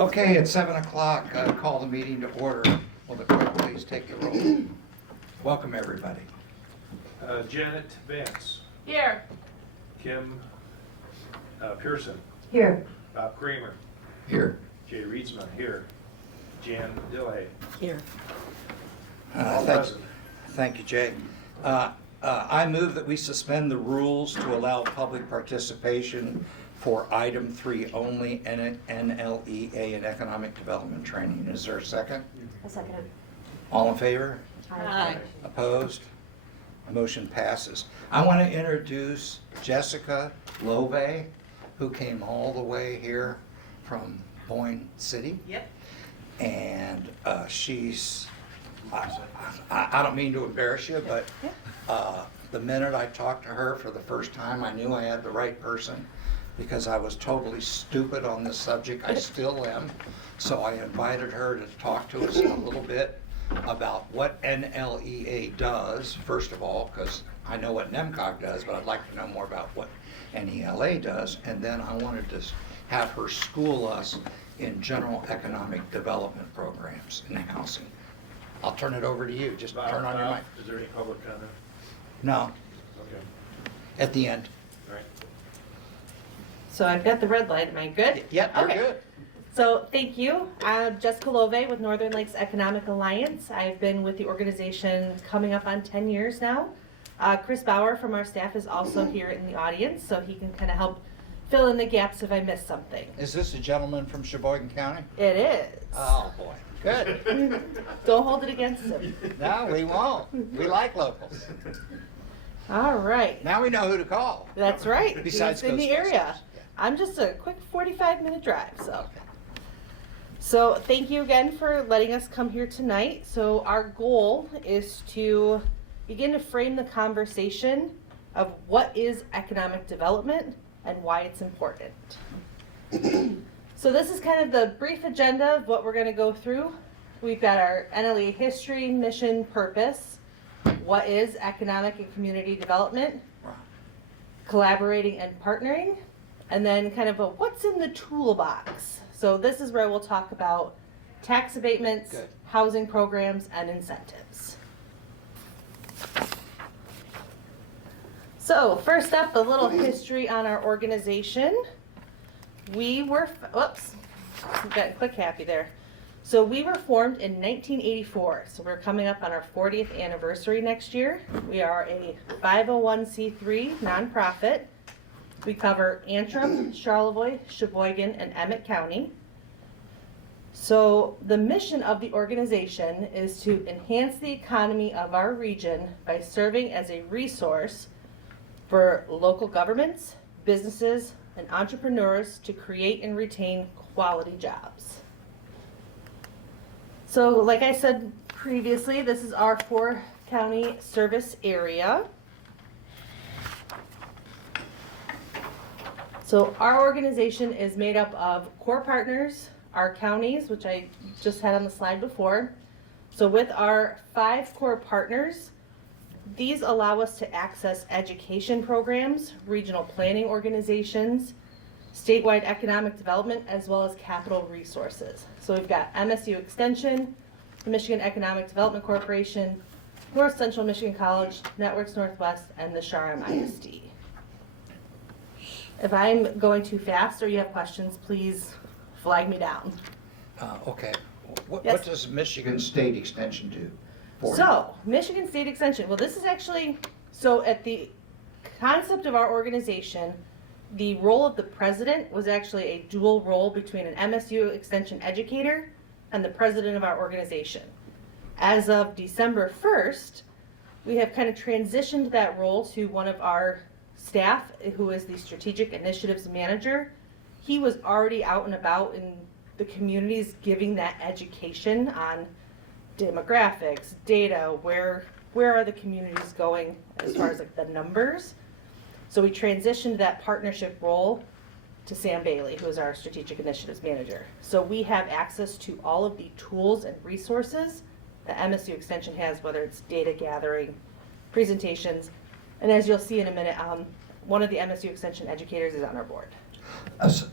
Okay, at 7 o'clock, call the meeting to order. Will the clerk please take the roll? Welcome, everybody. Janet Vance, Here. Kim Pearson, Here. Bob Kramer, Here. Jay Reedsma here, Jan Dillay, Here. all Thank present. Thank you, Jay. I move that we suspend the rules to allow public participation for item 3 only, NLEA and Economic Development Training. Is there a second? A second. All in favor? Aye. Opposed? Motion passes. I want to introduce Jessica Love, who came all the way here from Boyne City. Yep. And she's, I don't mean to embarrass you, but the minute I talked to her for the first time, I knew I had the right person because I was totally stupid on this subject. I still am. So I invited her to talk to us a little bit about what NLEA does, first of all, because I know what NEMCOG does, but I'd like to know more about what NELA does. And then I wanted to have her school us in general economic development programs in housing. I'll turn it over to you. Just turn on your mic. Is there any public comment? No, Okay, at the end. all right. So I've got the red light, am I good? Yep, you're Okay. good. So thank you. I'm Jessica Love with Northern Lakes Economic Alliance. I've been with the organization coming up on 10 years now. Chris Bauer from our staff is also here in the audience, so he can kind of help fill in the gaps if I miss something. Is this a gentleman from Sheboygan County? It is. Oh, boy. Good. Don't hold it against him. No, we won't. We like locals. All right. Now we know who to call. That's right. Besides He's in the Ghostbusters. area. I'm just a quick 45-minute drive, so. So thank you again for letting us come here tonight. So our goal is to begin to frame the conversation of what is economic development and why it's important. So this is kind of the brief agenda of what we're going to go through. We've got our NLEA history, mission, purpose. What is economic and community development? Collaborating and partnering. And then kind of a what's in the toolbox. So this is where we'll talk about tax abatements, Good. housing programs, and incentives. So first up, a little history on our organization. We were, whoops, got click happy there. So we were formed in 1984. So we're coming up on our 40th anniversary next year. We are a 501c3 nonprofit. We cover Antrim, Charlevoix, Sheboygan, and Emmett County. So the mission of the organization is to enhance the economy of our region by serving as a resource for local governments, businesses, and entrepreneurs to create and retain quality jobs. So like I said previously, this is our 4-county service area. So our organization is made up of core partners, our counties, which I just had on the slide before. So with our 5 core partners, these allow us to access education programs, regional planning organizations, statewide economic development, as well as capital resources. So we've got MSU Extension, the Michigan Economic Development Corporation, North Central Michigan College, Networks Northwest, and the Shoreham ISD. If I'm going too fast or you have questions, please flag me down. Okay. What Yes. does Michigan State Extension do for you? So, Michigan State Extension, well, this is actually, so at the concept of our organization, the role of the president was actually a dual role between an MSU Extension educator and the president of our organization. As of December 1st, we have kind of transitioned that role to one of our staff, who is the Strategic Initiatives Manager. He was already out and about in the communities giving that education on demographics, data, where are the communities going as far as like the numbers. So we transitioned that partnership role to Sam Bailey, who is our Strategic Initiatives Manager. So we have access to all of the tools and resources that MSU Extension has, whether it's data gathering, presentations, and as you'll see in a minute, one of the MSU Extension educators is on our board.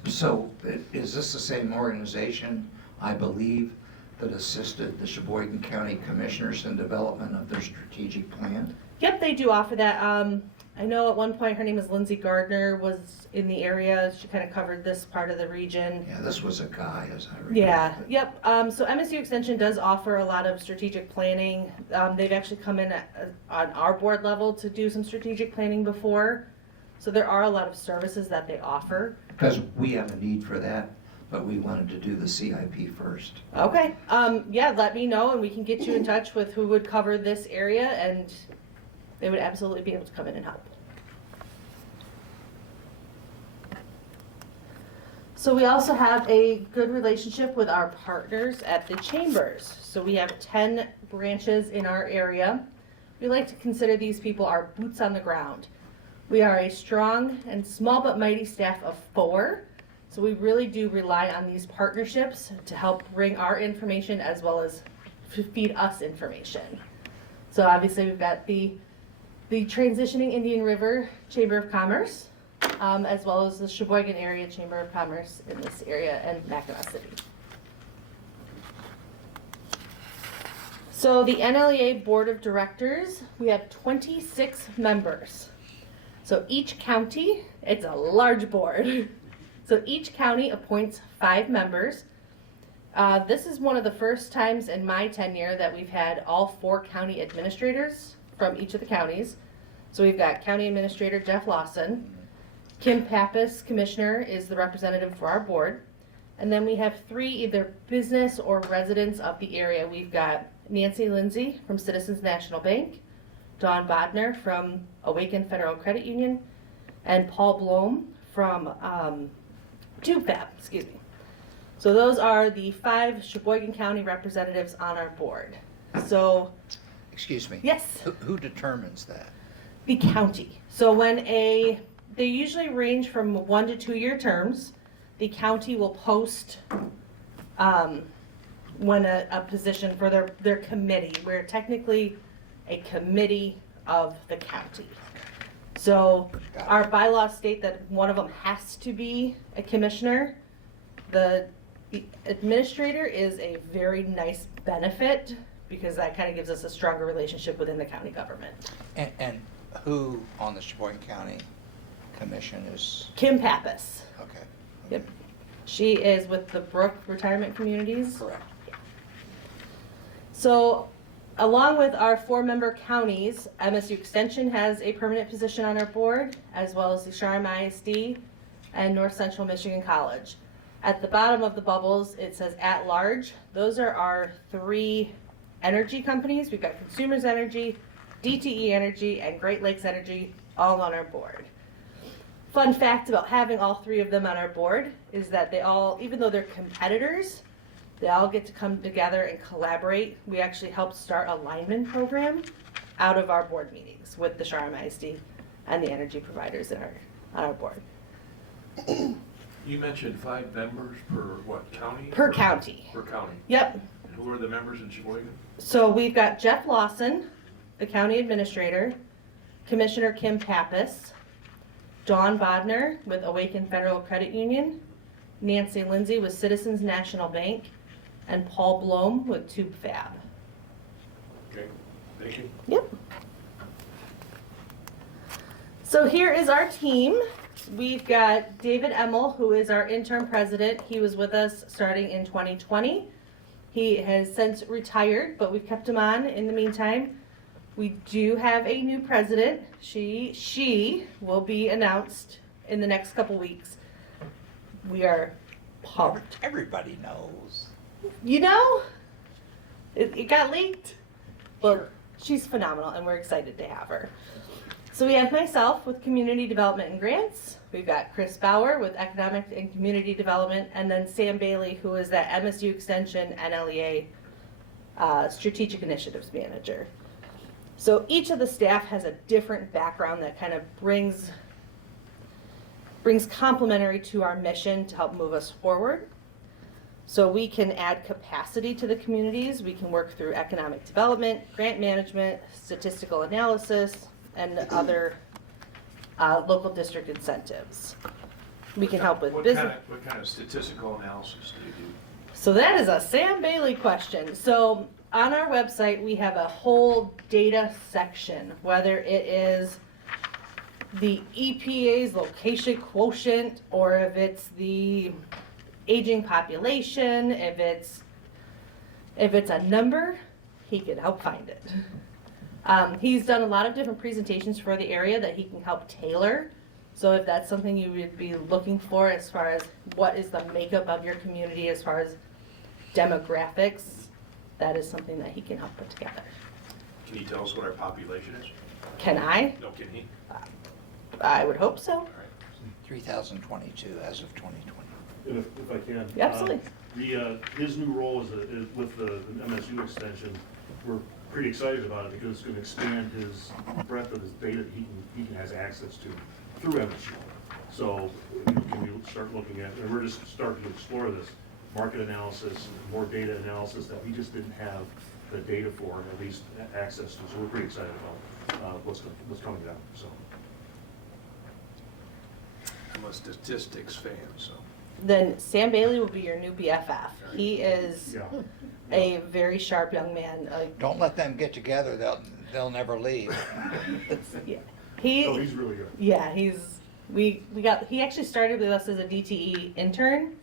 So is this the same organization, I believe, that assisted the Sheboygan County Commissioners in development of their strategic plan? Yep, they do offer that. I know at one point her name is Lindsay Gardner, was in the area. She kind of covered this part of the region. Yeah, this was a guy, as I recall. Yeah, yep. So MSU Extension does offer a lot of strategic planning. They've actually come in on our board level to do some strategic planning before. So there are a lot of services that they offer. Because we have a need for that, but we wanted to do the CIP first. Okay, yeah, let me know and we can get you in touch with who would cover this area, and they would absolutely be able to come in and help. So we also have a good relationship with our partners at the chambers. So we have 10 branches in our area. We like to consider these people our boots on the ground. We are a strong and small but mighty staff of 4. So we really do rely on these partnerships to help bring our information as well as to feed us information. So obviously we've got the transitioning Indian River Chamber of Commerce, as well as the Sheboygan Area Chamber of Commerce in this area and Mackinac City. So the NLEA Board of Directors, we have 26 members. So each county, it's a large board. So each county appoints 5 members. This is one of the first times in my tenure that we've had all 4 county administrators from each of the counties. So we've got County Administrator Jeff Lawson. Kim Pappas, Commissioner, is the representative for our board. And then we have 3 either business or residents of the area. We've got Nancy Lindsay from Citizens National Bank, Dawn Bodner from Awaken Federal Credit Union, and Paul Blom from TubeFab, excuse me. So those are the 5 Sheboygan County representatives on our board. So, Excuse me? yes, Who determines that? the county. So when they usually range from 1 to 2 year terms. The county will post when a position for their committee. We're technically a committee of the county. So our bylaws state that one of them has to be a commissioner. The administrator is a very nice benefit because that kind of gives us a stronger relationship within the county government. And who on the Sheboygan County Commission is? Kim Pappas. Okay. Yep. She is with the Brook Retirement Communities. Correct. So, along with our 4-member counties, MSU Extension has a permanent position on our board, as well as the Charm ISD and North Central Michigan College. At the bottom of the bubbles, it says at large. Those are our 3 energy companies. We've got Consumers Energy, DTE Energy, and Great Lakes Energy all on our board. Fun fact about having all 3 of them on our board is that they all, even though they're competitors, they all get to come together and collaborate. We actually helped start a lineman program out of our board meetings with the Charm ISD and the energy providers on our board. You mentioned 5 members per what, county? Per county. Per county. Yep. And who are the members in Sheboygan? So we've got Jeff Lawson, the county administrator, Commissioner Kim Pappas, Dawn Bodner with Awaken Federal Credit Union, Nancy Lindsay with Citizens National Bank, and Paul Blom with TubeFab. Okay, thank you. Yep. So here is our team. We've got David Emmel, who is our interim president. He was with us starting in 2020. He has since retired, but we've kept him on in the meantime. We do have a new president. She will be announced in the next couple weeks. We are pumped. Everybody knows. You know, it got leaked. Well, she's phenomenal, and we're excited to have her. So we have myself with Community Development and Grants. We've got Chris Bauer with Economic and Community Development, and then Sam Bailey, who is that MSU Extension NLEA Strategic Initiatives Manager. So each of the staff has a different background that kind of brings complementary to our mission to help move us forward. So we can add capacity to the communities. We can work through economic development, grant management, statistical analysis, and other local district incentives. We can help with What business. what kind of statistical analysis do you do? So that is a Sam Bailey question. So on our website, we have a whole data section, whether it is the EPA's location quotient, or if it's the aging population, if it's a number, he can help find it. He's done a lot of different presentations for the area that he can help tailor. So if that's something you would be looking for as far as what is the makeup of your community as far as demographics, that is something that he can help put together. Can you tell us what our population is? Can I? No, can he? I would hope so. All right. 3,022 as of 2020. If I can. Yeah, absolutely. His new role is with the MSU extension, we're pretty excited about it because it's gonna expand his breadth of his data that he has access to through MSU. So, can we start looking at, and we're just starting to explore this, market analysis, more data analysis that we just didn't have the data for, at least access to. So we're pretty excited about what's coming down, so. I'm a statistics fan, so. Then Sam Bailey will be your new BFF. He is Yeah. a very sharp young man. Don't let them get together, they'll never leave. Yeah. Oh, He, he's really good. yeah, he actually started with us as a DTE intern,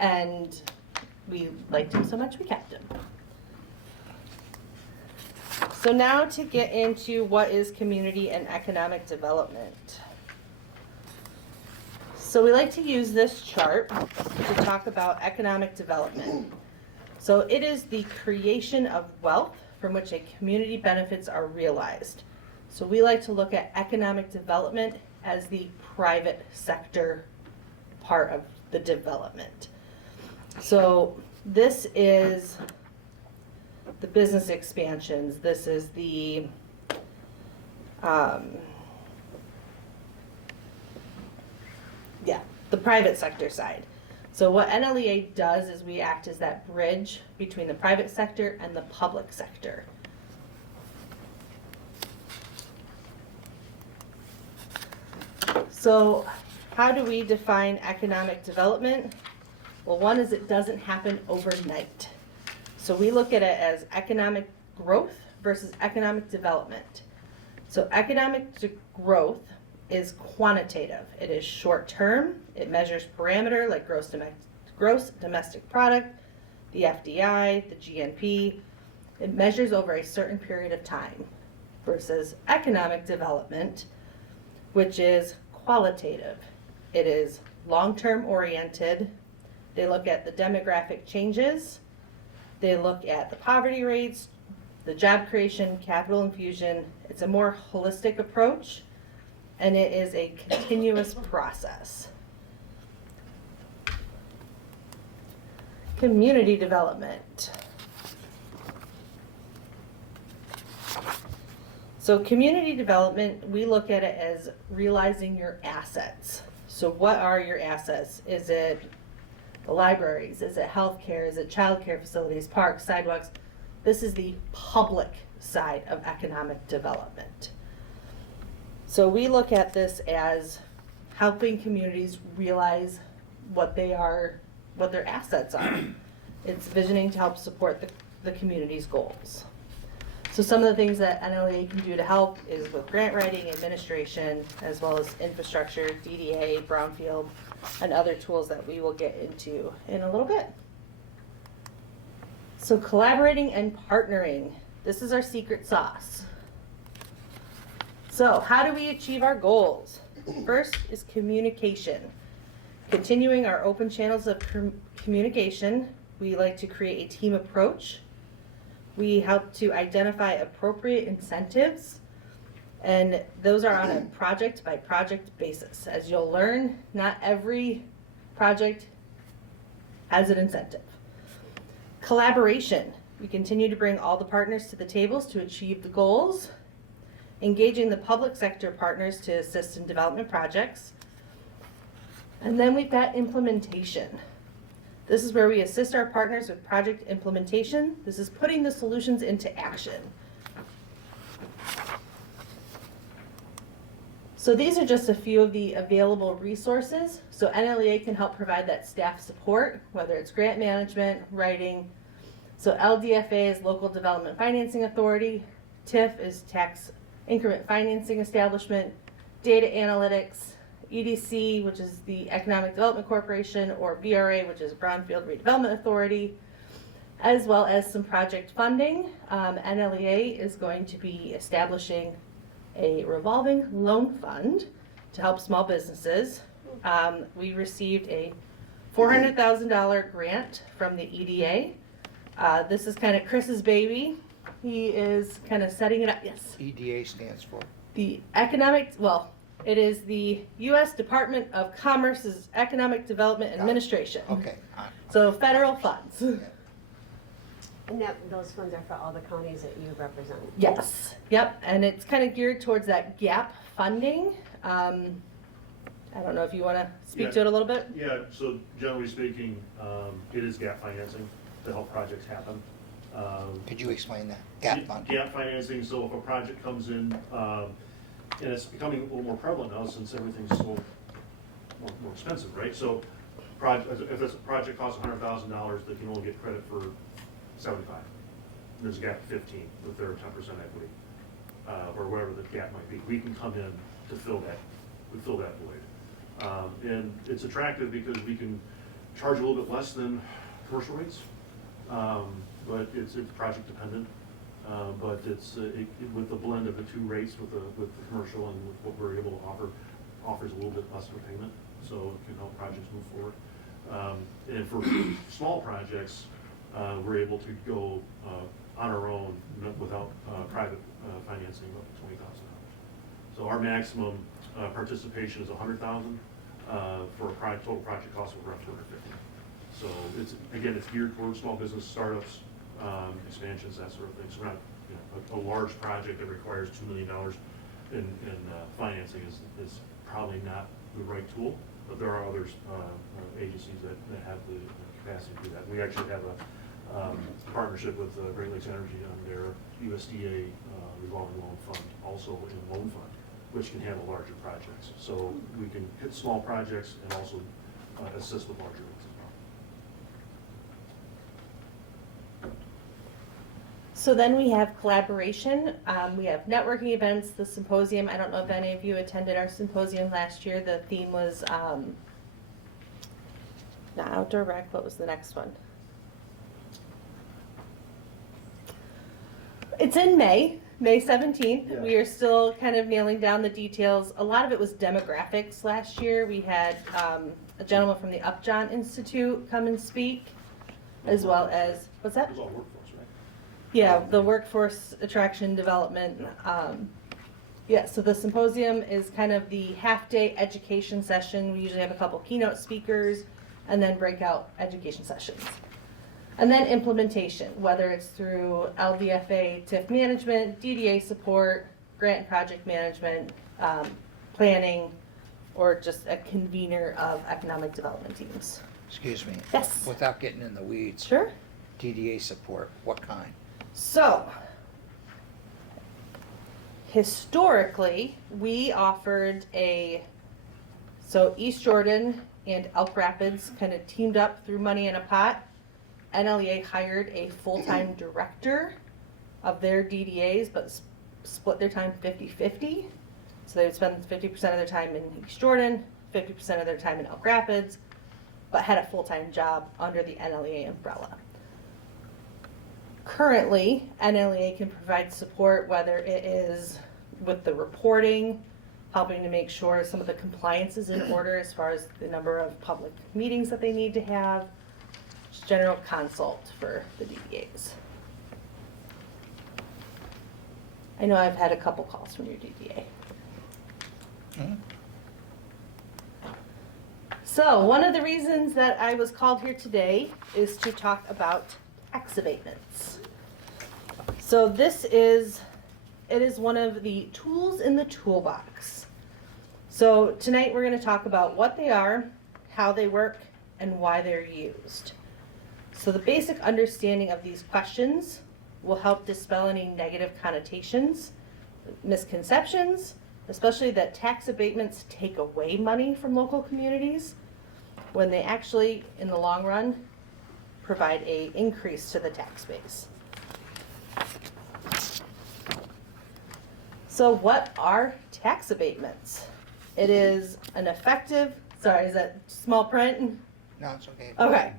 and we liked him so much we kept him. So now to get into what is community and economic development. So we like to use this chart to talk about economic development. So it is the creation of wealth from which a community benefits are realized. So we like to look at economic development as the private sector part of the development. So this is the business expansions. This is the the private sector side. So what NLEA does is we act as that bridge between the private sector and the public sector. So how do we define economic development? Well, one is it doesn't happen overnight. So we look at it as economic growth versus economic development. So economic growth is quantitative. It is short term. It measures parameter like gross domestic product, the FDI, the GNP. It measures over a certain period of time versus economic development, which is qualitative. It is long-term oriented. They look at the demographic changes. They look at the poverty rates, the job creation, capital infusion. It's a more holistic approach, and it is a continuous process. Community development. So community development, we look at it as realizing your assets. So what are your assets? Is it the libraries? Is it healthcare? Is it childcare facilities, parks, sidewalks? This is the public side of economic development. So we look at this as helping communities realize what they are, what their assets are. It's visioning to help support the community's goals. So some of the things that NLEA can do to help is with grant writing, administration, as well as infrastructure, DDA, brownfield, and other tools that we will get into in a little bit. So collaborating and partnering, this is our secret sauce. So how do we achieve our goals? First is communication. Continuing our open channels of communication, we like to create a team approach. We help to identify appropriate incentives, and those are on a project by project basis. As you'll learn, not every project has an incentive. Collaboration. We continue to bring all the partners to the tables to achieve the goals. Engaging the public sector partners to assist in development projects. And then we've got implementation. This is where we assist our partners with project implementation. This is putting the solutions into action. So these are just a few of the available resources. So NLEA can help provide that staff support, whether it's grant management, writing. So LDFA is Local Development Financing Authority. TIF is Tax Increment Financing Establishment. Data Analytics. EDC, which is the Economic Development Corporation, or BRA, which is Brownfield Redevelopment Authority, as well as some project funding. NLEA is going to be establishing a revolving loan fund to help small businesses. We received a $400,000 grant from the EDA. This is kind of Chris's baby. He is kind of setting it up. Yes. EDA stands for? It is the U.S. Department of Commerce's Economic Development Administration. Okay. So federal funds. Yeah. And those funds are for all the counties that you represent? Yes, yep, and it's kind of geared towards that gap funding. I don't know if you want to speak to it a little bit? Yeah, so generally speaking, it is gap financing to help projects happen. Could you explain that? Gap fund? Gap financing, so if a project comes in, and it's becoming a little more prevalent now since everything's so more expensive, right? So if this project costs $100,000, they can only get credit for 75. There's a gap of 15 with their 10% equity, or whatever the gap might be. We can come in to fill that void. And it's attractive because we can charge a little bit less than commercial rates, but it's project dependent. But it's with the blend of the two rates, with the commercial and with what we're able to offer, offers a little bit less of a payment, so it can help projects move forward. And for small projects, we're able to go on our own without private financing up to $20,000. So our maximum participation is $100,000 for a total project cost of around $250,000. So it's geared towards small business startups, expansions, that sort of thing. So we're not, a large project that requires $2 million in financing is probably not the right tool. But there are other agencies that have the capacity to do that. We actually have a partnership with Great Lakes Energy on their USDA revolving loan fund, also in loan fund, which can handle larger projects. So we can hit small projects and also assist with larger ones as well. So then we have collaboration. We have networking events, the symposium. I don't know if any of you attended our symposium last year. The theme was not outdoor rec. What was the next one? It's in May 17th. Yeah. We are still kind of nailing down the details. A lot of it was demographics last year. We had a gentleman from the Upjohn Institute come and speak, as well as, what's that? It was all workforce, right? Yeah, the workforce attraction development. Yeah, so the symposium is kind of the half-day education session. We usually have a couple keynote speakers and then breakout education sessions. And then implementation, whether it's through LDFA, TIF management, DDA support, grant and project management, planning, or just a convener of economic development teams. Excuse me. Yes. Without getting in the weeds. Sure. DDA support, what kind? So, historically, we offered so East Jordan and Elk Rapids kind of teamed up through Money in a Pot. NLEA hired a full-time director of their DDAs, but split their time 50-50. So they would spend 50% of their time in East Jordan, 50% of their time in Elk Rapids, but had a full-time job under the NLEA umbrella. Currently, NLEA can provide support, whether it is with the reporting, helping to make sure some of the compliance is in order as far as the number of public meetings that they need to have, just general consult for the DDAs. I know I've had a couple calls from your DDA. Hmm? So one of the reasons that I was called here today is to talk about tax abatements. So it is one of the tools in the toolbox. So tonight we're going to talk about what they are, how they work, and why they're used. So the basic understanding of these questions will help dispel any negative connotations, misconceptions, especially that tax abatements take away money from local communities when they actually, in the long run, provide a increase to the tax base. So what are tax abatements? It is an effective, sorry, is that small print? No, it's okay. Okay.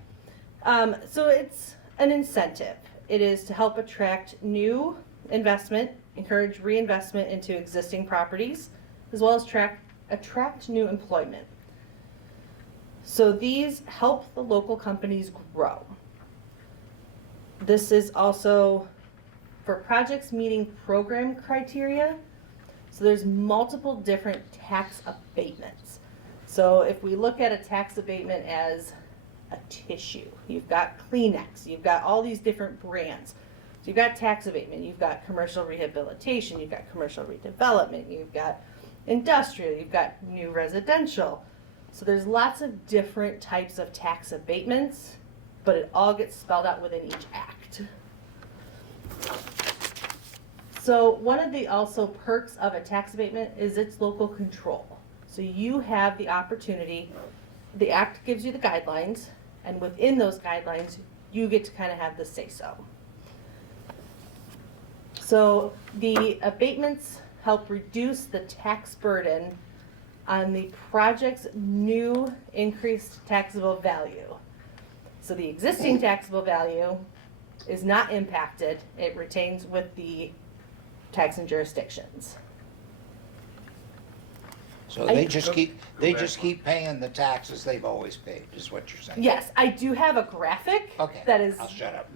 So it's an incentive. It is to help attract new investment, encourage reinvestment into existing properties, as well as attract new employment. So these help the local companies grow. This is also for projects meeting program criteria. So there's multiple different tax abatements. So if we look at a tax abatement as a tissue, you've got Kleenex, you've got all these different brands. So you've got tax abatement, you've got commercial rehabilitation, you've got commercial redevelopment, you've got industrial, you've got new residential. So there's lots of different types of tax abatements, but it all gets spelled out within each act. So one of the also perks of a tax abatement is its local control. So you have the opportunity, the act gives you the guidelines, and within those guidelines, you get to kind of have the say-so. So the abatements help reduce the tax burden on the project's new increased taxable value. So the existing taxable value is not impacted. It retains with the taxing jurisdictions. So they just keep paying the taxes they've always paid, is what you're saying? Yes, I do have a graphic Okay, that is, I'll shut up.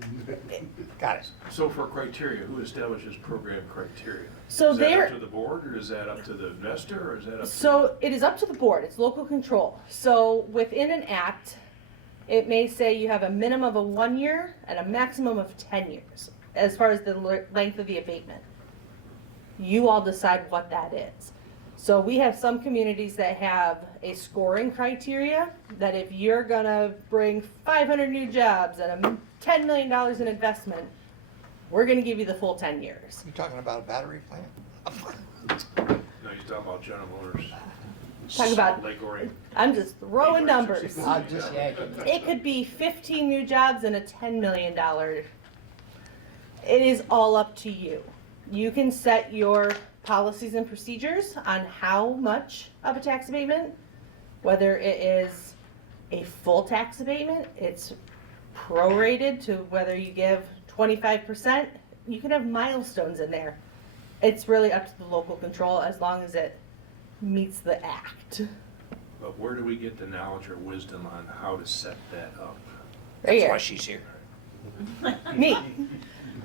Got it. So for criteria, who establishes program criteria? So Is that there- up to the board, or is that up to the investor, or is that up to? so it is up to the board. It's local control. So within an act, it may say you have a minimum of 1 year and a maximum of 10 years as far as the length of the abatement. You all decide what that is. So we have some communities that have a scoring criteria that if you're gonna bring 500 new jobs and $10 million in investment, we're gonna give you the full 10 years. You talking about a battery plant? No, you're talking about General Motors. Talk about, Lake Orion. I'm just throwing numbers. I'm just yanking. It could be 15 new jobs and a $10 million. It is all up to you. You can set your policies and procedures on how much of a tax abatement, whether it is a full tax abatement, it's prorated to whether you give 25%, you can have milestones in there. It's really up to the local control as long as it meets the act. But where do we get the knowledge or wisdom on how to set that up? Right That's why here, she's here. me.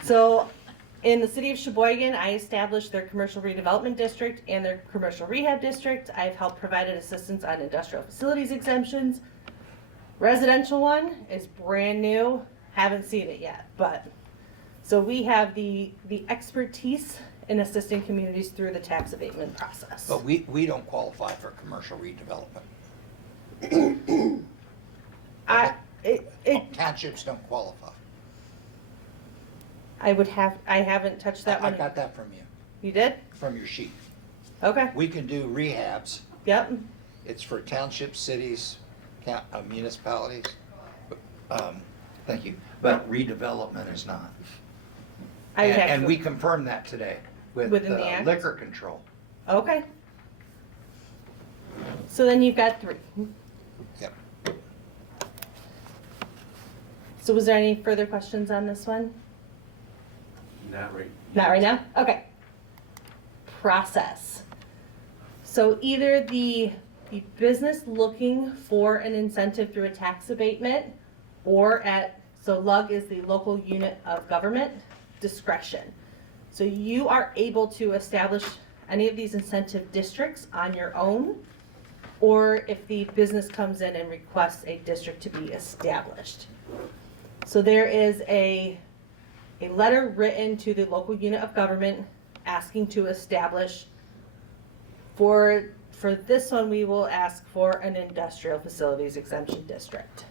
So in the city of Sheboygan, I established their commercial redevelopment district and their commercial rehab district. I've helped provided assistance on industrial facilities exemptions. Residential one is brand new, haven't seen it yet, but, so we have the expertise in assisting communities through the tax abatement process. But we don't qualify for commercial redevelopment. Townships don't qualify. I haven't touched that I one. got that from you, You did? from your sheet. Okay, We can do rehabs. yep. It's for townships, cities, municipalities. Thank you. But redevelopment is not. I would have And to- we confirmed that today with Within the act? liquor control. Okay. So then you've got 3. Yep. So was there any further questions on this one? Not right. Not right now? Okay. Process. So either the business looking for an incentive through a tax abatement or so LUG is the local unit of government discretion. So you are able to establish any of these incentive districts on your own, or if the business comes in and requests a district to be established. So there is a letter written to the local unit of government asking to establish, for this one, we will ask for an industrial facilities exemption district.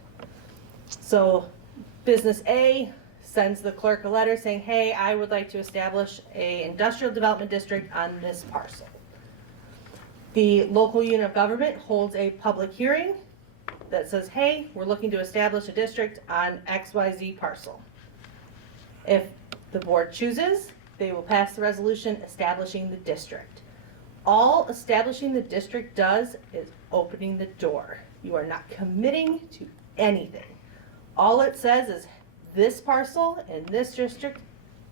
So business A sends the clerk a letter saying, hey, I would like to establish a industrial development district on this parcel. The local unit of government holds a public hearing that says, hey, we're looking to establish a district on XYZ parcel. If the board chooses, they will pass the resolution establishing the district. All establishing the district does is opening the door. You are not committing to anything. All it says is this parcel and this district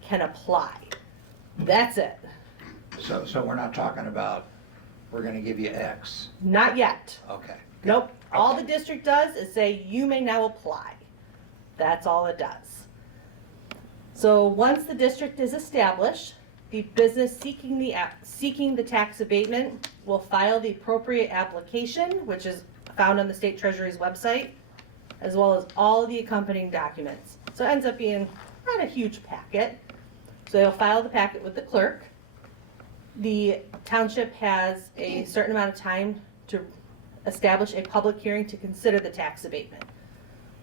can apply. That's it. So we're not talking about, we're gonna give you X. Not yet. Okay. Nope. All the Okay. district does is say you may now apply. That's all it does. So once the district is established, the business seeking the tax abatement will file the appropriate application, which is found on the state treasury's website, as well as all of the accompanying documents. So it ends up being not a huge packet. So they'll file the packet with the clerk. The township has a certain amount of time to establish a public hearing to consider the tax abatement.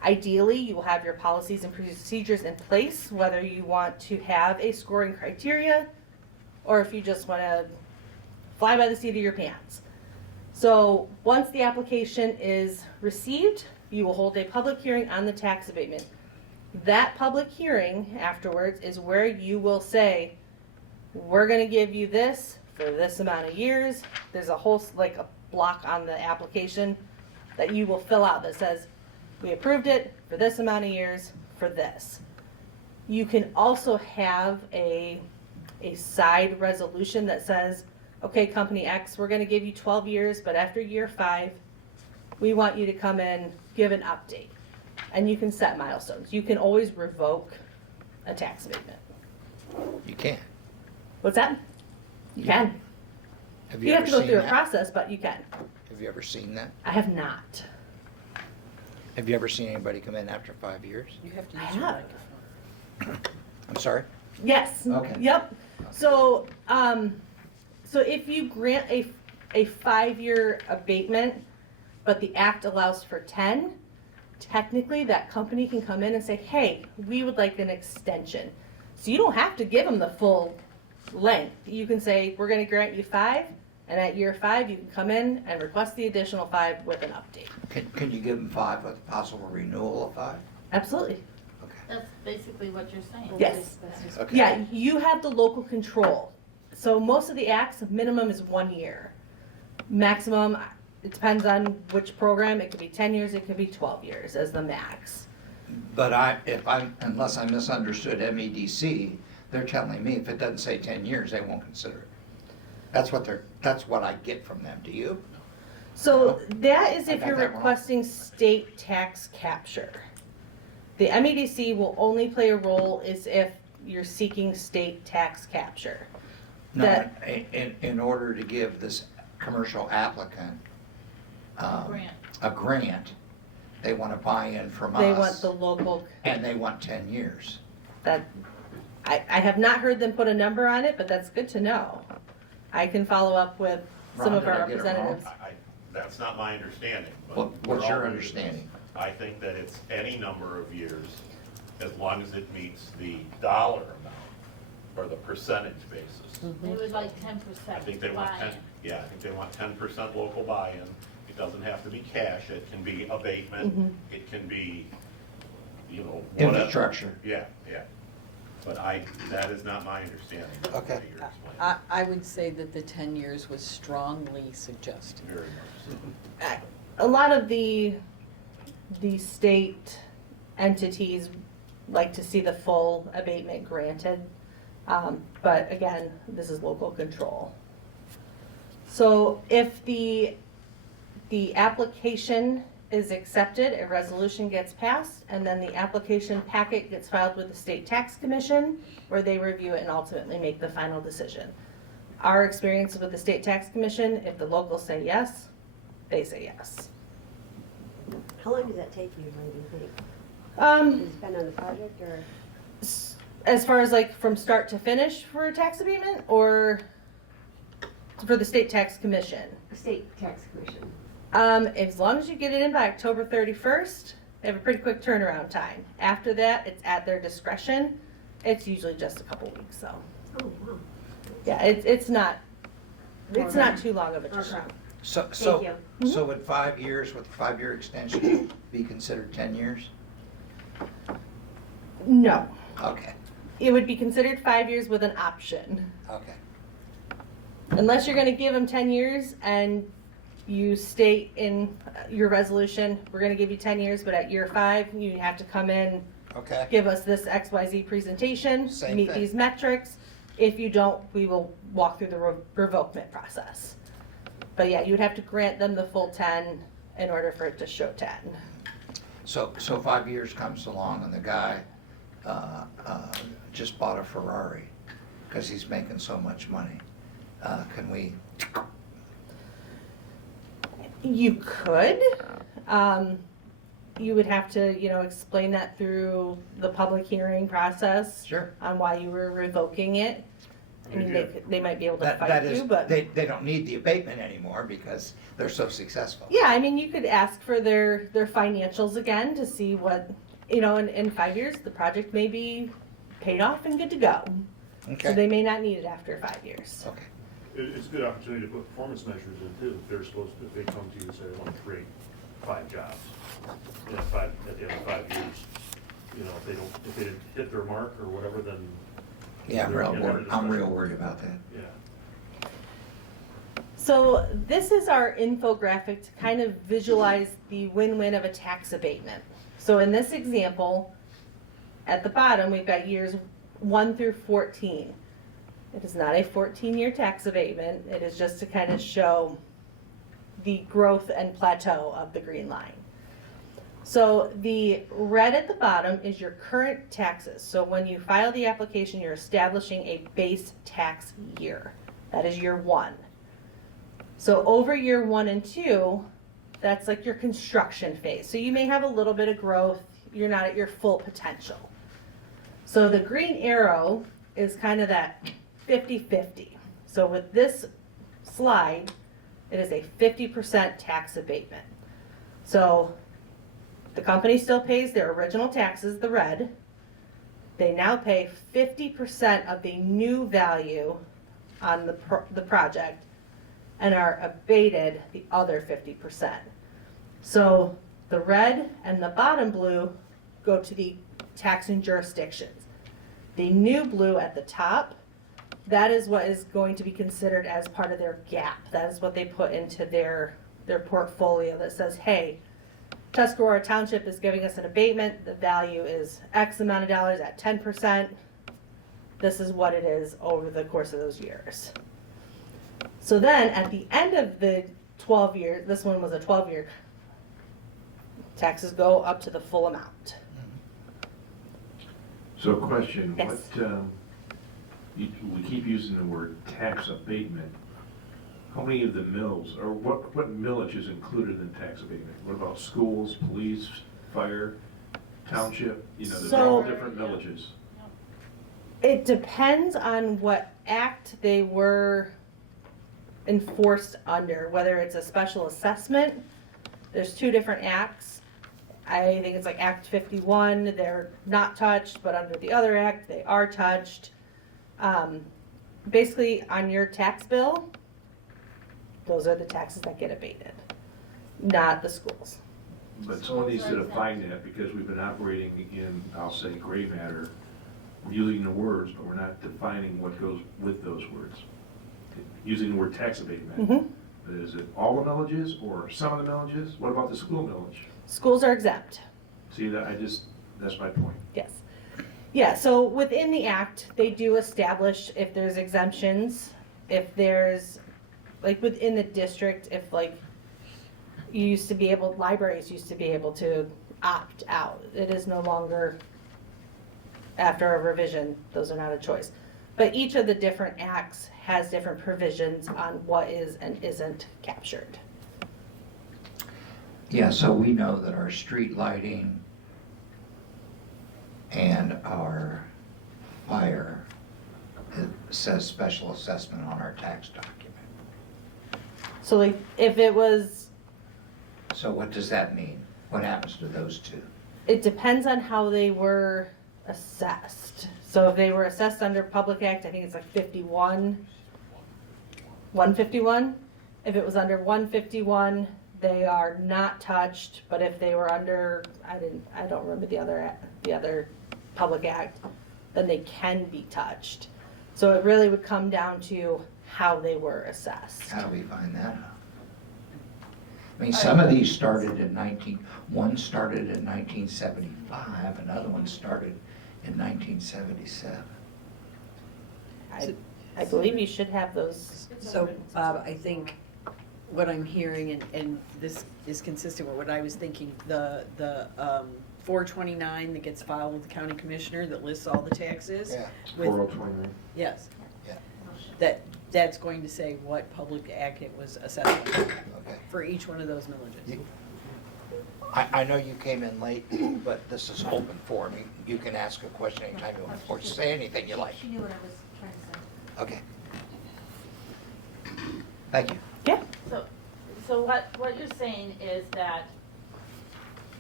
Ideally, you will have your policies and procedures in place, whether you want to have a scoring criteria or if you just want to fly by the seat of your pants. So once the application is received, you will hold a public hearing on the tax abatement. That public hearing afterwards is where you will say, we're going to give you this for this amount of years. There's a whole, like a block on the application that you will fill out that says, we approved it for this amount of years for this. You can also have a side resolution that says, okay, company X, we're going to give you 12 years, but after year 5, we want you to come in, give an update. And you can set milestones. You can always revoke a tax abatement. You can. What's that? You Yeah. can. Have You you have ever to go seen through a that? process, but you can. Have you ever seen that? I have not. Have you ever seen anybody come in after 5 years? You have to I use your have. microphone. I'm sorry? Yes. Okay. Yep. So, so if you grant a 5-year abatement, but the act allows for 10, technically that company can come in and say, hey, we would like an extension. So you don't have to give them the full length. You can say, we're going to grant you 5, and at year 5, you can come in and request the additional 5 with an update. Can you give them 5 with a possible renewal of 5? Absolutely. Okay. That's basically what you're saying. Yes. That's just- Okay. Yeah, you have the local control. So most of the acts, minimum is 1 year. Maximum, it depends on which program. It could be 10 years, it could be 12 years as the max. But unless I misunderstood MEDC, they're telling me if it doesn't say 10 years, they won't consider it. That's what I get from them. Do you? So that is I if got you're that wrong. requesting state tax capture. The MEDC will only play a role is if you're seeking state tax capture. No, That- in order to give this commercial applicant Grant. a grant, they want a buy-in from us. They want the local, And they want 10 years. that, I have not heard them put a number on it, but that's good to know. I can follow up with some Ron, of did our I get it wrong? representatives. That's not my understanding. but What's we're your all- understanding? I think that it's any number of years, as long as it meets the dollar amount or the percentage basis. They would like 10% I think they want buy-in. 10, yeah, I think they want 10% local buy-in. It doesn't have to be cash, it can be abatement, it can be, whatever. Infrastructure. Yeah, yeah. But that is not my understanding of what Okay. you're explaining. I would say that the 10 years was strongly suggested. Very much so. A lot of the state entities like to see the full abatement granted. But again, this is local control. So if the application is accepted, a resolution gets passed, and then the application packet gets filed with the state tax commission, where they review it and ultimately make the final decision. Our experience with the state tax commission, if the locals say yes, they say yes. How long does that take usually, do you think? Does it depend on the project or? As far as like from start to finish for a tax abatement, or for the state tax commission? State tax commission. As long as you get it in by October 31st, they have a pretty quick turnaround time. After that, it's at their discretion. It's usually just a couple weeks, so. Oh, wow. Yeah, it's not It's not too long of a term. Okay. So, you. so would 5 years with 5-year extension be considered 10 years? No, Okay, it would be considered 5 years with an option. okay. Unless you're gonna give them 10 years and you state in your resolution, we're gonna give you 10 years, but at year 5, you have to come in, Okay, give us this XYZ presentation, Same meet thing. these metrics. If you don't, we will walk through the revokement process. But yeah, you'd have to grant them the full 10 in order for it to show 10. so 5 years comes along and the guy just bought a Ferrari because he's making so much money. Can we, You could. You would have to, explain that through the public hearing process. Sure. On why you were revoking it. I mean, they might be able to that fight is, you, but. they don't need the abatement anymore because they're so successful. Yeah, I mean, you could ask for their financials again to see what, in 5 years, the project may be paid off and good to go. So Okay, they may not need it after 5 years. okay. It's a good opportunity to put performance measures in too, if they're supposed to, if they come to you and say, I want to create 5 jobs. At the end of 5 years, if they didn't hit their mark or whatever, then. Yeah, they're in a I'm real discussion. worried about that. Yeah. So this is our infographic to kind of visualize the win-win of a tax abatement. So in this example, at the bottom, we've got years 1 through 14. It is not a 14-year tax abatement. It is just to kind of show the growth and plateau of the green line. So the red at the bottom is your current taxes. So when you file the application, you're establishing a base tax year. That is year 1. So over year 1 and 2, that's like your construction phase. So you may have a little bit of growth. You're not at your full potential. So the green arrow is kind of that 50-50. So with this slide, it is a 50% tax abatement. So the company still pays their original taxes, the red. They now pay 50% of the new value on the project and are abated the other 50%. So the red and the bottom blue go to the taxing jurisdictions. The new blue at the top, that is what is going to be considered as part of their gap. That is what they put into their portfolio that says, hey, Tuscarora Township is giving us an abatement. The value is X amount of dollars at 10%. This is what it is over the course of those years. So then at the end of the 12 years, this one was a 12-year, taxes go up to the full amount. So question, Yes. we keep using the word tax abatement. How many of the mills, or what millage is included in tax abatement? What about schools, police, fire, township? There's all So- different millages. It depends on what act they were enforced under, whether it's a special assessment. There's 2 different acts. I think it's like Act 51, they're not touched, but under the other act, they are touched. Basically, on your tax bill, those are the taxes that get abated, not the schools. But someone needs to define that because we've been operating in, I'll say, gray matter. We're using the words, but we're not defining what goes with those words. Using the word tax abatement. Mhm. Is it all the millages or some of the millages? What about the school millage? Schools are exempt. See, that's my point. Yes. Yeah, so within the act, they do establish if there's exemptions, if there's, like within the district, if like, libraries used to be able to opt out. It is no longer, after a revision, those are not a choice. But each of the different acts has different provisions on what is and isn't captured. Yeah, so we know that our street lighting and our fire, it says special assessment on our tax document. So like, if it was, So what does that mean? What happens to those 2? it depends on how they were assessed. So if they were assessed under Public Act, I think it's like 51, 151. If it was under 151, they are not touched, but if they were under, I don't remember the other public act, then they can be touched. So it really would come down to how they were assessed. How do we find that out? I mean, some of these started in one started in 1975, another one started in 1977. I believe you should have those. So, Bob, I think what I'm hearing, and this is consistent with what I was thinking, the 429 that gets filed with the county commissioner that lists all the taxes. Yeah. with- 4029. Yes. Yeah. That's going to say what public act it was assessed on Okay. for each one of those millages. You- I know you came in late, but this is open forum. You can ask a question anytime you want, or say anything you like. She knew what I was trying to say. Okay. Thank you. Yeah. So what you're saying is that,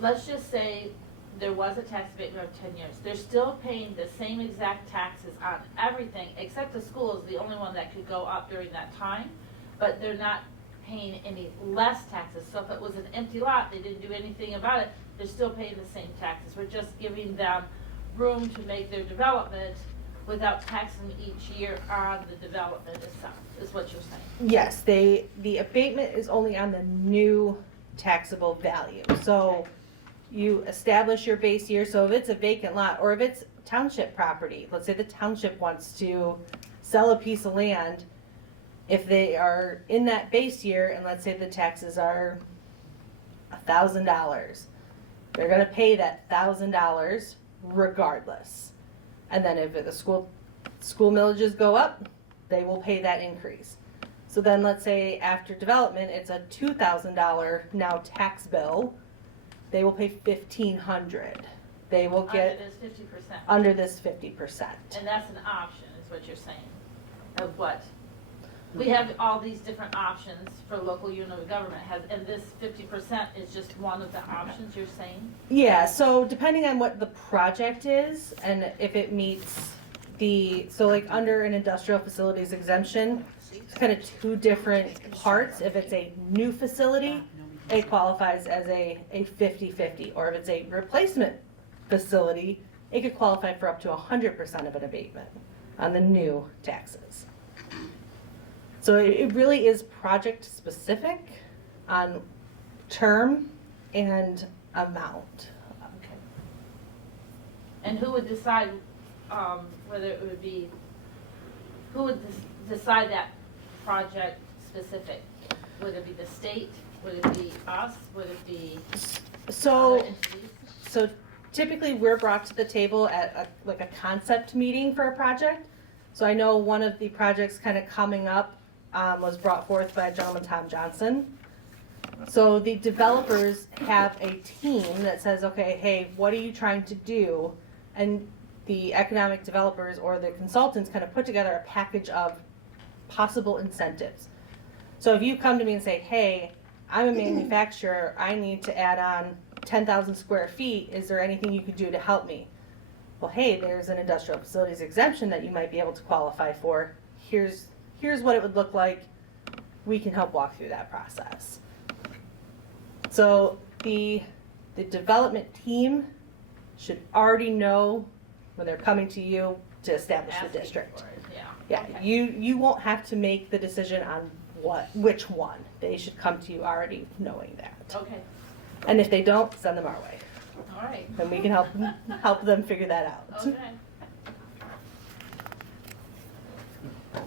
let's just say there was a tax abatement of 10 years. They're still paying the same exact taxes on everything, except the school is the only one that could go up during that time, but they're not paying any less taxes. So if it was an empty lot, they didn't do anything about it, they're still paying the same taxes. We're just giving them room to make their development without taxing each year on the development itself, is what you're saying. Yes, the abatement is only on the new taxable value. So you establish your base year, so if it's a vacant lot, or if it's township property, let's say the township wants to sell a piece of land, if they are in that base year, and let's say the taxes are $1,000, they're gonna pay that $1,000 regardless. And then if the school millages go up, they will pay that increase. So then let's say after development, it's a $2,000 now tax bill, they will pay $1,500. They will get Under this 50%. under this 50%. And that's an option, is what you're saying, of what? We have all these different options for local unit of government, and this 50% is just one of the options you're saying? Yeah, so depending on what the project is and if it meets so like under an industrial facilities exemption, it's kind of two different parts. If it's a new facility, it qualifies as a 50-50, or if it's a replacement facility, it could qualify for up to 100% of an abatement on the new taxes. So it really is project specific on term and amount. Okay. And who would decide whether it would be, who would decide that project specific? Would it be the state? Would it be us? Would it be So, other entities? so typically we're brought to the table at like a concept meeting for a project. So I know one of the projects kind of coming up was brought forth by a gentleman, Tom Johnson. So the developers have a team that says, okay, hey, what are you trying to do? And the economic developers or the consultants kind of put together a package of possible incentives. So if you come to me and say, hey, I'm a manufacturer, I need to add on 10,000 square feet, is there anything you could do to help me? Well, hey, there's an industrial facilities exemption that you might be able to qualify for. Here's what it would look like. We can help walk through that process. So the development team should already know when they're coming to you to establish the Asking district. for it, yeah. Yeah, Okay. you won't have to make the decision on which one. They should come to you already knowing that. Okay, And if they don't, send them our way. all right, Then we can help them figure that out. okay.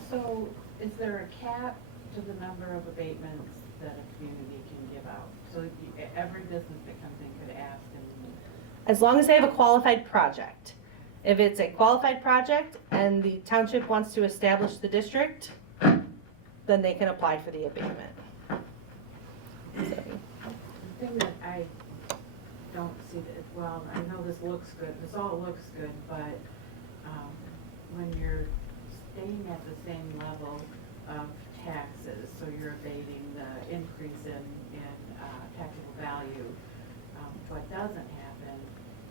So is there a cap to the number of abatements that a community can give out? So every business that comes in could ask and, As long as they have a qualified project. If it's a qualified project and the township wants to establish the district, then they can apply for the abatement. So, the thing that I don't see that, well, I know this looks good, this all looks good, but, when you're staying at the same level of taxes, so you're abating the increase in taxable value, what doesn't happen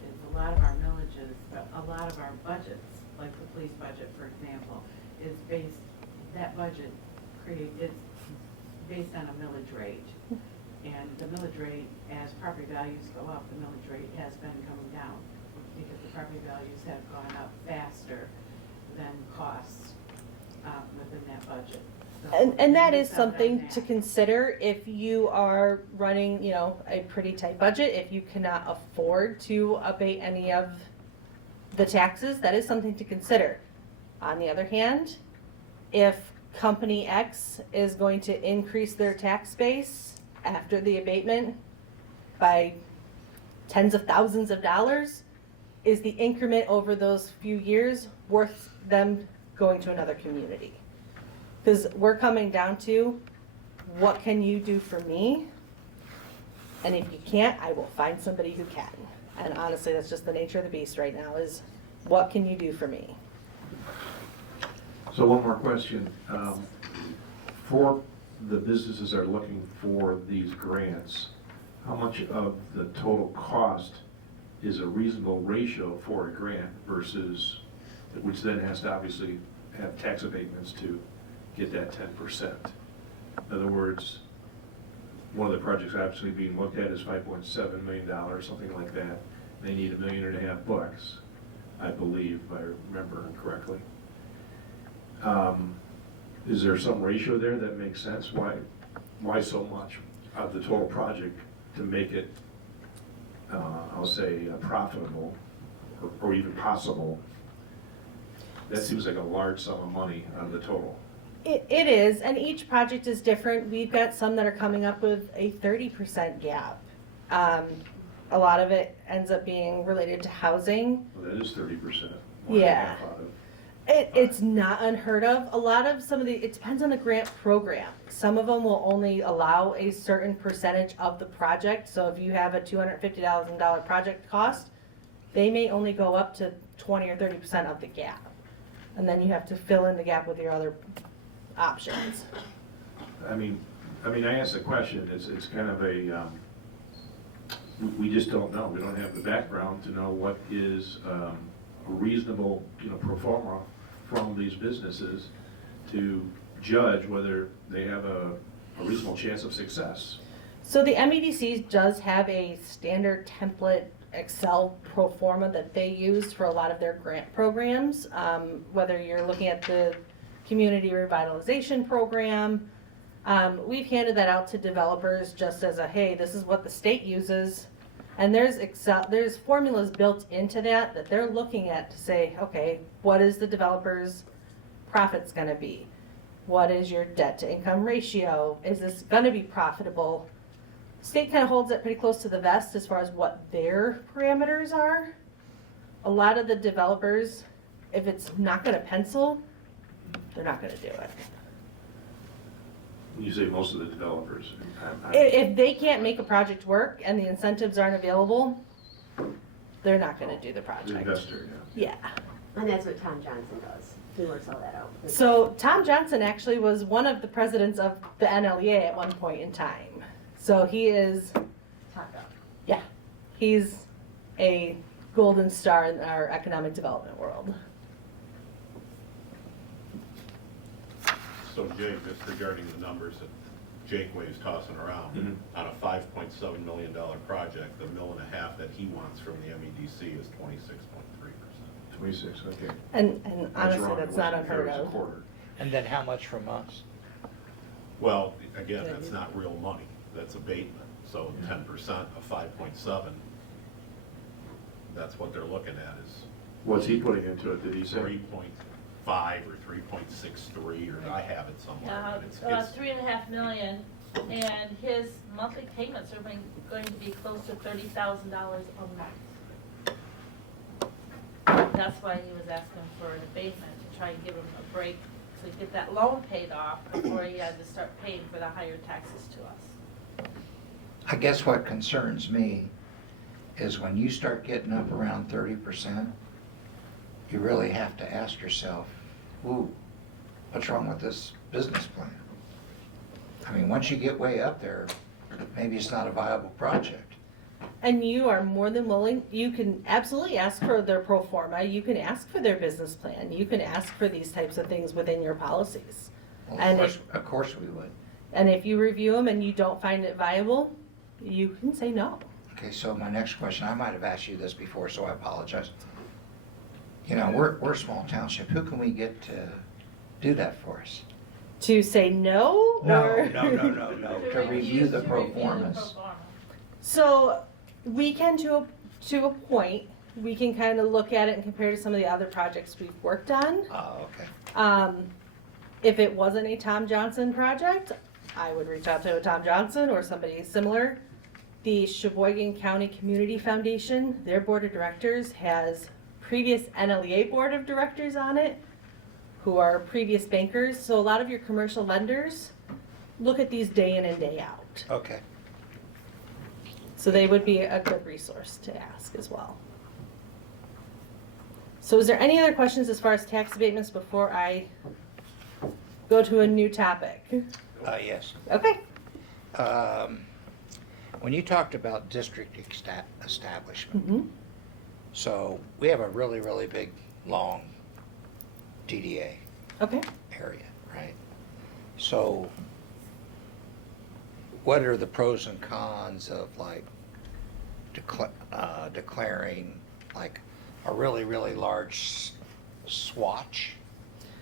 is a lot of our millages, a lot of our budgets, like the police budget, for example, is based, that budget it's based on a millage rate. And the millage rate, as property values go up, the millage rate has been coming down because the property values have gone up faster than costs within that budget. So And that is we found something that. to consider if you are running, you know, a pretty tight budget. If you cannot afford to abate any of the taxes, that is something to consider. On the other hand, if company X is going to increase their tax base after the abatement by tens of thousands of dollars, is the increment over those few years worth them going to another community? Because we're coming down to, what can you do for me? And if you can't, I will find somebody who can. And honestly, that's just the nature of the beast right now, is what can you do for me? So one more question. For the businesses that are looking for these grants, how much of the total cost is a reasonable ratio for a grant versus, which then has to obviously have tax abatements to get that 10%? In other words, one of the projects obviously being looked at is $5.7 million, something like that. They need $1.5 million bucks, I believe, if I remember correctly. Is there some ratio there that makes sense? Why so much of the total project to make it, I'll say, profitable or even possible? That seems like a large sum of money out of the total. It is, and each project is different. We've got some that are coming up with a 30% gap. A lot of it ends up being related to housing. Well, that is 30%. Yeah. It's not unheard of. A lot of it depends on the grant program. Some of them will only allow a certain percentage of the project. So if you have a $250,000 project cost, they may only go up to 20 or 30% of the gap. And then you have to fill in the gap with your other options. I mean, I asked the question, it's kind of a, we just don't know. We don't have the background to know what is a reasonable, pro forma from these businesses to judge whether they have a reasonable chance of success. So the MEDC does have a standard template Excel pro forma that they use for a lot of their grant programs. Whether you're looking at the community revitalization program, we've handed that out to developers just as a, hey, this is what the state uses. And there's formulas built into that they're looking at to say, okay, what is the developer's profits gonna be? What is your debt to income ratio? Is this gonna be profitable? State kind of holds it pretty close to the vest as far as what their parameters are. A lot of the developers, if it's not gonna pencil, they're not gonna do it. When you say most of the developers. If they can't make a project work and the incentives aren't available, they're not gonna do the The project. investor, Yeah. And that's what Tom Johnson does. He works all that out. So Tom Johnson actually was one of the presidents of the NLEA at one point in time. So he is, Top up. yeah, he's a golden star in our economic development world. So Jake, just regarding the numbers that Jake Way's tossing around, Mhm. on a $5.7 million project, the $1.5 million that he wants from the MEDC is 26.3%. 26, okay. And I was honestly, wrong. that's It not wasn't fair, unheard it was a of. quarter. And then how much from us? Well, again, that's not real money, that's abatement, so 10% of 5.7, that's what they're looking at is What's he putting into it, did he say? 3.5 or 3.63, or I have it somewhere. but it's- About it's- 3.5 million, and his monthly payments are going to be close to $30,000 a month. That's why he was asking for an abatement, to try and give him a break, to get that loan paid off before he had to start paying for the higher taxes to us. I guess what concerns me is when you start getting up around 30%, you really have to ask yourself, ooh, what's wrong with this business plan? I mean, once you get way up there, maybe it's not a viable project. And you are more than willing, you can absolutely ask for their pro forma, you can ask for their business plan, you can ask for these types of things within your policies. Well, And of course we would. And if you review them and you don't find it viable, you can say no. Okay, so my next question, I might have asked you this before, so I apologize. You know, we're a small township. Who can we get to do that for us? To say no? No, or- no. To review the performance. So we can, to a point, we can kind of look at it and compare to some of the other projects we've worked on. Oh, okay. If it wasn't a Tom Johnson project, I would reach out to a Tom Johnson or somebody similar. The Sheboygan County Community Foundation, their board of directors has previous NLEA board of directors on it who are previous bankers. So a lot of your commercial lenders look at these day in and day out. Okay. So they would be a good resource to ask as well. So is there any other questions as far as tax abatements before I go to a new topic? Yes. Okay. When you talked about district establishment, Mm-hmm. so we have a really, really big, long DDA Okay. area, right? So what are the pros and cons of like declaring like a really, really large swatch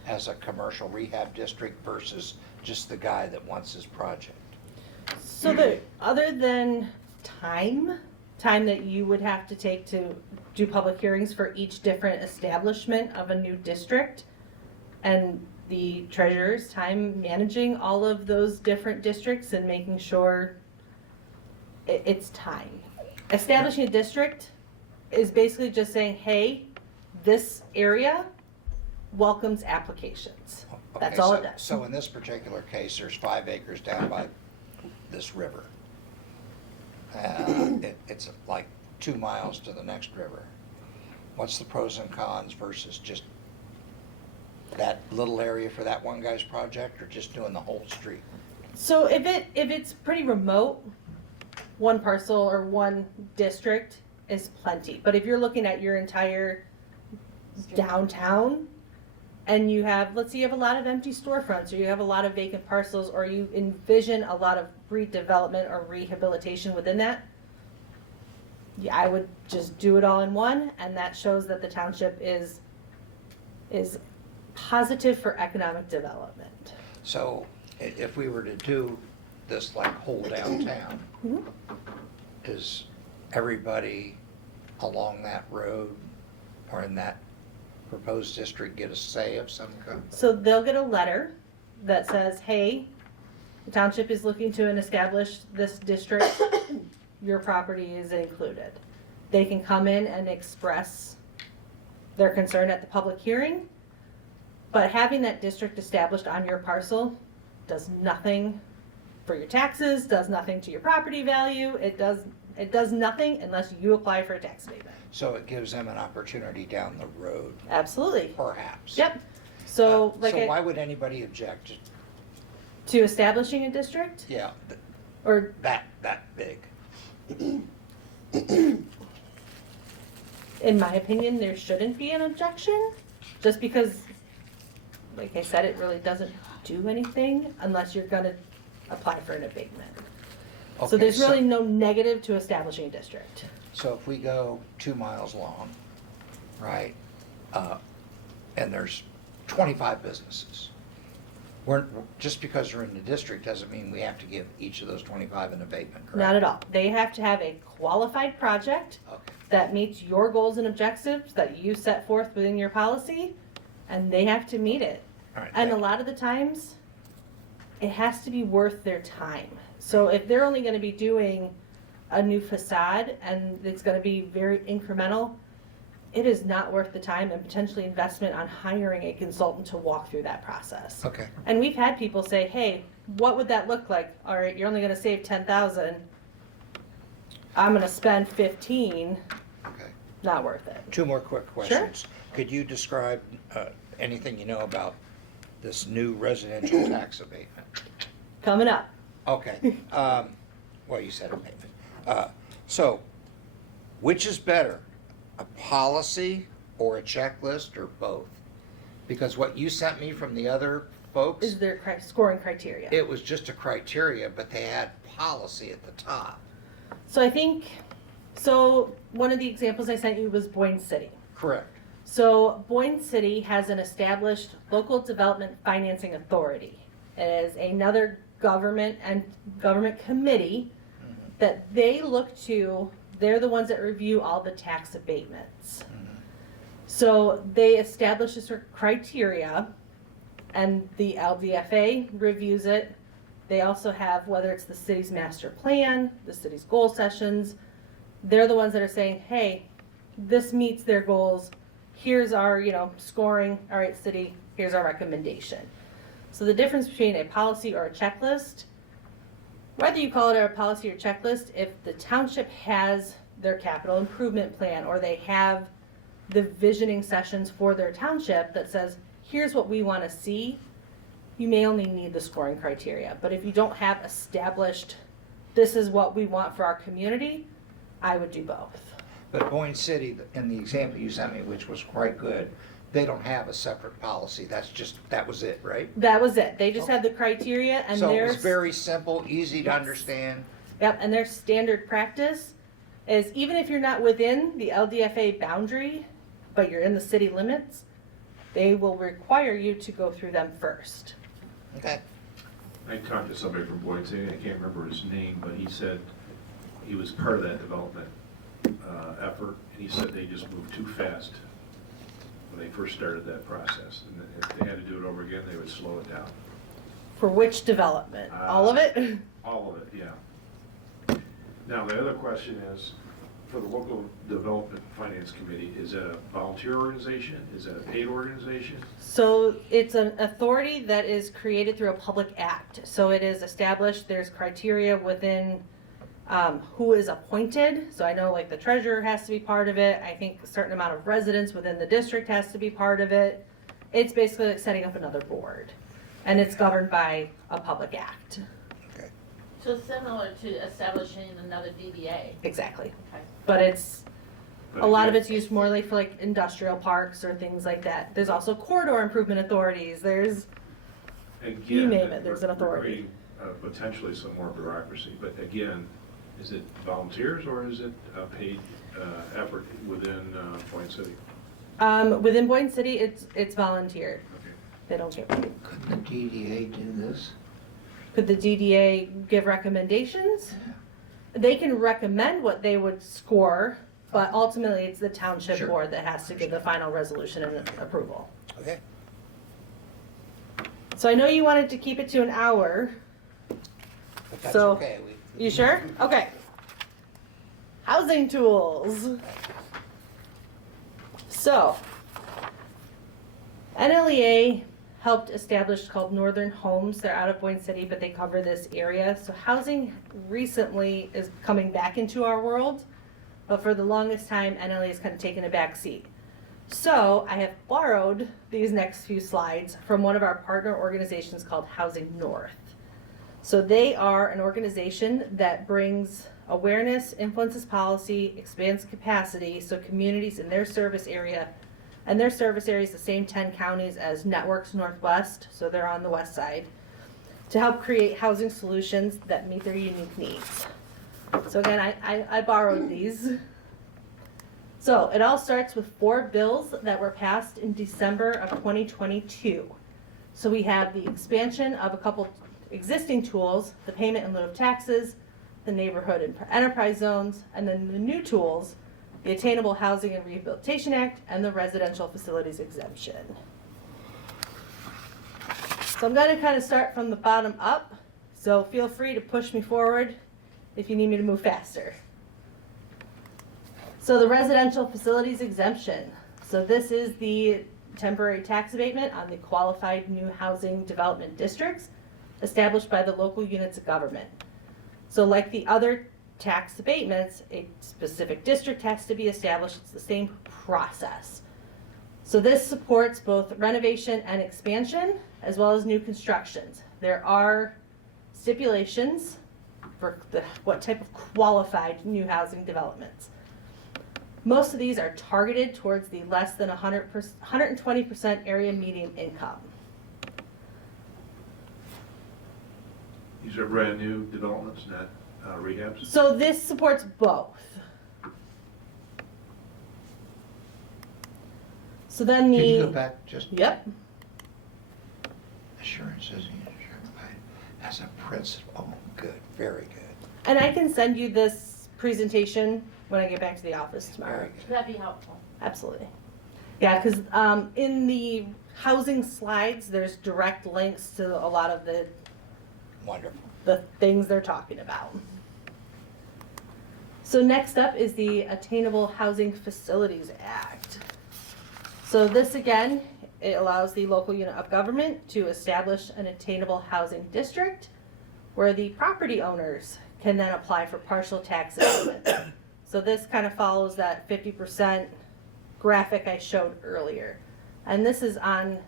as a commercial rehab district versus just the guy that wants his project? So other than time that you would have to take to do public hearings for each different establishment of a new district, and the treasurer's time managing all of those different districts and making sure it's time. Establishing a district is basically just saying, hey, this area welcomes applications. That's Okay, all so- it does. So in this particular case, there's 5 acres down by this river. It's like 2 miles to the next river. What's the pros and cons versus just that little area for that one guy's project, or just doing the whole street? So if it's pretty remote, one parcel or one district is plenty. But if you're looking at your entire downtown and you have, let's say you have a lot of empty storefronts, or you have a lot of vacant parcels, or you envision a lot of redevelopment or rehabilitation within that, yeah, I would just do it all in one, and that shows that the township is positive for economic development. So if we were to do this like whole downtown, Mhm. does everybody along that road or in that proposed district get a say of some kind? So they'll get a letter that says, hey, the township is looking to establish this district, your property is included. They can come in and express their concern at the public hearing, but having that district established on your parcel does nothing for your taxes, does nothing to your property value, it does nothing unless you apply for a tax abatement. So it gives them an opportunity down the road, Absolutely. perhaps. Yep. So So why would anybody object? to establishing a district, Yeah, or that big. in my opinion, there shouldn't be an objection, just because, like I said, it really doesn't do anything unless you're gonna apply for an abatement. So Okay, there's really no negative to establishing a district. So if we go 2 miles long, right, and there's 25 businesses, just because they're in the district doesn't mean we have to give each of those 25 an abatement, correct? Not at all. They have to have a qualified project Okay, that meets your goals and objectives that you set forth within your policy, and they have to meet it. all right. And a thank you. lot of the times, it has to be worth their time. So if they're only gonna be doing a new facade and it's gonna be very incremental, it is not worth the time and potentially investment on hiring a consultant to walk through that process. Okay, And we've had people say, hey, what would that look like? All right, you're only gonna save 10,000. I'm gonna spend 15, okay. not worth it. 2 more quick questions. Could you describe anything you know about this new residential tax abatement? Coming up. Okay, well, you said abatement. So, which is better, a policy or a checklist or both? Because what you sent me from the other folks, is their scoring criteria. it was just a criteria, but they had policy at the top. So I think, so one of the examples I sent you was Boyne City. Correct. So Boyne City has an established local development financing authority. It is another government committee that they look to. They're the ones that review all the tax abatements. So they establish this criteria, and the LDFA reviews it. They also have, whether it's the city's master plan, the city's goal sessions, they're the ones that are saying, hey, this meets their goals. Here's our, scoring. All right, city, here's our recommendation. So the difference between a policy or a checklist, whether you call it a policy or checklist, if the township has their capital improvement plan or they have the visioning sessions for their township that says, here's what we want to see, you may only need the scoring criteria. But if you don't have established, this is what we want for our community, I would do both. But Boyne City, in the example you sent me, which was quite good, they don't have a separate policy. That was it, right? That was it. They just had the criteria and So it their was very simple, easy to Yes. understand. Yep, and their standard practice is even if you're not within the LDFA boundary, but you're in the city limits, they will require you to go through them first. Okay. I talked to somebody from Boyne City, I can't remember his name, but he said he was part of that development effort, and he said they just moved too fast when they first started that process. And if they had to do it over again, they would slow it down. For which development? All of it? All of it, yeah. Now, the other question is, for the local development finance committee, is that a volunteer organization? Is that a paid organization? So it's an authority that is created through a public act. So it is established, there's criteria within who is appointed. So I know like the treasurer has to be part of it. I think a certain amount of residents within the district has to be part of it. It's basically like setting up another board. And it's governed by a public act. Okay. So similar to establishing another DBA. Exactly. Okay. But it's, But a lot of again- it's used more like for like industrial parks or things like that. There's also corridor improvement authorities. There's, Again, you name it, there's an we're authority. creating, potentially some more bureaucracy, but again, is it volunteers or is it a paid effort within Boyne City? within Boyne City, it's volunteer. Okay. They don't get paid. Couldn't the DDA do this? Could the DDA give recommendations? They can recommend what they would score, but ultimately it's the township Sure. board that has to give the final resolution and approval. Okay. So I know you wanted to keep it to an hour. But that's So- okay. You sure? Okay. Housing tools. So, NLEA helped establish called Northern Homes. They're out of Boyne City, but they cover this area. So housing recently is coming back into our world, but for the longest time, NLEA has kind of taken a back seat. So I have borrowed these next few slides from one of our partner organizations called Housing North. So they are an organization that brings awareness, influences policy, expands capacity, so communities in their service area, and their service area is the same 10 counties as Networks Northwest, so they're on the west side, to help create housing solutions that meet their unique needs. So again, I borrowed these. So it all starts with 4 bills that were passed in December of 2022. So we have the expansion of a couple existing tools, the payment in lieu of taxes, the neighborhood and enterprise zones, and then the new tools, the Attainable Housing and Rehabilitation Act, and the Residential Facilities Exemption. So I'm going to kind of start from the bottom up, so feel free to push me forward if you need me to move faster. So the Residential Facilities Exemption. So this is the temporary tax abatement on the qualified new housing development districts established by the local units of government. So like the other tax abatements, a specific district has to be established. It's the same process. So this supports both renovation and expansion, as well as new constructions. There are stipulations for what type of qualified new housing developments. Most of these are targeted towards the less than 120% area median income. These are brand new developments, not rehabs? So this supports both. So then Can the. you go back just? Yep. Assurances as a principal. Oh, good, very good. And I can send you this presentation when I get back to the office tomorrow. Very good. That'd be helpful. Absolutely. Yeah, because in the housing slides, there's direct links to a lot of Wonderful. the things they're talking about. So next up is the Attainable Housing Facilities Act. So this again, it allows the local unit of government to establish an attainable housing district where the property owners can then apply for partial tax abatement. So this kind of follows that 50% graphic I showed earlier. And this is on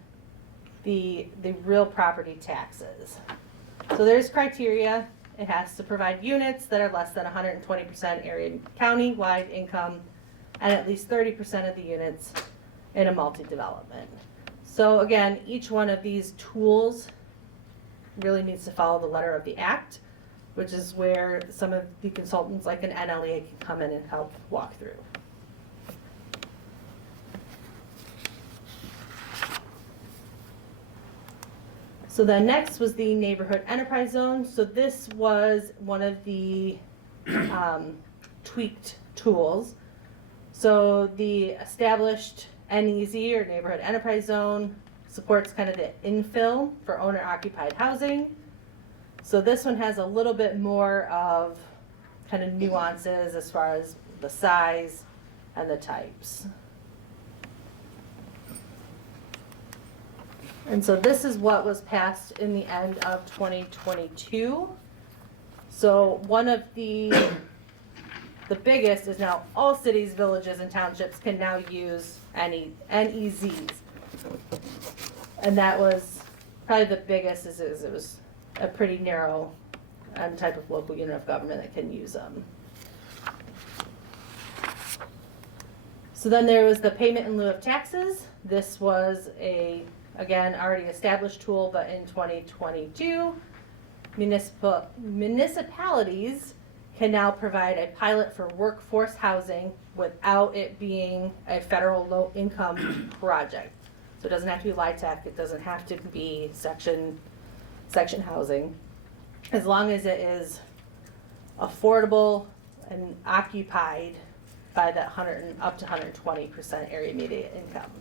the real property taxes. So there's criteria. It has to provide units that are less than 120% area county-wide income and at least 30% of the units in a multi-development. So again, each one of these tools really needs to follow the letter of the act, which is where some of the consultants like an NLEA can come in and help walk through. So then next was the neighborhood enterprise zone. So this was one of the tweaked tools. So the established NEZ or neighborhood enterprise zone supports kind of the infill for owner occupied housing. So this one has a little bit more of kind of nuances as far as the size and the types. And so this is what was passed in the end of 2022. So one of the biggest is now all cities, villages, and townships can now use NEZs. And that was probably the biggest is it was a pretty narrow type of local unit of government that can use them. So then there was the payment in lieu of taxes. This was again, already established tool, but in 2022, municipalities can now provide a pilot for workforce housing without it being a federal low-income project. So it doesn't have to be LIHTC, it doesn't have to be section housing. As long as it is affordable and occupied by that up to 120% area median income.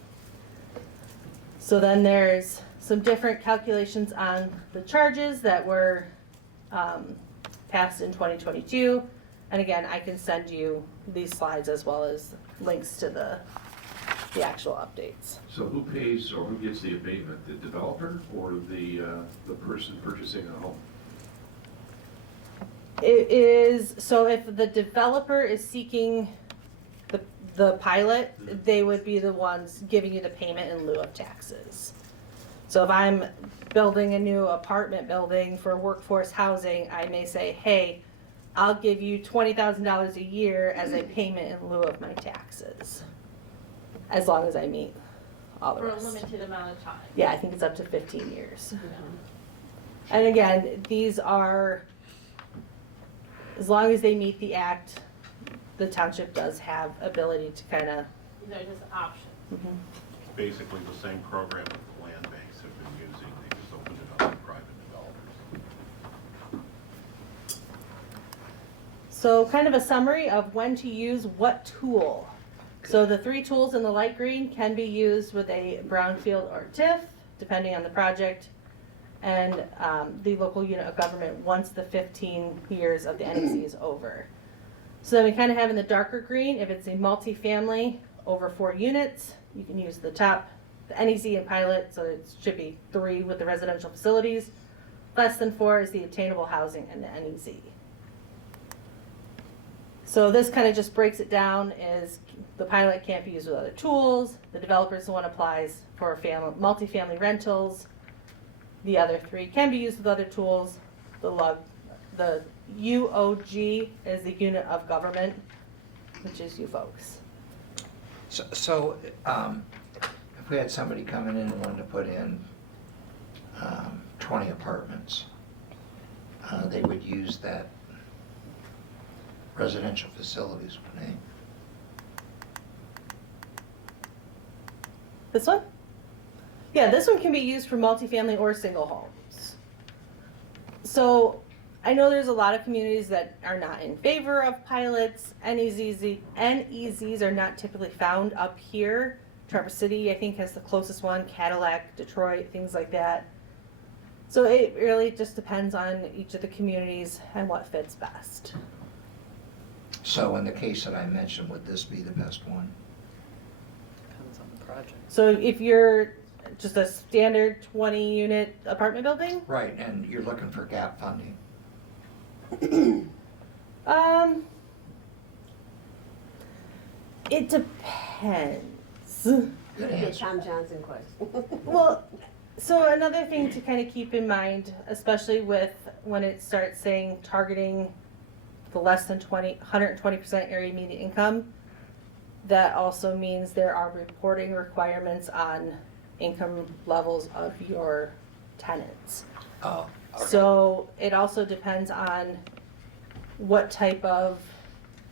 So then there's some different calculations on the charges that were passed in 2022. And again, I can send you these slides as well as links to the actual updates. So who pays or who gets the abatement, the developer or the person purchasing a home? It is, so if the developer is seeking the pilot, they would be the ones giving you the payment in lieu of taxes. So if I'm building a new apartment building for workforce housing, I may say, hey, I'll give you $20,000 a year as a payment in lieu of my taxes, as long as I meet all the For a rest. limited amount of time. Yeah, I think it's up to 15 years. And again, these are, as long as they meet the act, the township does have ability to kind of. They're just options. It's basically the same program that the land banks have been using, they just opened it up to private developers. So kind of a summary of when to use what tool. So the 3 tools in the light green can be used with a brownfield or TIF, depending on the project, and the local unit of government once the 15 years of the NEC is over. So then we kind of have in the darker green, if it's a multifamily over 4 units, you can use the top, the NEC and pilot, so it should be 3 with the residential facilities. Less than 4 is the attainable housing and the NEC. So this kind of just breaks it down is the pilot can't be used with other tools, the developer's the one applies for multifamily rentals, the other 3 can be used with other tools, the UOG is the unit of government, which is you folks. So if we had somebody coming in and wanted to put in 20 apartments, they would use that residential facilities, wouldn't they? This one? Yeah, this one can be used for multifamily or single homes. So I know there's a lot of communities that are not in favor of pilots. NEZs are not typically found up here. Traverse City, I think, has the closest one, Cadillac, Detroit, things like that. So it really just depends on each of the communities and what fits best. So in the case that I mentioned, would this be the best one? Depends on the project. So if you're just a standard 20-unit apartment building, Right, and you're looking for gap funding. it depends. Good The answer. Tom Johnson question. Well, so another thing to kind of keep in mind, especially with when it starts saying targeting the less than 120% area median income, that also means there are reporting requirements on income levels of your tenants. Oh, okay. So it also depends on what type of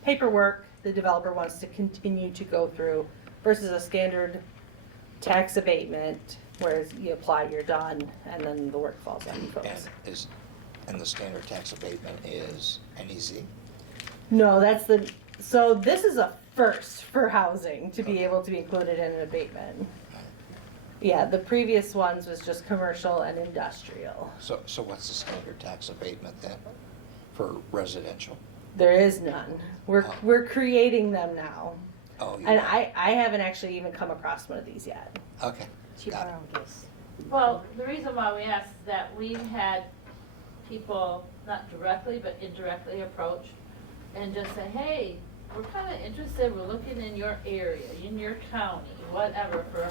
paperwork the developer wants to continue to go through versus a standard tax abatement, whereas you apply, you're done, and then the work falls on you folks. And the standard tax abatement is NEZ? No, so this is a first for housing to be able to be included in an abatement. Yeah, the previous ones was just commercial and industrial. So what's the standard tax abatement then for residential? There is none. We're creating them now. Oh, you And are. I haven't actually even come across one of these yet. Okay, She got it. borrowed this. Well, the reason why we asked is that we've had people, not directly, but indirectly approach and just say, hey, we're kind of interested, we're looking in your area, in your county, whatever, for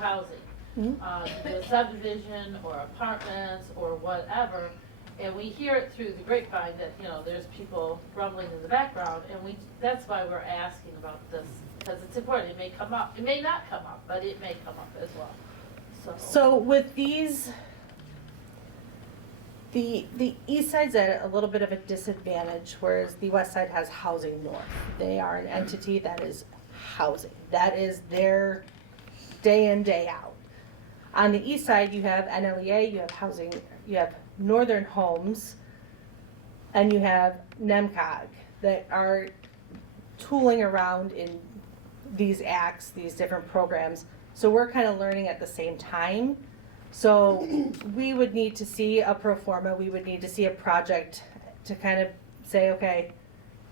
housing. Mhm. To do a subdivision or apartments or whatever. And we hear it through the grapevine that, there's people rumbling in the background, and that's why we're asking about this, because it's important. It may come up, it may not come up, but it may come up as well. So with these, the east side's at a little bit of a disadvantage, whereas the west side has Housing North. They are an entity that is housing. That is their day in, day out. On the east side, you have NLEA, you have housing, you have Northern Homes, and you have NEMCOG that are tooling around in these acts, these different programs. So we're kind of learning at the same time. So we would need to see a pro forma, we would need to see a project to kind of say, okay,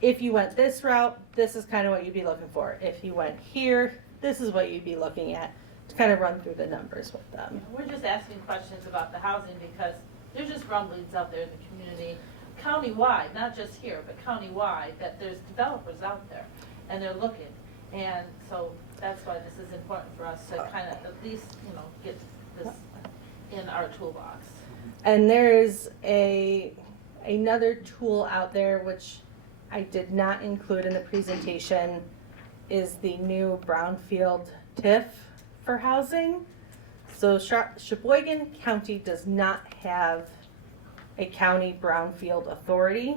if you went this route, this is kind of what you'd be looking for. If you went here, this is what you'd be looking at, to kind of run through the numbers with them. We're just asking questions about the housing because there's just rumblings out there in the community, countywide, not just here, but countywide, that there's developers out there and they're looking. And so that's why this is important for us to kind of at least, get this in our toolbox. And there's another tool out there which I did not include in the presentation, is the new brownfield TIF for housing. So Sheboygan County does not have a county brownfield authority.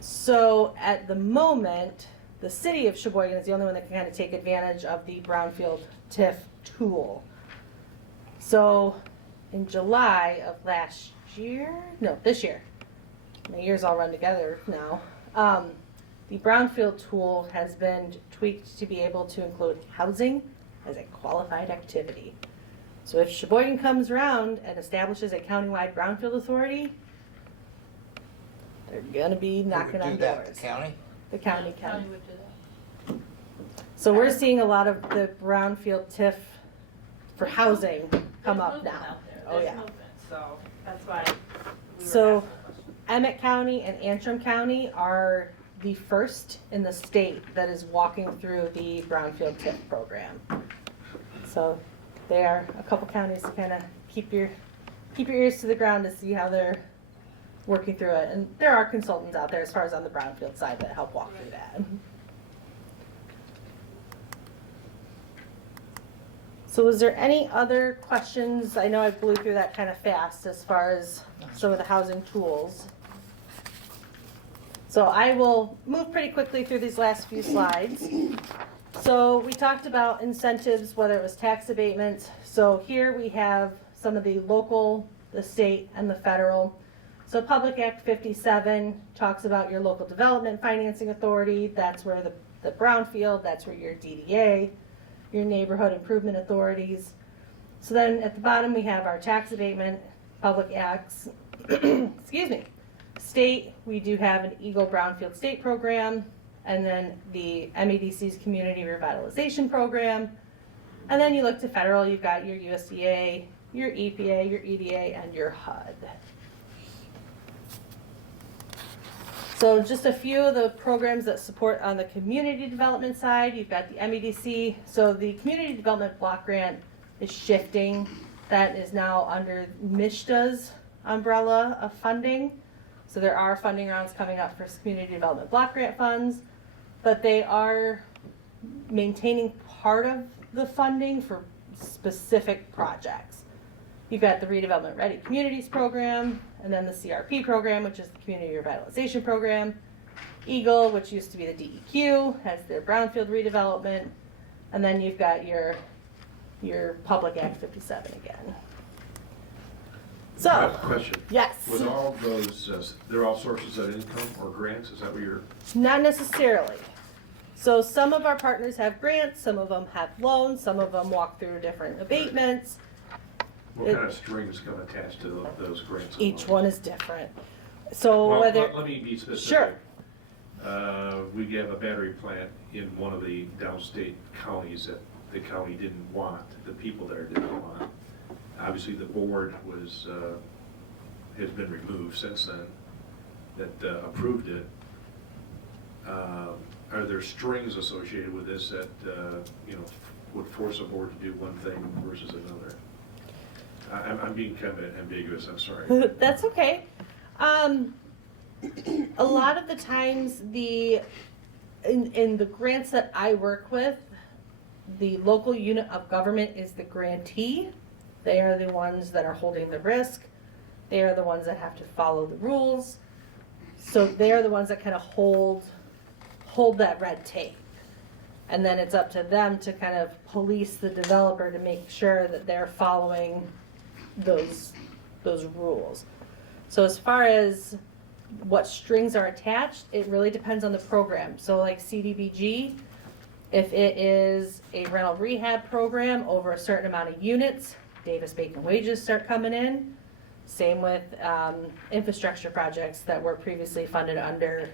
So at the moment, the city of Sheboygan is the only one that can kind of take advantage of the brownfield TIF tool. So in July of this year, my years all run together now, the brownfield tool has been tweaked to be able to include housing as a qualified activity. So if Sheboygan comes around and establishes a countywide brownfield authority, they're gonna be knocking Who on would do that, doors. the county? The county can. County would do that. So we're seeing a lot of the brownfield TIF for housing come There's up movement now. out there. Oh, There's yeah. movement, so that's why we were So- asking questions. Emmett County and Antrim County are the first in the state that is walking through the brownfield TIF program. So they are a couple counties to kind of keep your ears to the ground to see how they're working through it. And there are consultants out there as far as on the brownfield side that help walk through that. So is there any other questions? I know I blew through that kind of fast as far as some of the housing tools. So I will move pretty quickly through these last few slides. So we talked about incentives, whether it was tax abatements. So here we have some of the local, the state, and the federal. So Public Act 57 talks about your local development financing authority. That's where the brownfield, that's where your DDA, your neighborhood improvement authorities. So then at the bottom we have our tax abatement, public acts, excuse me. State, we do have an Eagle Brownfield State Program, and then the MEDC's Community Revitalization Program. And then you look to federal, you've got your USDA, your EPA, your EDA, and your HUD. So just a few of the programs that support on the community development side. You've got the MEDC. So the Community Development Block Grant is shifting. That is now under MISHDA's umbrella of funding. So there are funding rounds coming up for community development block grant funds, but they are maintaining part of the funding for specific projects. You've got the Redevelopment Ready Communities Program, and then the CRP program, which is the Community Revitalization Program. Eagle, which used to be the DEQ, has their brownfield redevelopment, and then you've got your Public Act 57 again. So, I have a question. yes. With all those, they're all sources of income or grants, is that what you're? Not necessarily. So some of our partners have grants, some of them have loans, some of them walk through different abatements. What kind of strings come attached to those grants? and Each loans? one is different. So Well, whether, let me be specific. Sure. We have a battery plant in one of the downstate counties that the county didn't want, the people there didn't want. Obviously, the board was, has been removed since then, that approved it. Are there strings associated with this that, would force a board to do one thing versus another? I'm being kind of ambiguous, I'm sorry. that's okay. A lot of the times in the grants that I work with, the local unit of government is the grantee. They are the ones that are holding the risk. They are the ones that have to follow the rules. So they are the ones that kind of hold that red tape. And then it's up to them to kind of police the developer to make sure that they're following those rules. So as far as what strings are attached, it really depends on the program. So like CDBG, if it is a rental rehab program over a certain amount of units, Davis-Bacon wages start coming in. Same with infrastructure projects that were previously funded under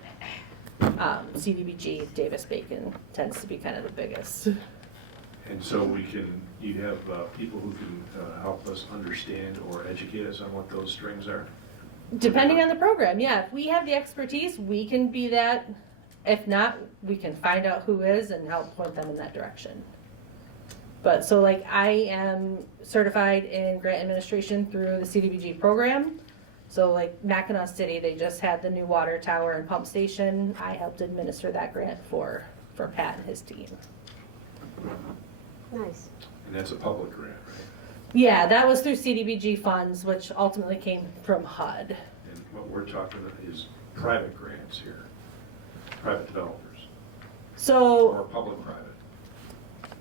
CDBG. Davis-Bacon tends to be kind of the biggest. And so you have people who can help us understand or educate us on what those strings are? Depending on the program, yeah. If we have the expertise, we can be that. If not, we can find out who is and help point them in that direction. But so like I am certified in grant administration through the CDBG program. So like Mackinac City, they just had the new water tower and pump station. I helped administer that grant for Pat and his team. Nice. And that's a public grant, right? Yeah, that was through CDBG funds, which ultimately came from HUD. And what we're talking about is private grants here, private developers, So or public-private.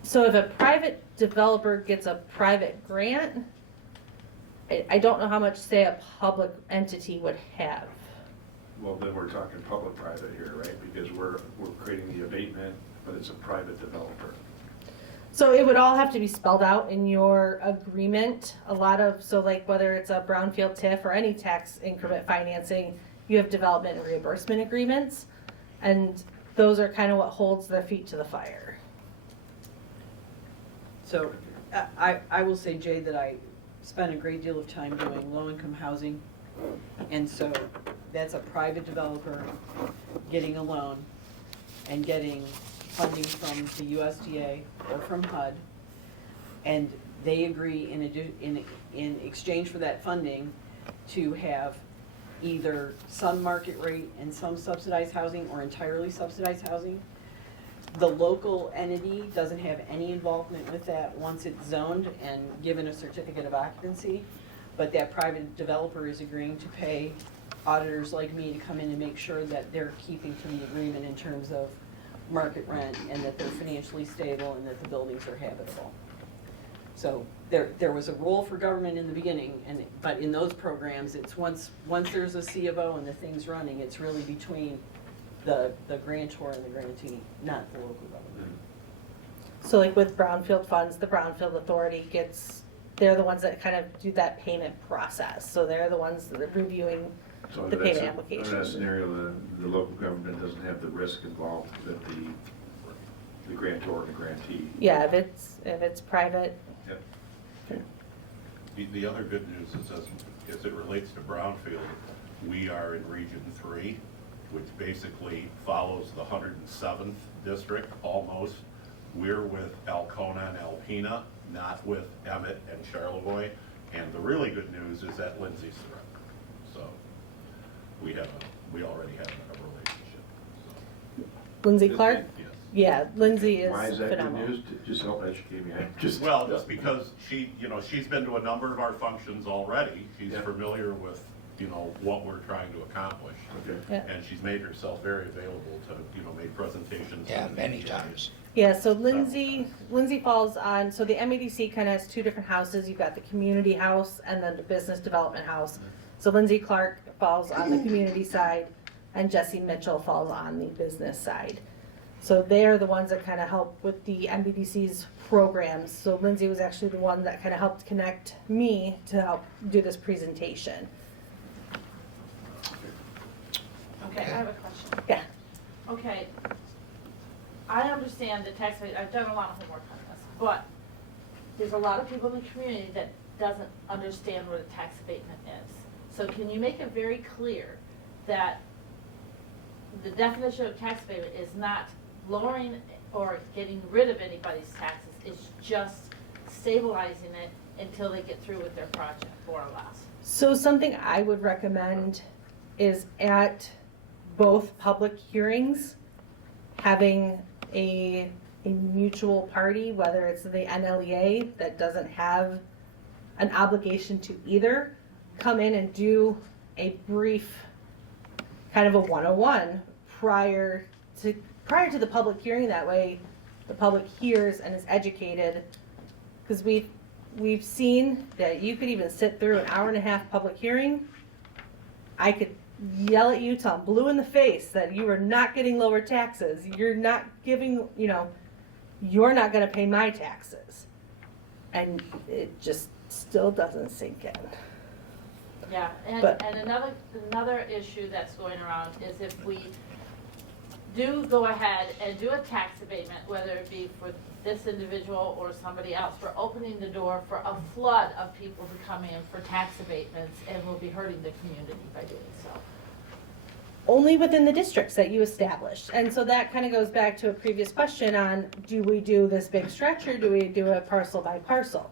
So if a private developer gets a private grant, I don't know how much, say, a public entity would have. Well, then we're talking public-private here, right? Because we're creating the abatement, but it's a private developer. So it would all have to be spelled out in your agreement. So like whether it's a brownfield TIF or any tax increment financing, you have development and reimbursement agreements. And those are kind of what holds their feet to the fire. So I will say, Jay, that I spent a great deal of time doing low-income housing. And so that's a private developer getting a loan and getting funding from the USDA or from HUD. And they agree in exchange for that funding to have either some market rate and some subsidized housing or entirely subsidized housing. The local entity doesn't have any involvement with that once it's zoned and given a certificate of occupancy. But that private developer is agreeing to pay auditors like me to come in and make sure that they're keeping to the agreement in terms of market rent and that they're financially stable and that the buildings are habitable. So there was a role for government in the beginning, but in those programs, it's once there's a C of O and the thing's running, it's really between the grantor and the grantee, not the local government. So like with brownfield funds, the Brownfield Authority they're the ones that kind of do that payment process. So they're the ones that are reviewing So the under payment that applications. Under that scenario, the local government doesn't have the risk involved that the grantor and the grantee. Yeah, if it's private. Yep. The other good news is as it relates to Brownfield, we are in Region 3, which basically follows the 107th district almost. We're with Alcona and Alpena, not with Emmett and Charlevoix. And the really good news is that Lindsay's the rep. So we already have a relationship. So. Lindsay Clark? Yes. Yeah, Lindsay is Why is that phenomenal. good news? Just help educate me. Just because she's been to a number of our functions already. She's Yeah. familiar with, what we're trying to accomplish. Okay. Yeah. And she's made herself very available to, make presentations. Yeah, many times. Yeah, so Lindsay falls on, so the MEDC kind of has two different houses. You've got the community house and then the business development house. So Lindsay Clark falls on the community side and Jesse Mitchell falls on the business side. So they're the ones that kind of help with the MBDC's programs. So Lindsay was actually the one that kind of helped connect me to help do this presentation. Okay, I have a question. Yeah. Okay, I understand the tax rate, I've done a lot of homework on this, but there's a lot of people in the community that doesn't understand what a tax abatement is. So can you make it very clear that the definition of tax abatement is not lowering or getting rid of anybody's taxes, it's just stabilizing it until they get through with their project, more or less? So something I would recommend is at both public hearings, having a mutual party, whether it's the NLEA that doesn't have an obligation to either, come in and do a brief kind of a 101 prior to the public hearing. That way the public hears and is educated, because we've seen that you could even sit through an hour-and-a-half public hearing. I could yell at you till I'm blue in the face that you are not getting lower taxes. You're not giving, you're not going to pay my taxes. And it just still doesn't sink in. Yeah, and But- another issue that's going around is if we do go ahead and do a tax abatement, whether it be for this individual or somebody else, we're opening the door for a flood of people to come in for tax abatements, and we'll be hurting the community by doing so. Only within the districts that you established. And so that kind of goes back to a previous question on, do we do this big stretch or do we do it parcel by parcel?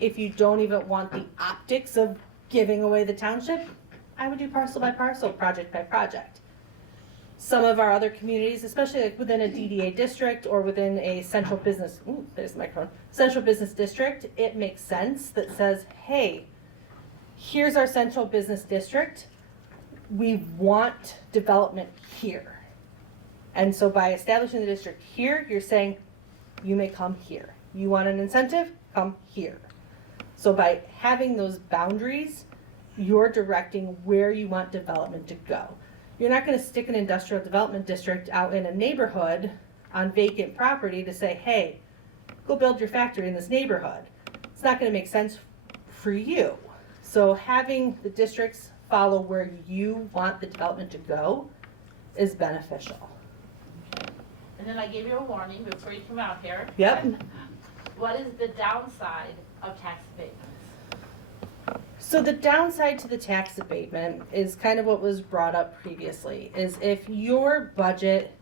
If you don't even want the optics of giving away the township, I would do parcel by parcel, project by project. Some of our other communities, especially like within a DDA district or within a central business, there's the microphone, central business district, it makes sense that says, hey, here's our central business district. We want development here. And so by establishing the district here, you're saying, you may come here. You want an incentive? Come here. So by having those boundaries, you're directing where you want development to go. You're not going to stick an industrial development district out in a neighborhood on vacant property to say, hey, go build your factory in this neighborhood. It's not going to make sense for you. So having the districts follow where you want the development to go is beneficial. And then I gave you a warning before you come out here. Yep. What is the downside of tax abatements? So the downside to the tax abatement is kind of what was brought up previously, is if your budget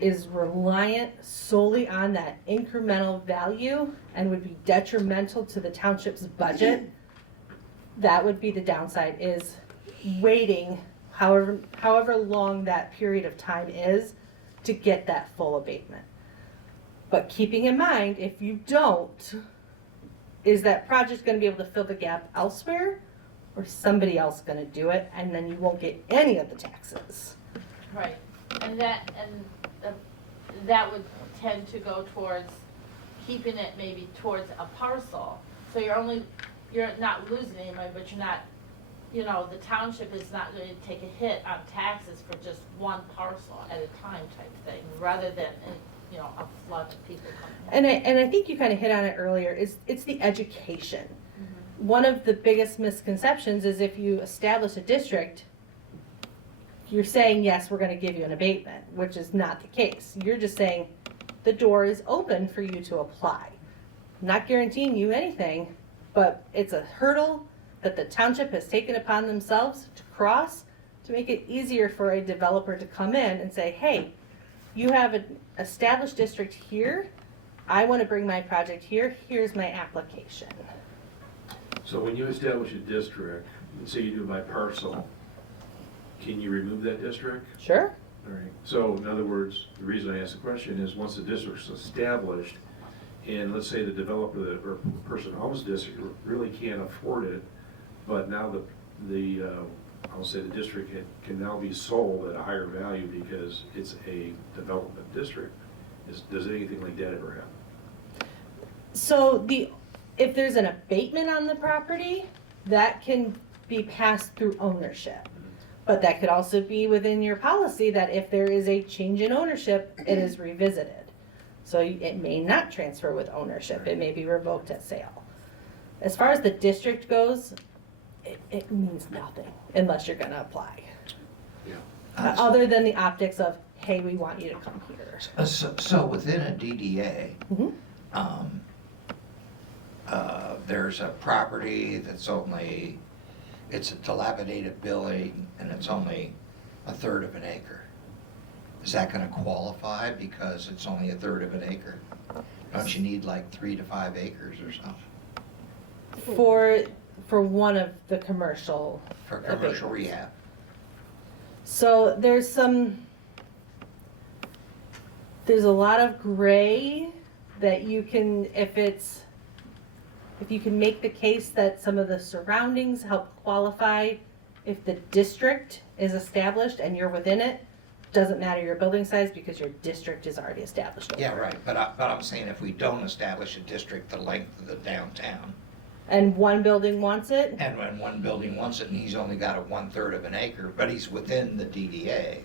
is reliant solely on that incremental value and would be detrimental to the township's budget, that would be the downside, is waiting however long that period of time is to get that full abatement. But keeping in mind, if you don't, is that project gonna be able to fill the gap elsewhere? Or somebody else gonna do it, and then you won't get any of the taxes? Right, and that would tend to go towards keeping it maybe towards a parcel. So you're not losing any money, but you're not, the township is not going to take a hit on taxes for just one parcel at a time type thing, rather than, a flood of people coming in. And I think you kind of hit on it earlier, it's the education. One of the biggest misconceptions is if you establish a district, you're saying, yes, we're gonna give you an abatement, which is not the case. You're just saying, the door is open for you to apply. Not guaranteeing you anything, but it's a hurdle that the township has taken upon themselves to cross to make it easier for a developer to come in and say, hey, you have an established district here, I wanna bring my project here, here's my application. So when you establish a district, let's say you do it by parcel, can you remove that district? Sure. All right, so in other words, the reason I asked the question is, once the district's established, and let's say the developer or person who owns the district really can't afford it, but now I'll say the district can now be sold at a higher value because it's a development district. Does anything like that ever happen? So if there's an abatement on the property, that can be passed through ownership. But that could also be within your policy that if there is a change in ownership, it is revisited. So it may not transfer with ownership, it may be revoked at sale. As far as the district goes, it means nothing unless you're gonna apply. Yeah. Other than the optics of, hey, we want you to come here. So within a DDA, Mhm. There's a property that's it's a dilapidated building and it's only a third of an acre. Is that gonna qualify because it's only a third of an acre? Don't you need like 3 to 5 acres or something For one of the commercial for commercial abatements. rehab? So there's a lot of gray that you can, if you can make the case that some of the surroundings help qualify, if the district is established and you're within it, doesn't matter your building size because your district is already established. Yeah, right, but I'm saying if we don't establish a district the length of the downtown, And one building wants it, and when one building wants it and he's only got a 1/3 of an acre, but he's within the DDA,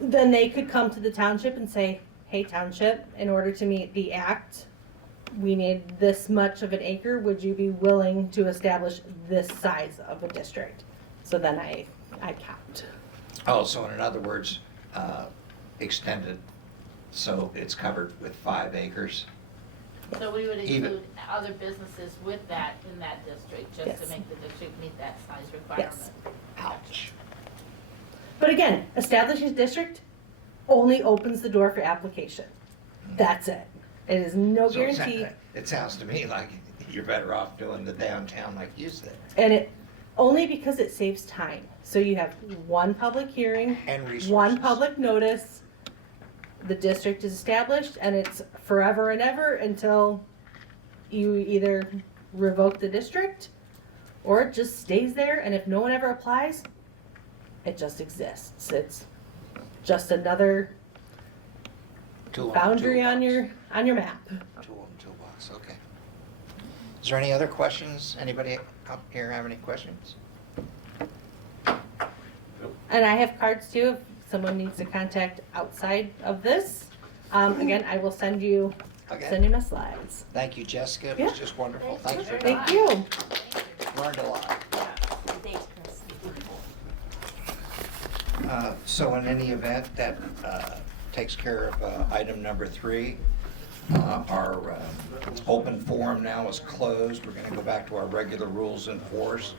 then they could come to the township and say, hey, township, in order to meet the act, we need this much of an acre, would you be willing to establish this size of a district? So then I count. Oh, so in other words, extended, so it's covered with 5 acres? So we would Even- include other businesses with that in that district, just Yes. to make the district meet that size requirement. Yes. Ouch. But again, establishing a district only opens the door for application. That's it. It is no So it's not- guarantee. It sounds to me like you're better off doing the downtown like you said. And it, only because it saves time. So you have one public hearing, And resources. one public notice, the district is established, and it's forever and ever until you either revoke the district or it just stays there, and if no one ever applies, it just exists. It's just another Tool in the boundary on toolbox. your map. Tool in the toolbox, okay. Is there any other questions? Anybody up here have any questions? And I have cards too, if someone needs to contact outside of this. Again, I will send you my slides. Thank you, Jessica. It Yeah. was just wonderful. Thanks for Thank you. learned a lot. Thanks, Chris. So in any event, that takes care of item number 3. Our open forum now is closed. We're going to go back to our regular rules in force.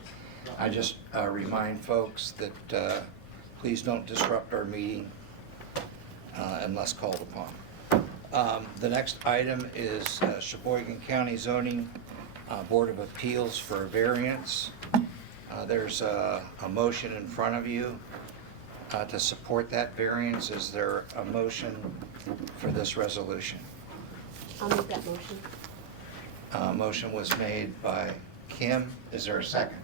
I just remind folks that please don't disrupt our meeting unless called upon. The next item is Sheboygan County Zoning Board of Appeals for a variance. There's a motion in front of you. to support that variance. Is there a motion for this resolution? I'll make that motion. Motion was made by Kim. Is there a second?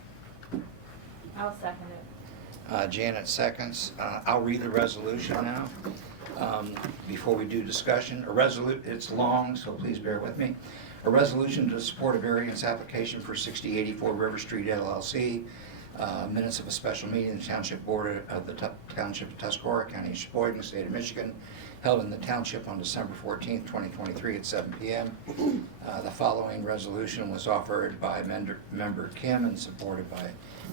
I'll second it. Janet seconds. I'll read the resolution now. Before we do discussion, it's long, so please bear with me. A resolution to support a variance application for 6084 River Street LLC. Minutes of a special meeting of the Township Board of the Township of Tuscarora, County of Sheboygan, State of Michigan, held in the Township on December 14th, 2023 at 7 p.m. The following resolution was offered by Member Kim and supported by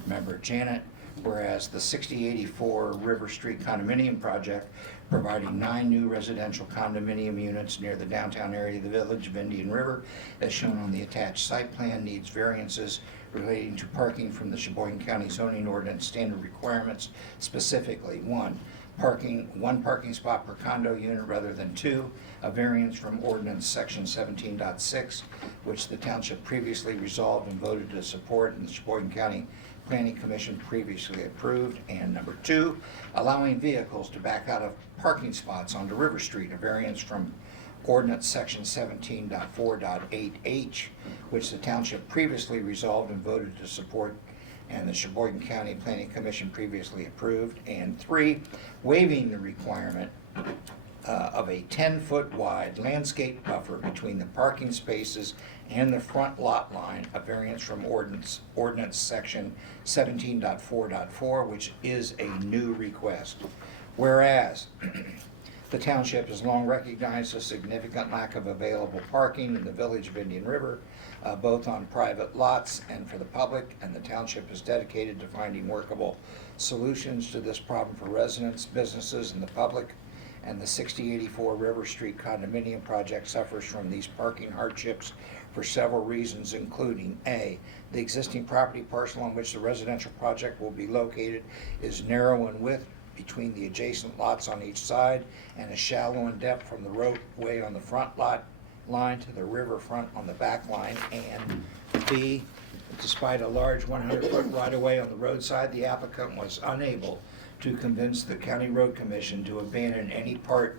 Member Janet. Whereas the 6084 River Street condominium project, providing 9 new residential condominium units near the downtown area of the village of Indian River, as shown on the attached site plan, needs variances relating to parking from the Sheboygan County zoning ordinance standard requirements, specifically: 1 parking spot per condo unit rather than 2, a variance from ordinance section 17.6, which the township previously resolved and voted to support, and the Sheboygan County Planning Commission previously approved. And number 2, allowing vehicles to back out of parking spots onto River Street, a variance from ordinance section 17.4.8H, which the township previously resolved and voted to support, and the Sheboygan County Planning Commission previously approved. And 3, waiving the requirement of a 10-foot wide landscape buffer between the parking spaces and the front lot line, a variance from ordinance section 17.4.4, which is a new request. Whereas the township has long recognized a significant lack of available parking in the village of Indian River, both on private lots and for the public, and the township is dedicated to finding workable solutions to this problem for residents, businesses, and the public. And the 6084 River Street condominium project suffers from these parking hardships for several reasons, including: A, the existing property parcel on which the residential project will be located is narrow in width between the adjacent lots on each side, and is shallow in depth from the roadway on the front lot line to the riverfront on the back line. And B, despite a large 100-foot right-of-way on the roadside, the applicant was unable to convince the County Road Commission to abandon any part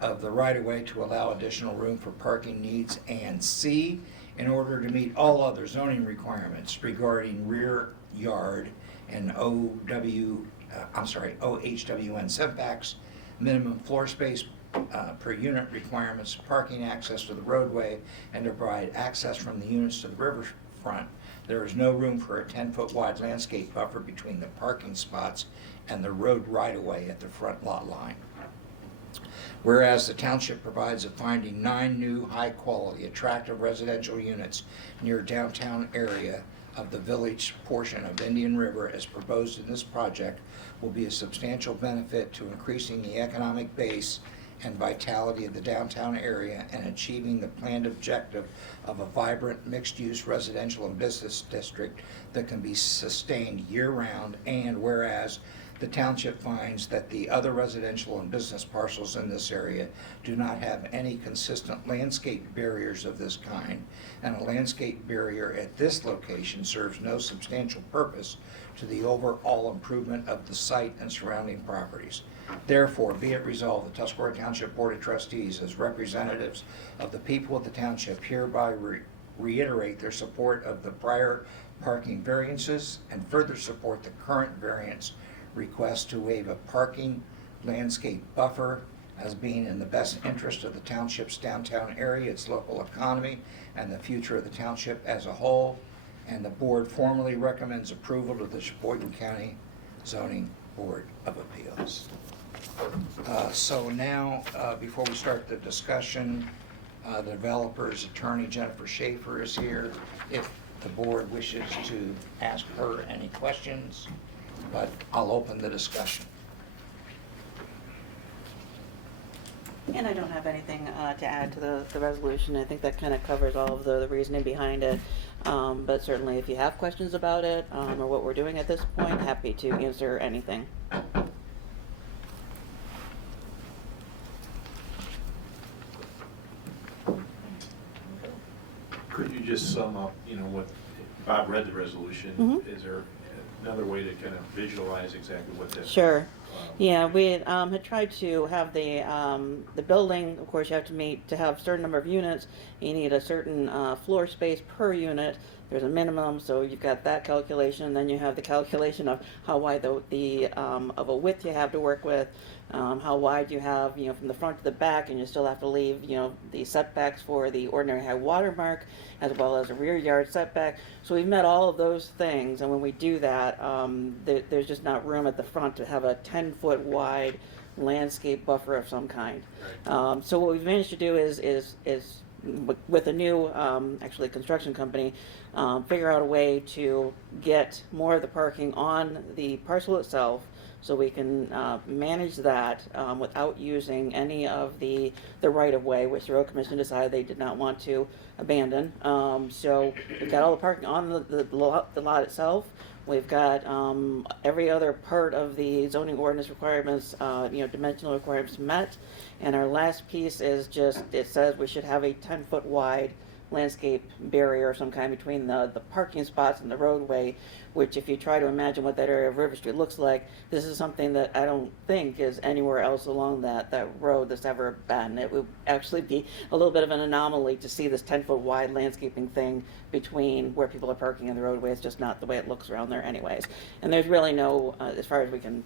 of the right-of-way to allow additional room for parking needs. And C, in order to meet all other zoning requirements regarding rear yard and OHWN setbacks, minimum floor space per unit requirements, parking access to the roadway, and to provide access from the units to the riverfront, there is no room for a 10-foot wide landscape buffer between the parking spots and the road right-of-way at the front lot line. Whereas the township provides of finding 9 new high-quality, attractive residential units near downtown area of the village portion of Indian River as proposed in this project will be a substantial benefit to increasing the economic base and vitality of the downtown area and achieving the planned objective of a vibrant mixed-use residential and business district that can be sustained year-round. And whereas the township finds that the other residential and business parcels in this area do not have any consistent landscape barriers of this kind, and a landscape barrier at this location serves no substantial purpose to the overall improvement of the site and surrounding properties. Therefore, be it resolved, the Tuscarora Township Board of Trustees, as representatives of the people of the township, hereby reiterate their support of the prior parking variances and further support the current variance request to waive a parking landscape buffer as being in the best interest of the township's downtown area, its local economy, and the future of the township as a whole. And the board formally recommends approval to the Sheboygan County Zoning Board of Appeals. So now, before we start the discussion, the developer's attorney, Jennifer Schaefer, is here. If the board wishes to ask her any questions, but I'll open the discussion. And I don't have anything to add to the resolution. I think that kind of covers all of the reasoning behind it. But certainly if you have questions about it or what we're doing at this point, happy to answer anything. Could you just sum up, what Bob read the resolution? Mhm. Is there another way to kind of visualize exactly what that? Sure. Yeah, we had tried to have the building, of course, you have to have a certain number of units. You need a certain floor space per unit. There's a minimum, so you've got that calculation, and then you have the calculation of how wide of a width you have to work with, how wide you have, from the front to the back, and you still have to leave, the setbacks for the ordinary high water mark, as well as a rear yard setback. So we've met all of those things, and when we do that, there's just not room at the front to have a 10-foot wide landscape buffer of some kind. So what we've managed to do is with a new, actually construction company, figure out a way to get more of the parking on the parcel itself, so we can manage that without using any of the right-of-way, which the road commission decided they did not want to abandon. So we've got all the parking on the lot itself. We've got every other part of the zoning ordinance requirements, dimensional requirements met. And our last piece is just, it says we should have a 10-foot wide landscape barrier of some kind between the parking spots and the roadway, which if you try to imagine what that area of River Street looks like, this is something that I don't think is anywhere else along that road that's ever been. It would actually be a little bit of an anomaly to see this 10-foot wide landscaping thing between where people are parking and the roadway. It's just not the way it looks around there anyways. And there's really no, as far as we can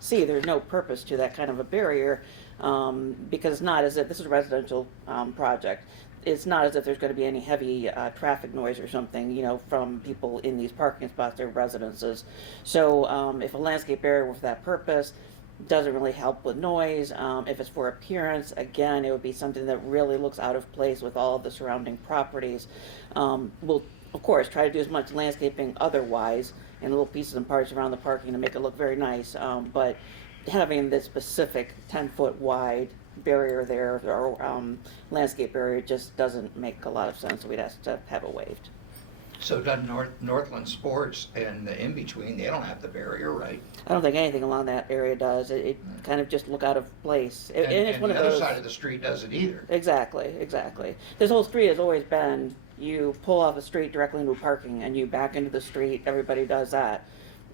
see, there's no purpose to that kind of a barrier, because it's not as if this is a residential project. It's not as if there's going to be any heavy traffic noise or something, from people in these parking spots, their residences. So if a landscape barrier were for that purpose, doesn't really help with noise. If it's for appearance, again, it would be something that really looks out of place with all of the surrounding properties. We'll, of course, try to do as much landscaping otherwise in little pieces and parts around the parking to make it look very nice. But having this specific 10-foot wide barrier there, or landscape barrier, just doesn't make a lot of sense. We'd have to have it waived. So doesn't Northland Sports and the in-between, they don't have the barrier, right? I don't think anything along that area does. It kind of just look out of place. And it's one the of other those, side of the street doesn't either. Exactly. This whole street has always been, you pull off a street directly into parking and you back into the street. Everybody does that.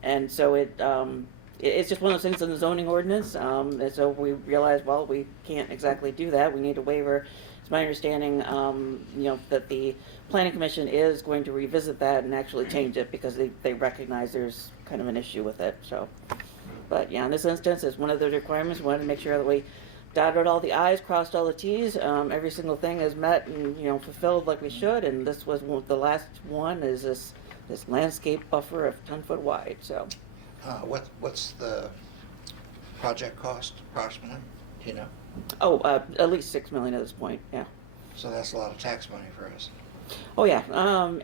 And so it's just one of those things in the zoning ordinance, and so we realized, well, we can't exactly do that. We need a waiver. It's my understanding, that the planning commission is going to revisit that and actually change it because they recognize there's kind of an issue with it. So, but yeah, in this instance, it's one of those requirements. We wanted to make sure that we dotted all the I's, crossed all the T's. Every single thing is met and fulfilled like we should. And this was the last one. Is this landscape buffer of 10-foot wide? So. What's the project cost approximately? Do you know? Oh, at least $6 million at this point. Yeah. So that's a lot of tax money for us. Oh yeah.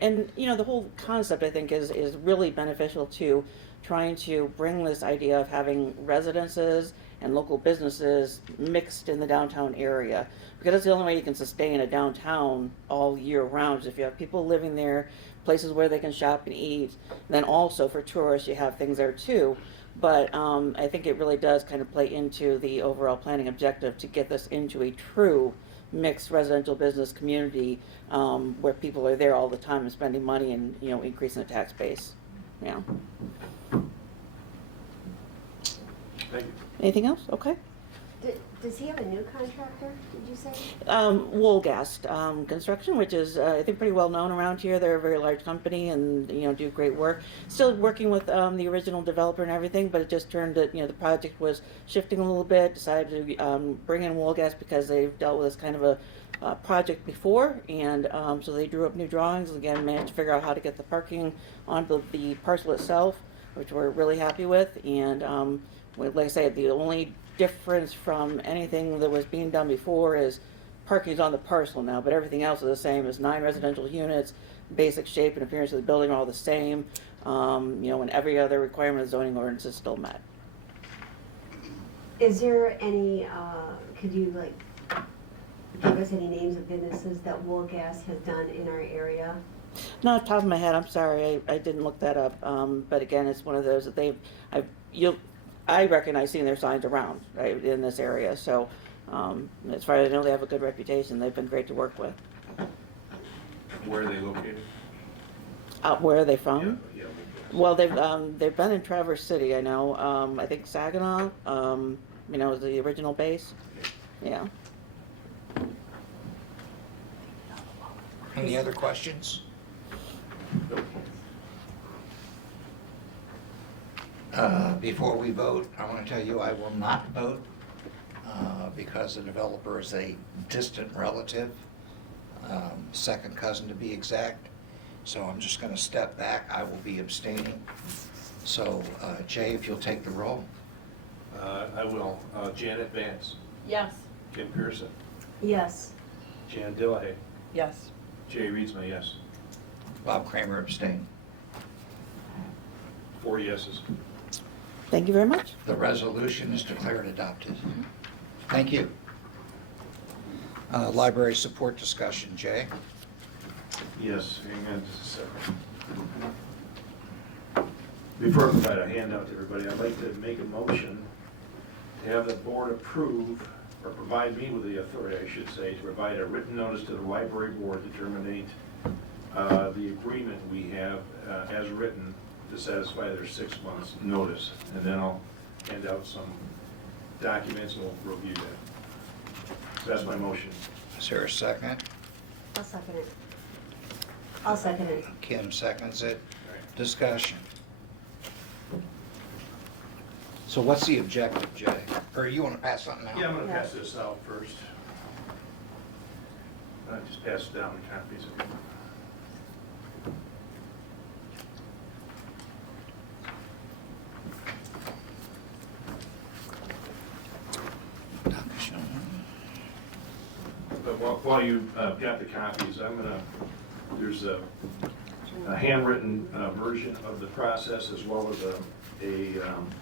And the whole concept I think is really beneficial to trying to bring this idea of having residences and local businesses mixed in the downtown area, because that's the only way you can sustain a downtown all year round. Is if you have people living there, places where they can shop and eat. And then also for tourists, you have things there too. But I think it really does kind of play into the overall planning objective to get this into a true mixed residential business community, where people are there all the time and spending money and increasing the tax base. Yeah. Thank you. Anything else? Okay. Does he have a new contractor, did you say? Woolgast Construction, which is I think pretty well known around here. They're a very large company and do great work. Still working with the original developer and everything, but it just turned that the project was shifting a little bit. Decided to bring in Woolgast because they've dealt with this kind of a project before, and so they drew up new drawings. Again, managed to figure out how to get the parking onto the parcel itself, which we're really happy with. And like I said, the only difference from anything that was being done before is parking is on the parcel now, but everything else is the same. It's 9 residential units, basic shape and appearance of the building are all the same, and every other requirement of zoning ordinance is still met. Is there any, could you give us any names of businesses that Woolgas has done in our area? Not off the top of my head, I'm sorry, I didn't look that up, but again, it's one of those that I recognize seeing their signs around, right, in this area. So as far as I know, they have a good reputation. They've been great to work with. Where are they located? Where are they from? Yeah, Well, they've been in Traverse City, I know. I think Saginaw, is the original base. Yeah. Any other questions? Before we vote, I want to tell you I will not vote because the developer is a distant relative, second cousin to be exact. So I'm just going to step back. I will be abstaining. So Jay, if you'll take the roll. I will. Janet Vance, Yes. Kim Pearson, Yes. Jan Dillahay, Yes. Jay Reedsma, yes. Bob Kramer abstain. 4 yeses. Thank you very much. The resolution is declared adopted. Thank you. Library support discussion, Jay. Yes, hang on just a second. Before I provide a handout to everybody, I'd like to make a motion to have the board approve, or provide me with the authority, I should say, to provide a written notice to the library board to terminate the agreement we have as written to satisfy their 6 months notice. And then I'll hand out some documents and we'll review that. So that's my motion. Is there a second? I'll second it. I'll second it. Kim seconds it. Discussion. So what's the objective, Jay? Or you want to pass something out? Yeah, I'm gonna pass this out first. Just pass it down the copies. But while you got the copies, there's a handwritten version of the process as well as if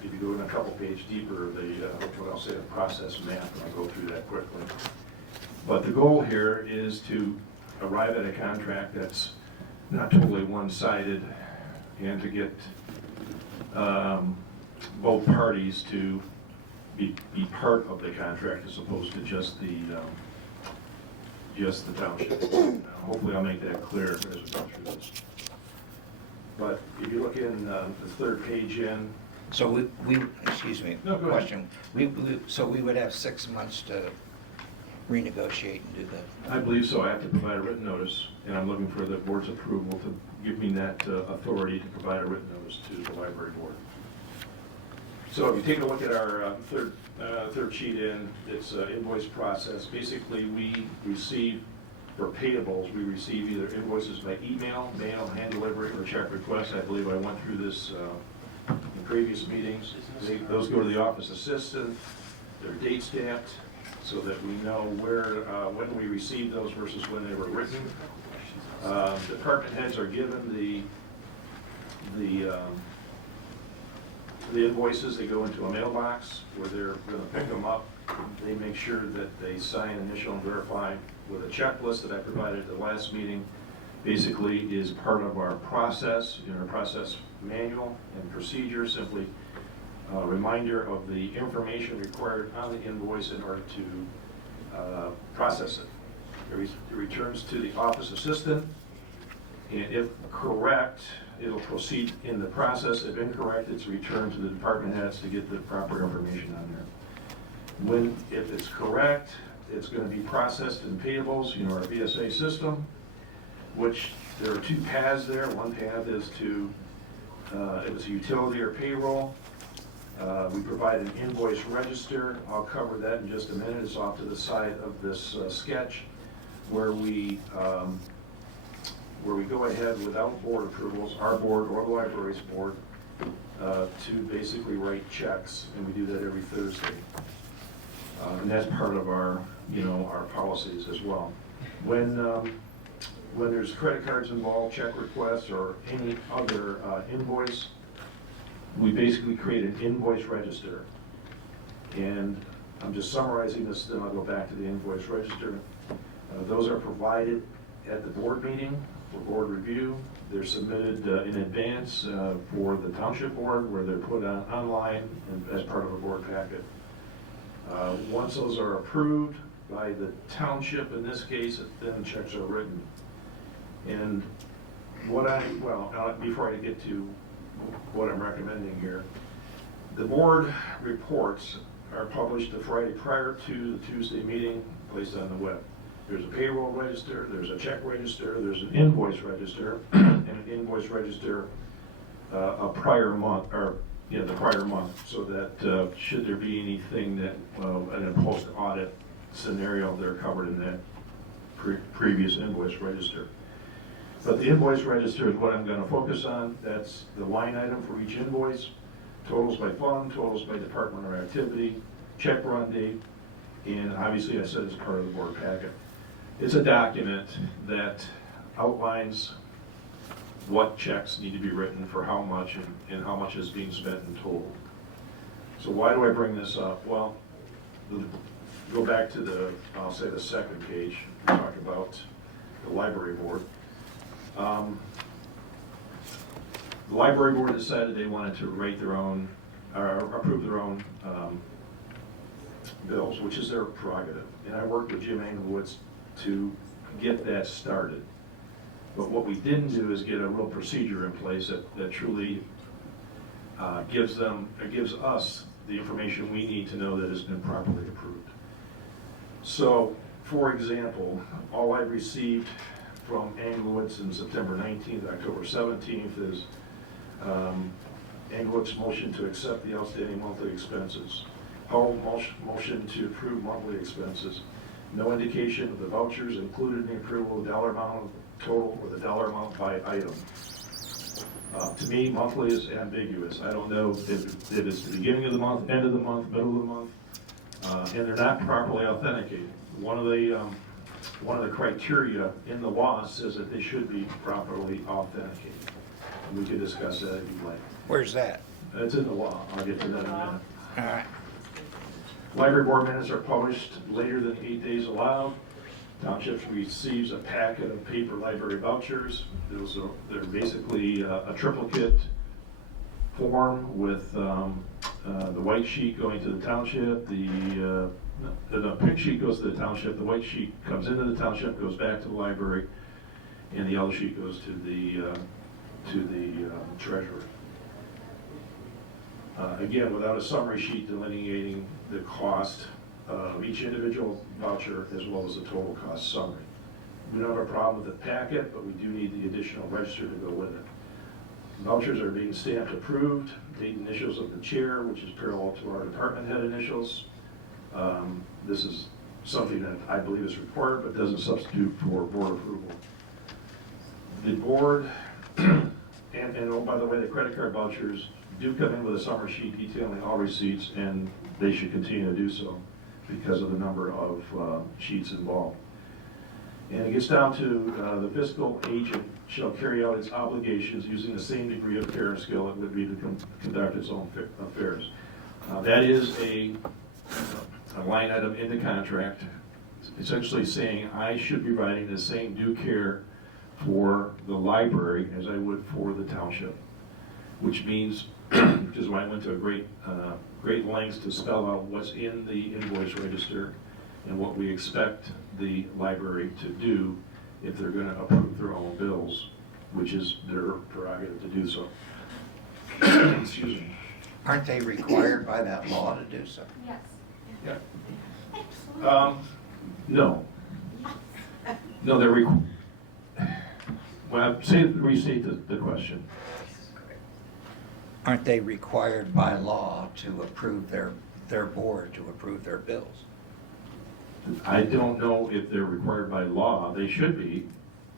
you go in a couple page deeper, what I'll say, the process map, and I'll go through that quickly. But the goal here is to arrive at a contract that's not totally one-sided and to get both parties to be part of the contract as opposed to just the township. Hopefully I'll make that clear as we go through this. But if you look in the third page in. So excuse me, No, go ahead. question. So we would have 6 months to renegotiate and do that? I believe so. I have to provide a written notice, and I'm looking for the board's approval to give me that authority to provide a written notice to the library board. So if you take a look at our third sheet in, it's invoice process. Basically, we receive, for payables, we receive either invoices by email, mail, hand delivery, or check request. I believe I went through this in previous meetings. Those go to the office assistant. They're date stamped so that we know when we received those versus when they were written. Department heads are given the invoices. They go into a mailbox where they're going to pick them up. They make sure that they sign, initial, and verify with a checklist that I provided at the last meeting. Basically is part of our process, in our process manual and procedure, simply a reminder of the information required on the invoice in order to process it. It returns to the office assistant, and if correct, it'll proceed in the process. If incorrect, it's returned to the department heads to get the proper information on there. If it's correct, it's going to be processed in payables, our VSA system, which there are two paths there. One path is to, if it's a utility or payroll, we provide an invoice register. I'll cover that in just a minute. It's off to the side of this sketch where we go ahead without board approvals, our board or the library's board, to basically write checks, and we do that every Thursday. And that's part of our, our policies as well. When there's credit cards involved, check requests, or any other invoice, we basically create an invoice register. And I'm just summarizing this, then I'll go back to the invoice register. Those are provided at the board meeting for board review. They're submitted in advance for the township board, where they're put online and as part of a board packet. Once those are approved by the township, in this case, then checks are written. And before I get to what I'm recommending here. The board reports are published the Friday prior to the Tuesday meeting, placed on the web. There's a payroll register, there's a check register, there's an invoice register, and an invoice register a prior month, or, the prior month, so that should there be anything that, in a post-audit scenario, they're covered in that previous invoice register. But the invoice register is what I'm gonna focus on. That's the line item for each invoice, totals by fund, totals by department or activity, check run date, and obviously I said it's part of the board packet. It's a document that outlines what checks need to be written for how much and how much is being spent in total. So why do I bring this up? Well, go back to the, I'll say the second page, talk about the library board. The library board decided they wanted to rate their own, or approve their own bills, which is their prerogative. And I worked with Jim Engelwitz to get that started. But what we didn't do is get a real procedure in place that truly gives us the information we need to know that has been properly approved. So, for example, all I received from Engelwitz on September 19th, October 17th is Englewitz's motion to accept the outstanding monthly expenses. Home motion to approve monthly expenses. No indication of the vouchers included in the approval, dollar amount total, or the dollar amount by item. To me, monthly is ambiguous. I don't know if it's the beginning of the month, end of the month, middle of the month, and they're not properly authenticated. One of the criteria in the law says that they should be properly authenticated. And we could discuss that if you'd like. Where's that? It's in the law. I'll get to that in a minute. All right. Library board minutes are published later than 8 days allowed. Township receives a packet of paper library vouchers. They're basically a triplicate form with the white sheet going to the township, the pink sheet goes to the township, the white sheet comes into the township, goes back to the library, and the yellow sheet goes to the treasurer. Again, without a summary sheet delineating the cost of each individual voucher as well as the total cost summary. We don't have a problem with the packet, but we do need the additional register to go with it. Vouchers are being stamped approved, date initials of the chair, which is parallel to our department head initials. This is something that I believe is required, but doesn't substitute for board approval. The board, and oh, by the way, the credit card vouchers do come in with a summary sheet detailing all receipts, and they should continue to do so because of the number of sheets involved. And it gets down to the fiscal agent shall carry out its obligations using the same degree of care and skill it would be to conduct its own affairs. That is a line item in the contract, essentially saying I should be providing the same due care for the library as I would for the township, which means, which is why I went to a great lengths to spell out what's in the invoice register and what we expect the library to do if they're going to approve their own bills, which is their prerogative to do so. Excuse me. Aren't they required by that law to do so? Yes. Yeah. No. No, they're well, restate the question. Aren't they required by law to approve their board to approve their bills? I don't know if they're required by law. They should be.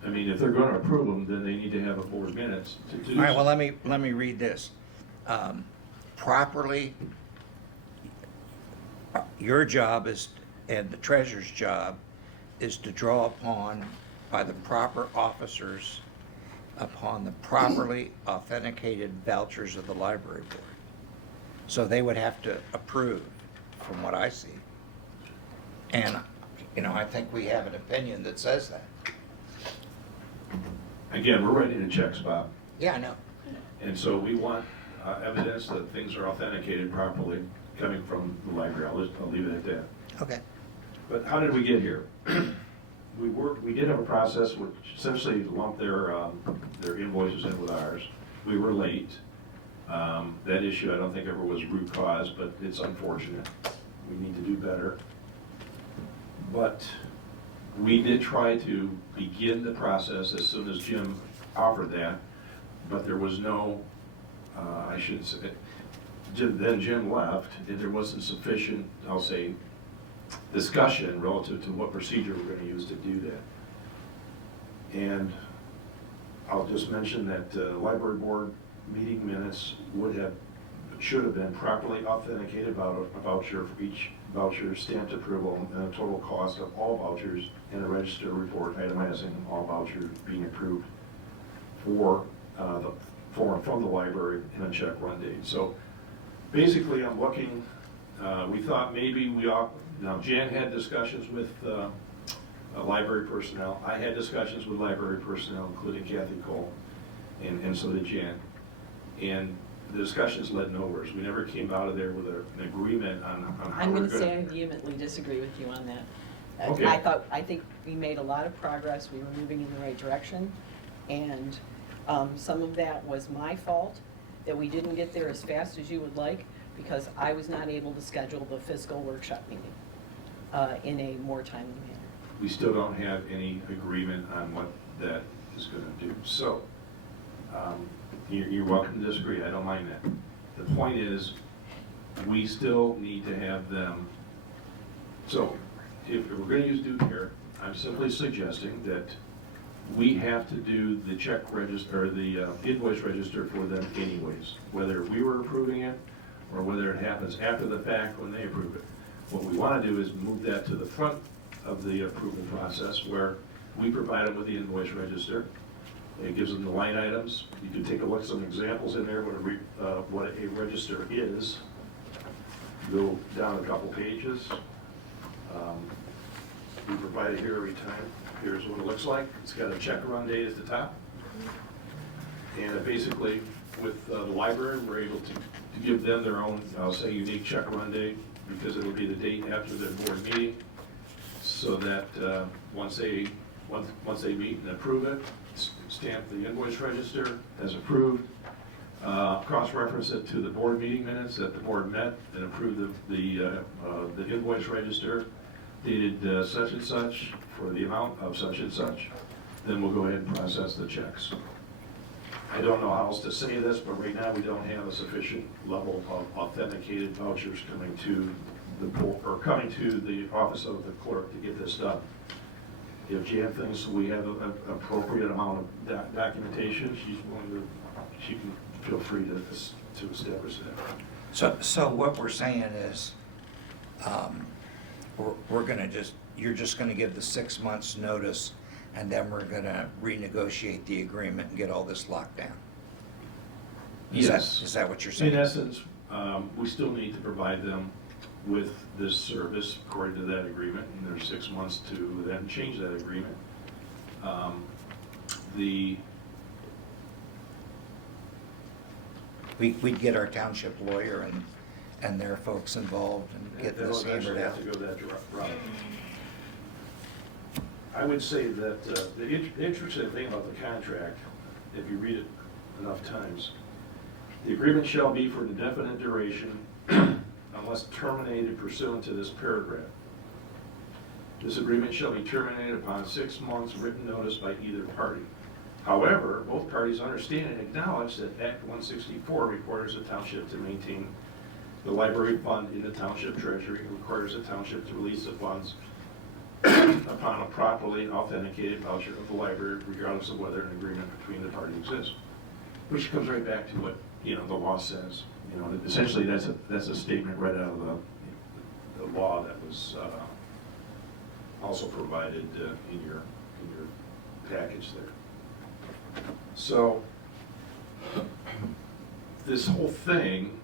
I mean, if they're going to approve them, then they need to have a board minutes to do. All right, well, let me read this. Properly, your job is, and the treasurer's job, is to draw upon, by the proper officers, upon the properly authenticated vouchers of the library board. So they would have to approve, from what I see. And, I think we have an opinion that says that. Again, we're writing the checks, Bob. Yeah, I know. And so we want evidence that things are authenticated properly coming from the library. I'll leave it at that. Okay. But how did we get here? We did have a process which essentially lumped their invoices in with ours. We were late. That issue, I don't think ever was root cause, but it's unfortunate. We need to do better. But we did try to begin the process as soon as Jim offered that, but there was no, I shouldn't say, then Jim left, and there wasn't sufficient, I'll say, discussion relative to what procedure we're gonna use to do that. And I'll just mention that library board meeting minutes should have been properly authenticated about a voucher for each voucher, stamped approval, and a total cost of all vouchers, and a register report itemizing all vouchers being approved from the library and a check run date. So basically, I'm looking, we thought maybe now Jan had discussions with library personnel. I had discussions with library personnel, including Kathy Cole, and so did Jan. And the discussions led nowhere. We never came out of there with an agreement on how I'm we're gonna say I going. vehemently disagree with you on that. Okay. I think we made a lot of progress, we were moving in the right direction, and some of that was my fault, that we didn't get there as fast as you would like, because I was not able to schedule the fiscal workshop meeting in a more timely manner. We still don't have any agreement on what that is going to do. So you're welcome to disagree. I don't mind that. The point is, we still need to have them. So if we're going to use due care, I'm simply suggesting that we have to do the check register, or the invoice register for them anyways, whether we were approving it or whether it happens after the fact when they approve it. What we want to do is move that to the front of the approval process, where we provide them with the invoice register. It gives them the line items. You can take a look at some examples in there, what a register is. Go down a couple pages. We provide it here every time. Here's what it looks like. It's got a check run date at the top. And basically, with the library, we're able to give them their own, I'll say, unique check run date, because it'll be the date after their board meeting, so that once they meet and approve it, stamp the invoice register as approved, cross-reference it to the board meeting minutes that the board met and approved the invoice register dated such and such for the amount of such and such. Then we'll go ahead and process the checks. I don't know how else to say this, but right now we don't have a sufficient level of authenticated vouchers coming to the board, or coming to the office of the clerk to get this done. If Jan thinks we have an appropriate amount of documentation, she can feel free to establish that. So what we're saying is, we're gonna you're just gonna give the 6 months notice, and then we're gonna renegotiate the agreement and get all this locked down? Yes. Is that what you're saying? In essence, we still need to provide them with this service according to that agreement, and there's 6 months to then change that agreement. We'd get our township lawyer and their folks involved and get this hammered out. Have to go that route. I would say that the interesting thing about the contract, if you read it enough times, the agreement shall be for an indefinite duration unless terminated pursuant to this paragraph. This agreement shall be terminated upon 6 months written notice by either party. However, both parties understand and acknowledge that Act 164 requires the township to maintain the library fund in the township treasury, and requires the township to release the funds upon a properly authenticated voucher of the library, regardless of whether an agreement between the parties exists. Which comes right back to what the law says. Essentially that's a statement right out of the law that was also provided in your package there. So this whole thing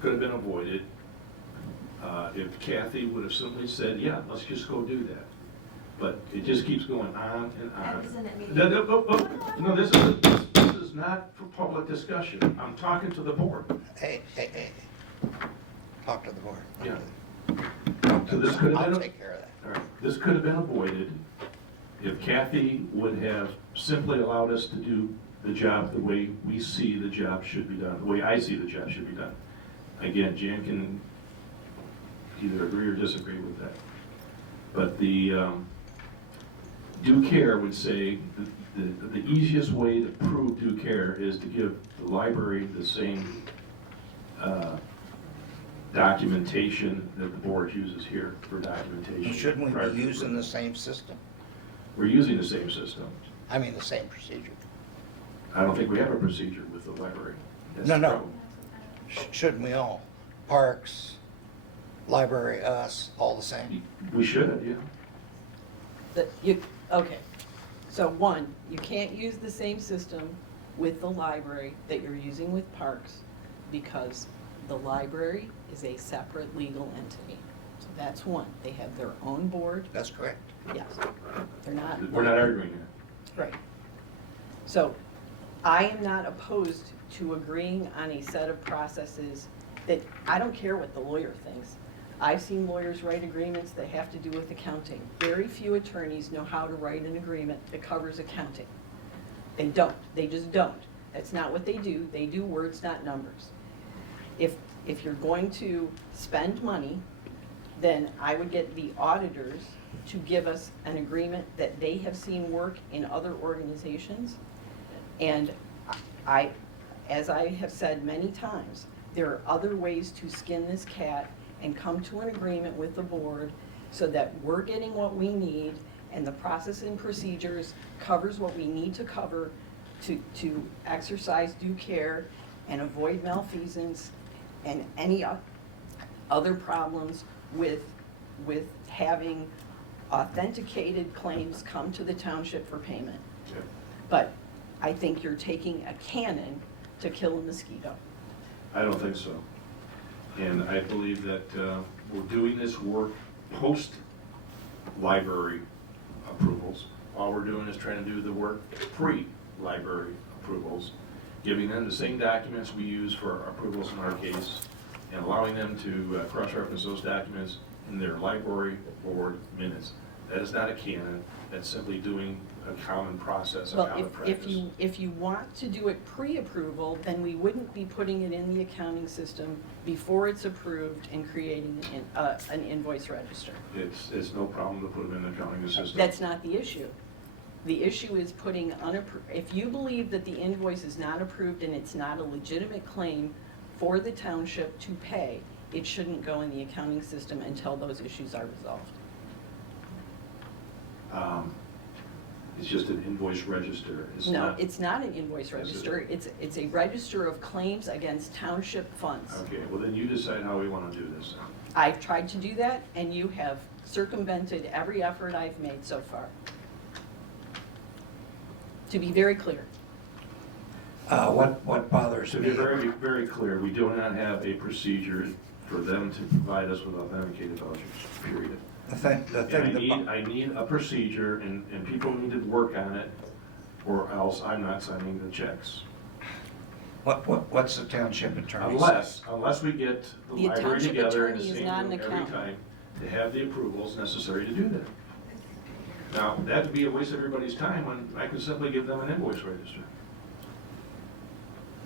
could have been avoided if Kathy would have simply said, yeah, let's just go do that. But it just keeps going on and on. No, this is not for public discussion. I'm talking to the board. Hey. Talk to the board. Yeah. So this could have I'll been, take care of that. all right, this could have been avoided if Kathy would have simply allowed us to do the job the way we see the job should be done, the way I see the job should be done. Again, Jan can either agree or disagree with that. But the due care would say the easiest way to prove due care is to give the library the same documentation that the board uses here for documentation. Shouldn't prior we to be using approval. the same system? We're using the same system. I mean, the same procedure. I don't think we have a procedure with the library. That's No, the no. problem. Shouldn't we all? Parks, library, us, all the same? We should, yeah. Okay, so one, you can't use the same system with the library that you're using with parks because the library is a separate legal entity. So that's one, they have their own board, That's correct. yes, they're not. We're not arguing that. Right. So I am not opposed to agreeing on a set of processes that, I don't care what the lawyer thinks. I've seen lawyers write agreements that have to do with accounting. Very few attorneys know how to write an agreement that covers accounting. They don't, they just don't. That's not what they do. They do words, not numbers. If you're going to spend money, then I would get the auditors to give us an agreement that they have seen work in other organizations. And as I have said many times, there are other ways to skin this cat and come to an agreement with the board so that we're getting what we need and the process and procedures covers what we need to cover to exercise due care and avoid malfeasance and any other problems with having authenticated claims come to the township for payment. Yeah. But I think you're taking a cannon to kill a mosquito. I don't think so. And I believe that we're doing this work post-library approvals. All we're doing is trying to do the work pre-library approvals, giving them the same documents we use for approvals in our case, and allowing them to cross-reference those documents in their library board minutes. That is not a canon, that's simply doing a common process, a Well, common practice. if you want to do it pre-approval, then we wouldn't be putting it in the accounting system before it's approved and creating an invoice register. It's no problem to put them in the accounting system. That's not the issue. The issue is putting if you believe that the invoice is not approved and it's not a legitimate claim for the township to pay, it shouldn't go in the accounting system until those issues are resolved. It's just an invoice register. No, it's not an invoice Yes, it register. It's a register of claims against township funds. Okay, well then you decide how we want to do this. I've tried to do that, and you have circumvented every effort I've made so far. To be very clear. What bothers To be me, very, very clear, we do not have a procedure for them to provide us with authenticated vouchers, period. the thing And I need a procedure, and people need to work on it, or else I'm not signing the checks. what's the township attorney say? Unless we get the The library township together in attorney the is same not room an every accountant. time to have the approvals necessary to do that. Now, that'd be a waste of everybody's time when I could simply give them an invoice register.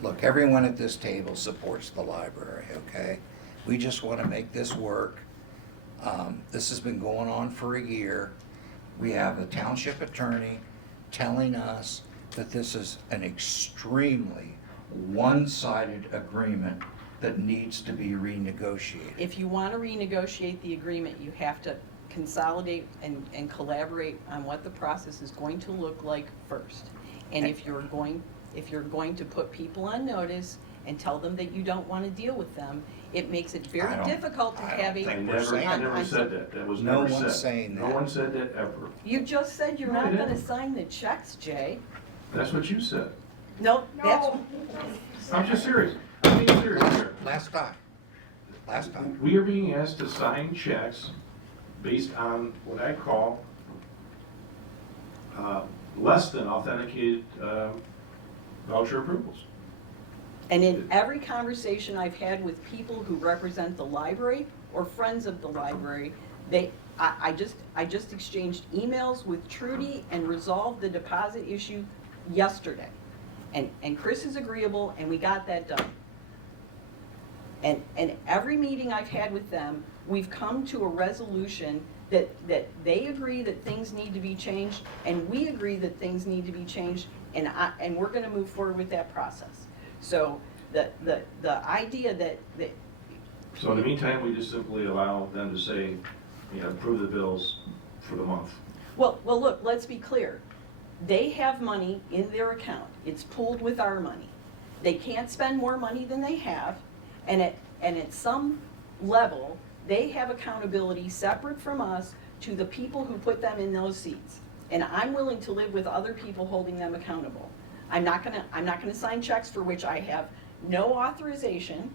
Look, everyone at this table supports the library, okay? We just want to make this work. This has been going on for a year. We have a township attorney telling us that this is an extremely one-sided agreement that needs to be renegotiated. If you want to renegotiate the agreement, you have to consolidate and collaborate on what the process is going to look like first. And if you're going to put people on notice and tell them that you don't want to deal with them, it makes it very I don't- difficult to I don't have think I we're never saying said that. That was No never said. one's saying No that. one said that ever. You just said you're No, I not going to didn't. sign the checks, Jay. That's what you said. No, that's, I'm just serious. I'm being serious here. Last time. We are being asked to sign checks based on what I call less than authenticated voucher approvals. and in every conversation I've had with people who represent the library or friends of the library, I just exchanged emails with Trudy and resolved the deposit issue yesterday. And Chris is agreeable, and we got that done. And every meeting I've had with them, we've come to a resolution that they agree that things need to be changed, and we agree that things need to be changed, and we're gonna move forward with that process. So the idea that So in the meantime, we just simply allow them to say, you know, approve the bills for the month. Well, look, let's be clear. They have money in their account. It's pooled with our money. They can't spend more money than they have, and at some level, they have accountability separate from us to the people who put them in those seats. And I'm willing to live with other people holding them accountable. I'm not gonna sign checks for which I have no authorization,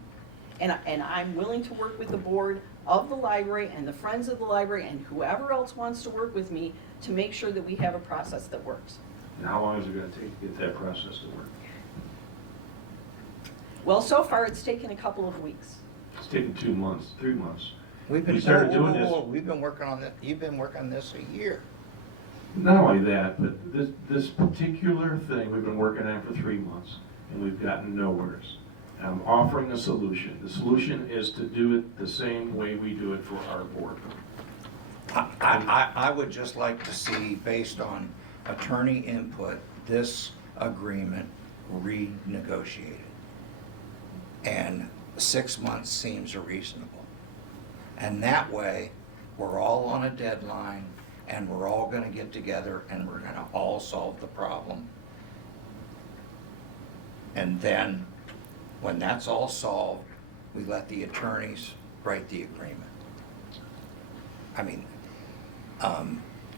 and I'm willing to work with the board of the library and the friends of the library and whoever else wants to work with me to make sure that we have a process that works. And how long is it gonna take to get that process to work? Well, so far, it's taken a couple of weeks. It's taken 2 months, 3 months. We've been, We started doing this. We've been working on it, you've been working on this a year. Not only that, but this particular thing we've been working on for 3 months, and we've gotten nowheres. And I'm offering a solution. The solution is to do it the same way we do it for our board. I would just like to see, based on attorney input, this agreement renegotiated. And 6 months seems reasonable. And that way, we're all on a deadline, and we're all gonna get together, and we're gonna all solve the problem. And then, when that's all solved, we let the attorneys write the agreement. I mean,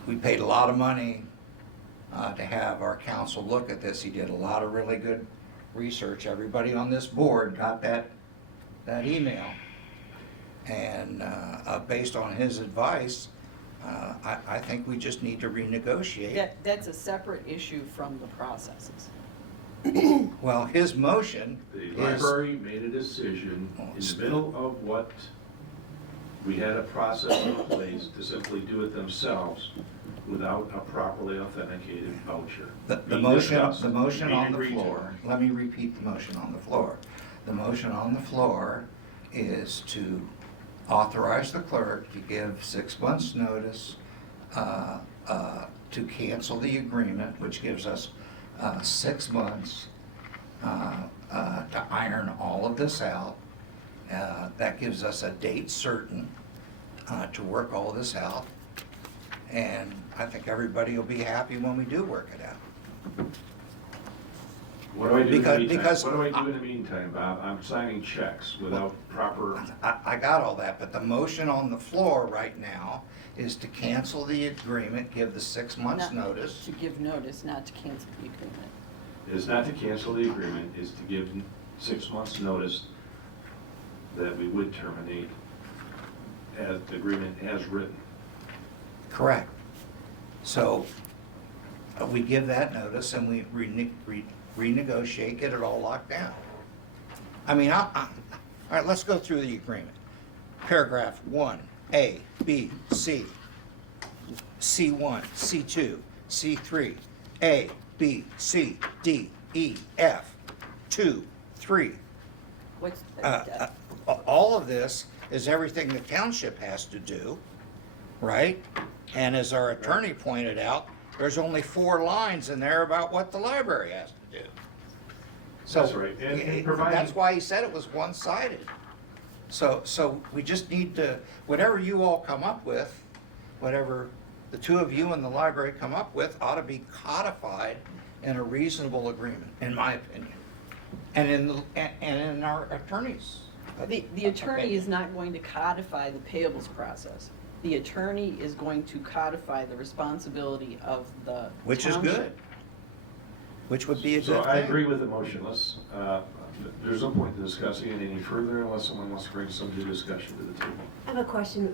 we paid a lot of money to have our counsel look at this. He did a lot of really good research. Everybody on this board got that email. And based on his advice, I think we just need to renegotiate. That's a separate issue from the processes. Well, his motion The is, library made a decision in the middle of what we had a process in place to simply do it themselves without a properly authenticated voucher. the Being motion discussed, on being the agreed to. floor. Let me repeat the motion on the floor. The motion on the floor is to authorize the clerk to give 6 months' notice to cancel the agreement, which gives us 6 months to iron all of this out. That gives us a date certain to work all this out. And I think everybody will be happy when we do work it out. What do I do in the meantime? Because- What do I do in the meantime, Bob? I'm signing checks without proper, I got all that, but the motion on the floor right now is to cancel the agreement, give the 6 months' Not- notice. To give notice, not to cancel the agreement. is not to cancel the agreement, is to give 6 months' notice that we would terminate as the agreement as written. Correct. So we give that notice and we renegotiate, get it all locked down. I mean, all right, let's go through the agreement. Paragraph 1, A, B, C, C1, C2, C3, A, B, C, D, E, F, 2, 3. What's, All of this is everything the township has to do, right? And as our attorney pointed out, there's only 4 lines in there about what the library has to do. So That's right, and providing- that's why he said it was one-sided. So we just need to, whatever you all come up with, whatever the two of you and the library come up with, ought to be codified in a reasonable agreement, in my opinion. And in our attorneys. the attorney is not going to codify the payables process. The attorney is going to codify the responsibility of the Which is township. good. Which would be a good So thing. I agree with the motion. Let's, there's no point in discussing it any further unless someone wants to bring some new discussion to the table. I have a question.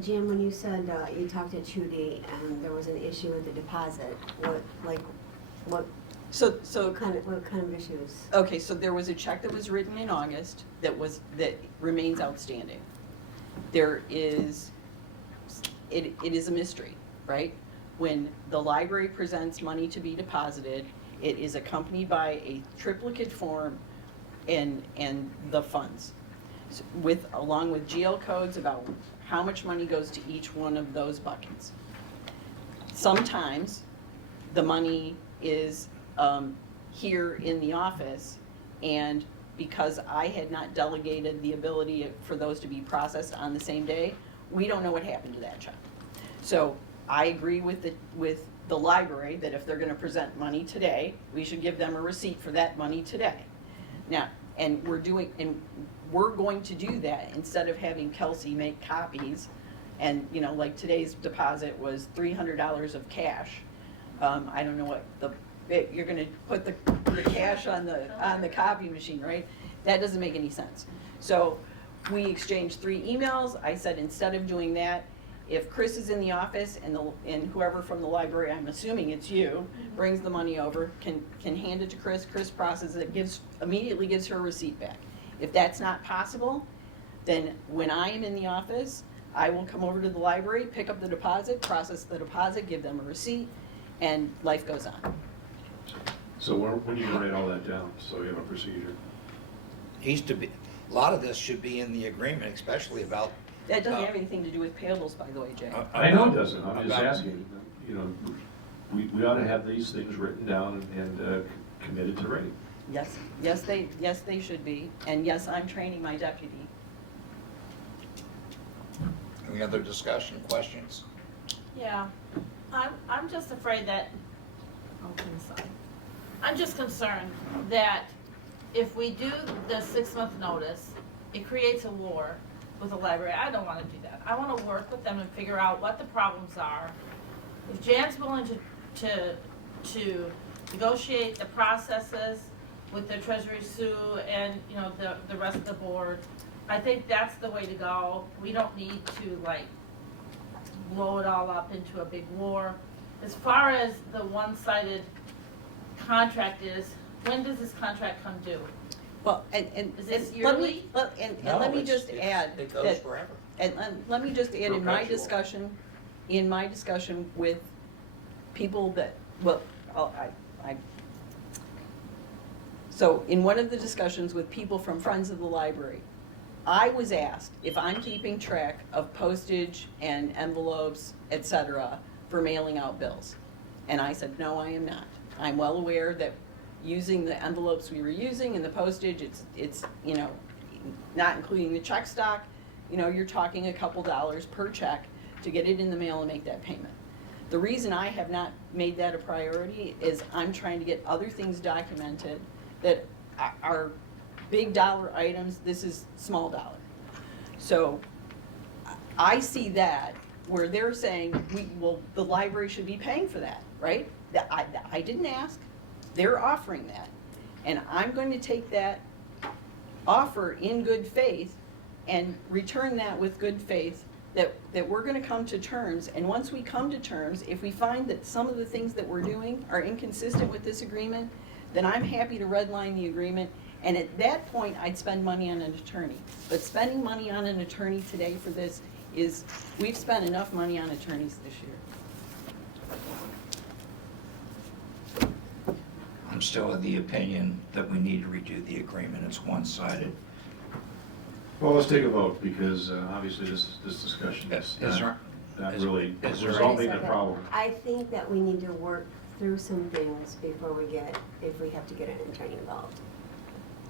Jim, when you said you talked to Judy and there was an issue with the deposit, what So kind of issues? okay, so there was a check that was written in August that remains outstanding. There is, it is a mystery, right? When the library presents money to be deposited, It is accompanied by a triplicate form and the funds, along with GL codes about how much money goes to each one of those buckets. Sometimes the money is here in the office, and because I had not delegated the ability for those to be processed on the same day, we don't know what happened to that check. So I agree with the library that if they're gonna present money today, we should give them a receipt for that money today. Now, and we're going to do that instead of having Kelsey make copies. And, you know, like today's deposit was $300 of cash. I don't know what you're gonna put the cash on the copy machine, right? That doesn't make any sense. So we exchanged 3 emails. I said, instead of doing that, if Chris is in the office and whoever from the library, I'm assuming it's you, brings the money over, can hand it to Chris, Chris processes it, immediately gives her a receipt back. If that's not possible, then when I am in the office, I will come over to the library, pick up the deposit, process the deposit, give them a receipt, and life goes on. So when you write all that down, so you have a procedure? A lot of this should be in the agreement, especially about. That doesn't have anything to do with payables, by the way, Jay. I know it doesn't, I'm just About- asking, you know, we ought to have these things written down and committed to rate. Yes, they should be, and yes, I'm training my deputy. Any other discussion, questions? Yeah, I'm just afraid that, I'm just concerned that if we do the 6-month notice, it creates a war with the library. I don't wanna do that. I wanna work with them and figure out what the problems are. If Jan's willing to negotiate the processes with the Treasury Sue and, you know, the rest of the board, I think that's the way to go. We don't need to like blow it all up into a big war. As far as the one-sided contract is, when does this contract come due? Well, and Is this let me, yearly? let me just add It goes that, forever. and let me just add in my Perpetual. discussion with people that, well, so in one of the discussions with people from Friends of the Library, I was asked if I'm keeping track of postage and envelopes, et cetera, for mailing out bills. And I said, no, I am not. I'm well aware that using the envelopes we were using and the postage, it's you know, not including the check stock, you know, you're talking a couple dollars per check to get it in the mail and make that payment. The reason I have not made that a priority is I'm trying to get other things documented that are big dollar items. This is small dollar. So I see that where they're saying, the library should be paying for that, right? I didn't ask. They're offering that. And I'm going to take that offer in good faith and return that with good faith that we're gonna come to terms. And once we come to terms, if we find that some of the things that we're doing are inconsistent with this agreement, then I'm happy to redline the agreement. And at that point, I'd spend money on an attorney. But spending money on an attorney today for this is, we've spent enough money on attorneys this year. I'm still of the opinion that we need to redo the agreement. It's one-sided. Well, let's take a vote, because obviously this discussion is Is there- not is- really is there- resolving the problem. I think that we need to work through some things before if we have to get an attorney involved.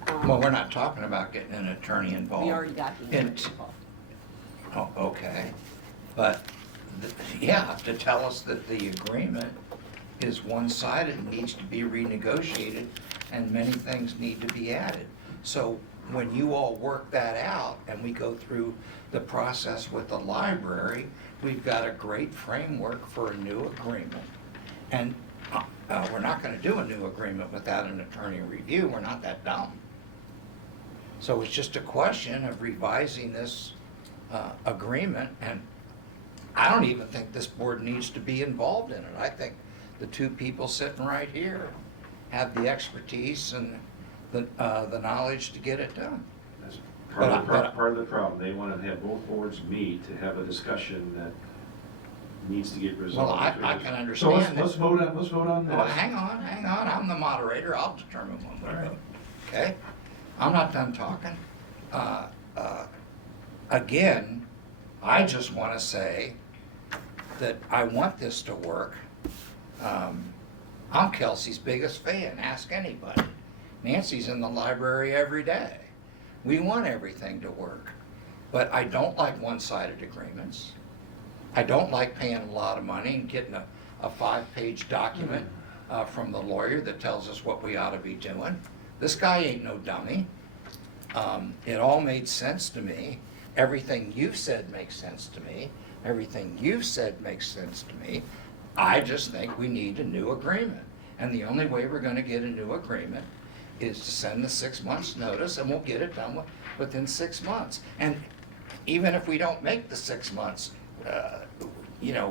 Well, we're not talking about getting an attorney involved. We already got the And- attorney involved. Oh, okay, but, yeah, to tell us that the agreement is one-sided and needs to be renegotiated, and many things need to be added. So when you all work that out, and we go through the process with the library, we've got a great framework for a new agreement. And we're not gonna do a new agreement without an attorney review, we're not that dumb. So it's just a question of revising this agreement, and I don't even think this board needs to be involved in it. I think the two people sitting right here have the expertise and the knowledge to get it done. That's But part of the problem. They want to have both boards meet to have a discussion that needs to get Well, resolved. I between us. can So understand let's that. vote on this. Well, hang on, I'm the moderator, I'll determine when we All right. vote, okay? I'm not done talking. Again, I just wanna say that I want this to work. I'm Kelsey's biggest fan, ask anybody. Nancy's in the library every day. We want everything to work, but I don't like one-sided agreements. I don't like paying a lot of money and getting a 5-page document from the lawyer that tells us what we ought to be doing. This guy ain't no dummy. It all made sense to me. Everything you've said makes sense to me. Everything you've said makes sense to me. I just think we need a new agreement. And the only way we're gonna get a new agreement is to send the 6 months notice, and we'll get it done within 6 months. And even if we don't make the 6 months,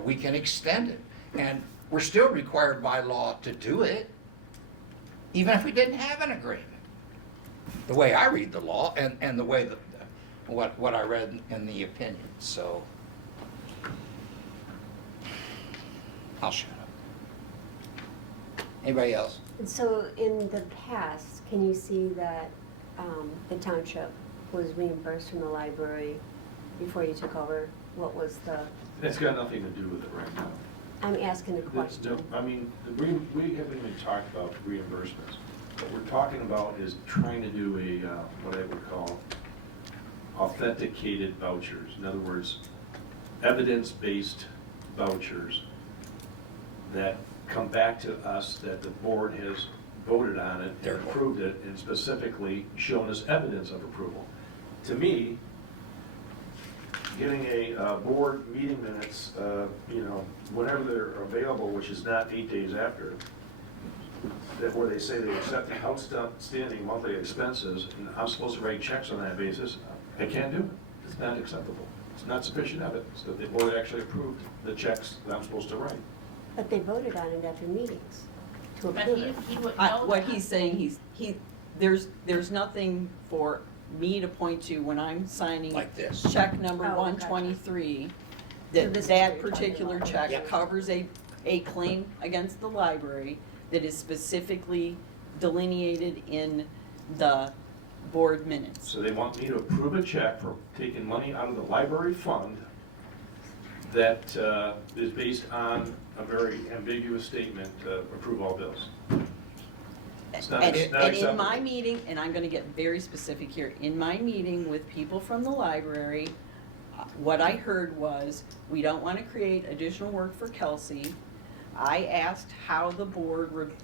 we can extend it. And we're still required by law to do it, even if we didn't have an agreement. The way I read the law and the way that, what I read in the opinion, so. I'll shut up. Anybody else? And so in the past, can you see that the township was reimbursed from the library before you took over? What was the, It's got nothing to do with it right now. I'm asking a question. I mean, we haven't even talked about reimbursements. What we're talking about is trying to do a, what I would call authenticated vouchers. In other words, evidence-based vouchers that come back to us that the board has voted on it and approved it and specifically shown us evidence of approval. To me, getting a board meeting minutes, whenever they're available, which is not 8 days after, that where they say they accept the outstanding monthly expenses, and I'm supposed to write checks on that basis, I can't do it. It's not acceptable. It's not sufficient evidence that the board actually approved the checks that I'm supposed to write. But they voted on it at their meetings to But approve it. he would know What that. he's saying, there's nothing for me to point to when I'm signing Like this. check number Oh, gotcha. 123, So that this is that what you're talking particular about. check Yep. covers a claim against the library that is specifically delineated in the board minutes. So they want me to approve a check for taking money out of the library fund that is based on a very ambiguous statement, approve all bills. It's not And in my acceptable. meeting, and I'm gonna get very specific here, in my meeting with people from the library, what I heard was, we don't wanna create additional work for Kelsey. I asked how the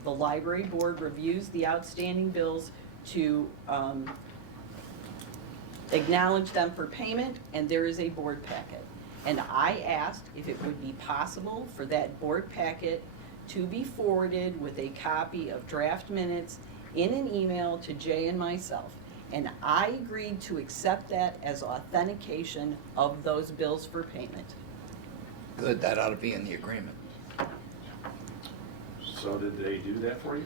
library board reviews the outstanding bills to, acknowledge them for payment, and there is a board packet. And I asked if it would be possible for that board packet to be forwarded with a copy of draft minutes in an email to Jay and myself. And I agreed to accept that as authentication of those bills for payment. Good, that ought to be in the agreement. So did they do that for you?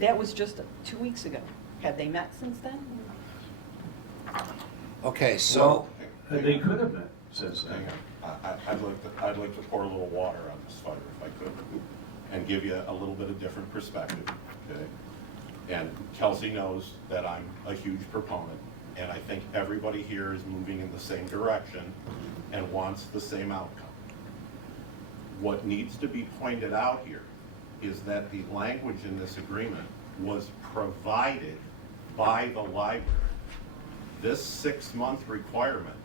That was just 2 weeks ago. Have they met since then? Okay, so, They could have met since then. Hang on. I'd like to pour a little water on this fire if I could, and give you a little bit of different perspective, okay? And Kelsey knows that I'm a huge proponent, and I think everybody here is moving in the same direction and wants the same outcome. What needs to be pointed out here is that the language in this agreement was provided by the library. This 6-month requirement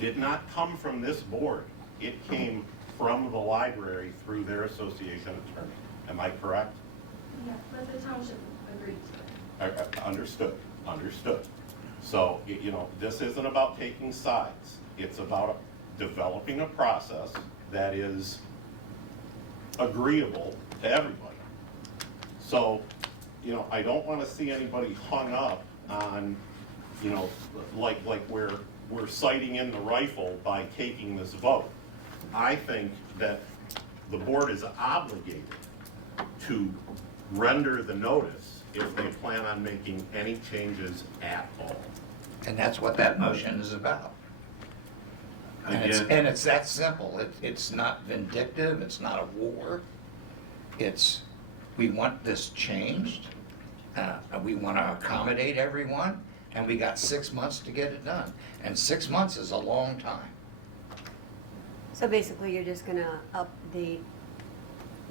did not come from this board. It came from the library through their association attorney. Am I correct? Yeah, but the township agreed to it. Understood. So, this isn't about taking sides. It's about developing a process that is agreeable to everybody. So, I don't want to see anybody hung up on, like we're sighting in the rifle by taking this vote. I think that the board is obligated to render the notice if they plan on making any changes at all. and that's what that motion is about. Again, And it's that simple. It's not vindictive, it's not a war. It's, we want this changed, we want to accommodate everyone, and we got 6 months to get it done. And 6 months is a long time. So basically, you're just gonna update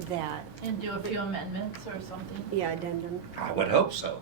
that, And do a few amendments or something? yeah, addendum. I would hope so.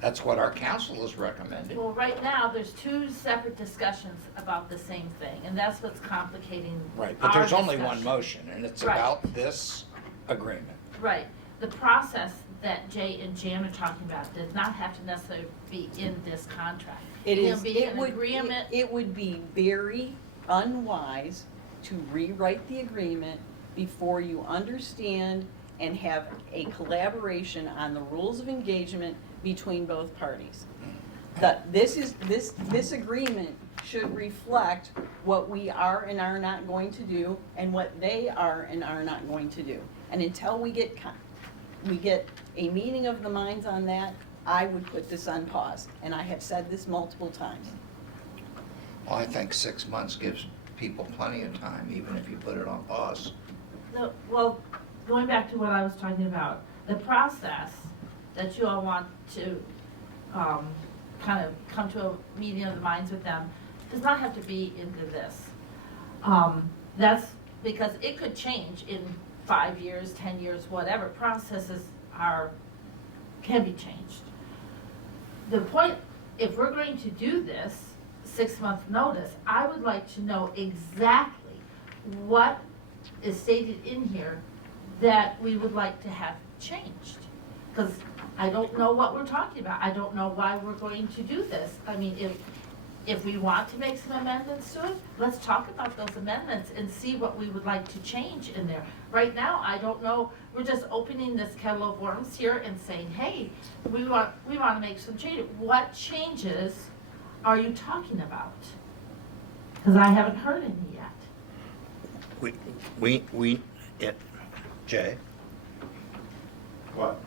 That's what our council has recommended. Well, right now, there's two separate discussions about the same thing, and that's what's complicating Right, but our there's only one discussion. motion, and it's Right. about this agreement. Right. The process that Jay and Jan are talking about does not have to necessarily be in this contract. It can is, be it an would, agreement. it would be very unwise to rewrite the agreement before you understand and have a collaboration on the rules of engagement between both parties. This agreement should reflect what we are and are not going to do and what they are and are not going to do. And until we get a meeting of the minds on that, I would put this on pause. And I have said this multiple times. Well, I think 6 months gives people plenty of time, even if you put it on pause. Well, going back to what I was talking about, the process that you all want to kind of come to a meeting of the minds with them does not have to be into this. That's because it could change in 5 years, 10 years, whatever. Processes can be changed. The point, if we're going to do this 6 month notice, I would like to know exactly what is stated in here that we would like to have changed. Because I don't know what we're talking about. I don't know why we're going to do this. I mean, if we want to make some amendments to it, let's talk about those amendments and see what we would like to change in there. Right now, I don't know, we're just opening this kettle of worms here and saying, hey, we want to make some changes. What changes are you talking about? Because I haven't heard any yet. Jay, what?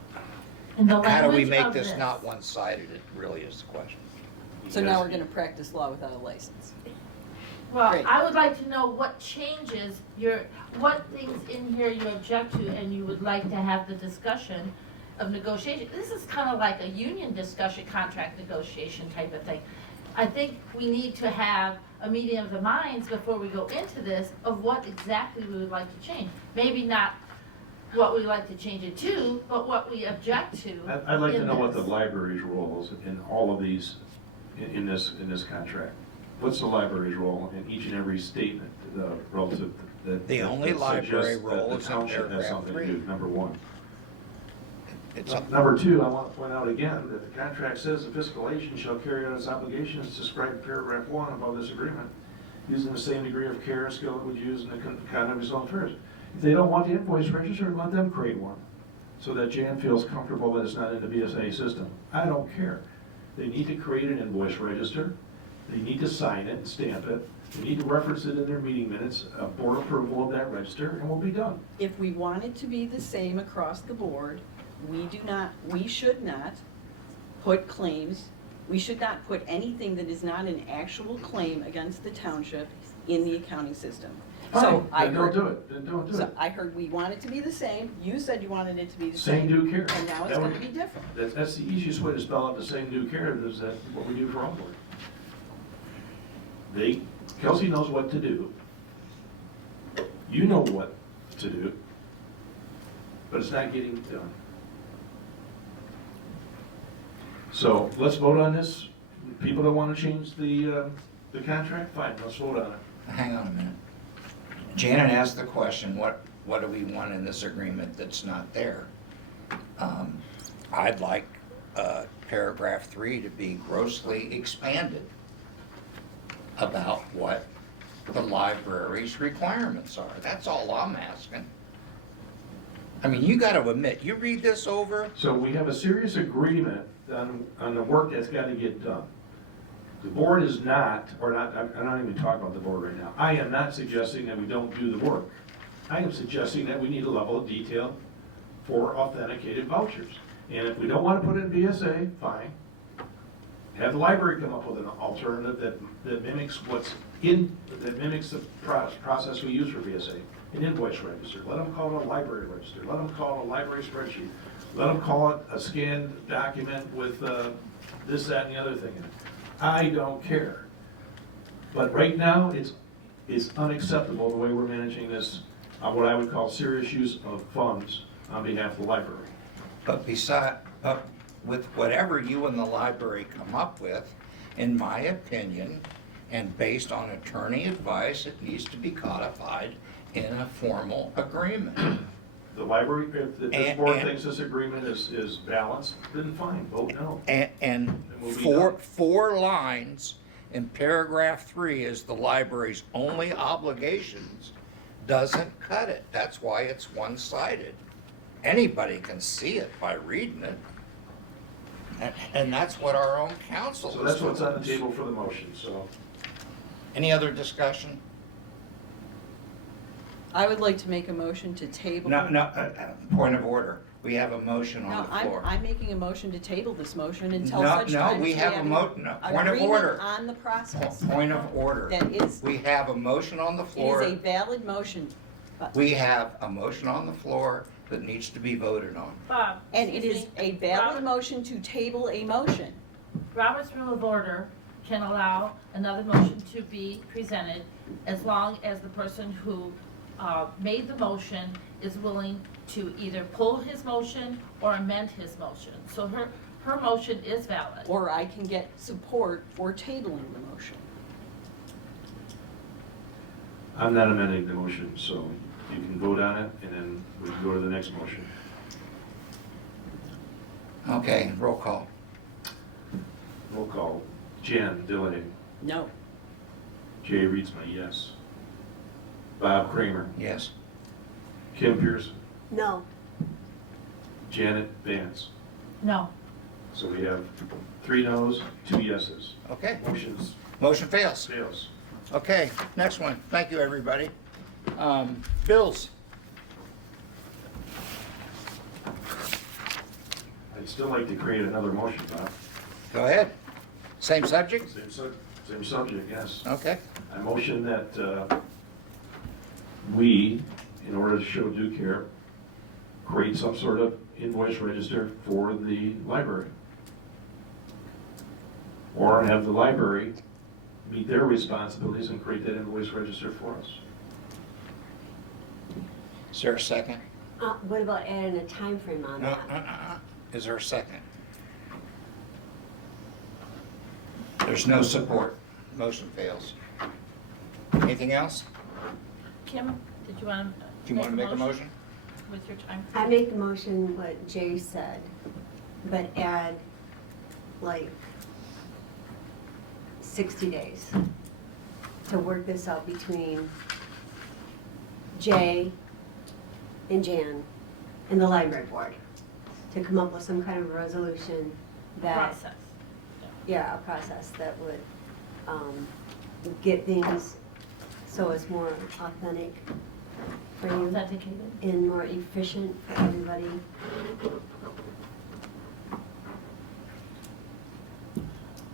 And the how do we language make of this not one-sided, it really is the question. So now we're gonna practice law without a license. Well, Great. I would like to know what changes what things in here you object to and you would like to have the discussion of negotiation. This is kind of like a union discussion, contract negotiation type of thing. I think we need to have a meeting of the minds before we go into this of what exactly we would like to change. Maybe not what we like to change it to, but what we object to. I'd like to in know what the this. library's role is in all of these, in this contract. What's the library's role in each and every statement relative that? The only that library suggests that role the is in township has paragraph something to 3. do, number one. It's up, Number two, I want to point out again that the contract says the fiscal agent shall carry out its obligations described in paragraph 1 above this agreement, using the same degree of care and skill it would use in the conduct of his own affairs. If they don't want the invoice registered, let them create one, so that Jan feels comfortable that it's not in the BSA system. I don't care. They need to create an invoice register, they need to sign it and stamp it, they need to reference it in their meeting minutes, a board approval of that register, and we'll be done. If we want it to be the same across the board, we should not put claims, we should not put anything that is not an actual claim against the township in the accounting system. So Fine, then don't heard- do it, then don't do So it. I heard we want it to be the same, you said you wanted it to be the Same same. due care. And now it's That gonna would- be different. That's the easiest way to spell out the same due care, is that what we do for all board. Kelsey knows what to do. You know what to do, but it's not getting done. So let's vote on this. People that want to change the contract, fine, let's vote on it. hang on a minute. Janet asked the question, what do we want in this agreement that's not there? I'd like paragraph 3 to be grossly expanded about what the library's requirements are. That's all I'm asking. I mean, you gotta admit, you read this over, So we have a serious agreement on the work that's got to get done. The board is not, or not, I'm not even talking about the board right now. I am not suggesting that we don't do the work. I am suggesting that we need a level of detail for authenticated vouchers. And if we don't want to put it in BSA, fine. have the library come up with an alternative that mimics that mimics the process we use for VSA, an invoice register. Let them call it a library register. Let them call it a library spreadsheet. Let them call it a scanned document with this, that, and the other thing in it. I don't care. But right now, it's unacceptable the way we're managing this, what I would call serious use of funds on behalf of the library. But with whatever you and the library come up with, in my opinion, and based on attorney advice, it needs to be codified in a formal agreement. The library, if this And- board and- thinks this agreement is balanced, then fine, vote no. And we'll be four, done. 4 lines in paragraph 3 is the library's only obligations, doesn't cut it. That's why it's one-sided. Anybody can see it by reading it. And that's what our own counsel is. So that's what's on the doing. table for the motion, so. Any other discussion? I would like to make a motion to table. No, point of order. We have a motion No, on the floor. I'm making a motion to table this motion until No, such no, time as we have a an point of agreement order. on the process. Point of order. That is, We have a motion on the it is floor. a valid motion, but, We have a motion on the floor that needs to be voted on. Bob. and it is excuse me. a valid Robert- motion to table a motion. Robert's Rule of Order can allow another motion to be presented as long as the person who made the motion is willing to either pull his motion or amend his motion. So her motion is valid. Or I can get support for tabling the motion. I'm not amending the motion, so you can vote on it, and then we can go to the next motion. Okay, roll call. Roll call. Jan Dillany. No. Jay Reedsma, yes. Bob Kramer. Yes. Kim Pearson. No, Janet Vance. No. So we have 3 noes, 2 yeses. Okay, Motion's motion fails. fails. Okay, next one. Thank you, everybody. Bills. I'd still like to create another motion, Bob. Go ahead. Same subject? Same subject, yes. Okay. I motion that we, in order to show due care, create some sort of invoice register for the library. Or have the library meet their responsibilities and create that invoice register for us. Is there a second? what about adding a time frame on No, that? Is there a second? There's no support. Motion fails. Anything else? Kim, did you want to? Do you want to make a motion? With your time? I make the motion what Jay said, but add like 60 days to work this out between Jay and Jan and the library board to come up with some kind of a resolution that, Process. yeah, a process that would get things so it's more authentic for you Authenticated. and more efficient for everybody.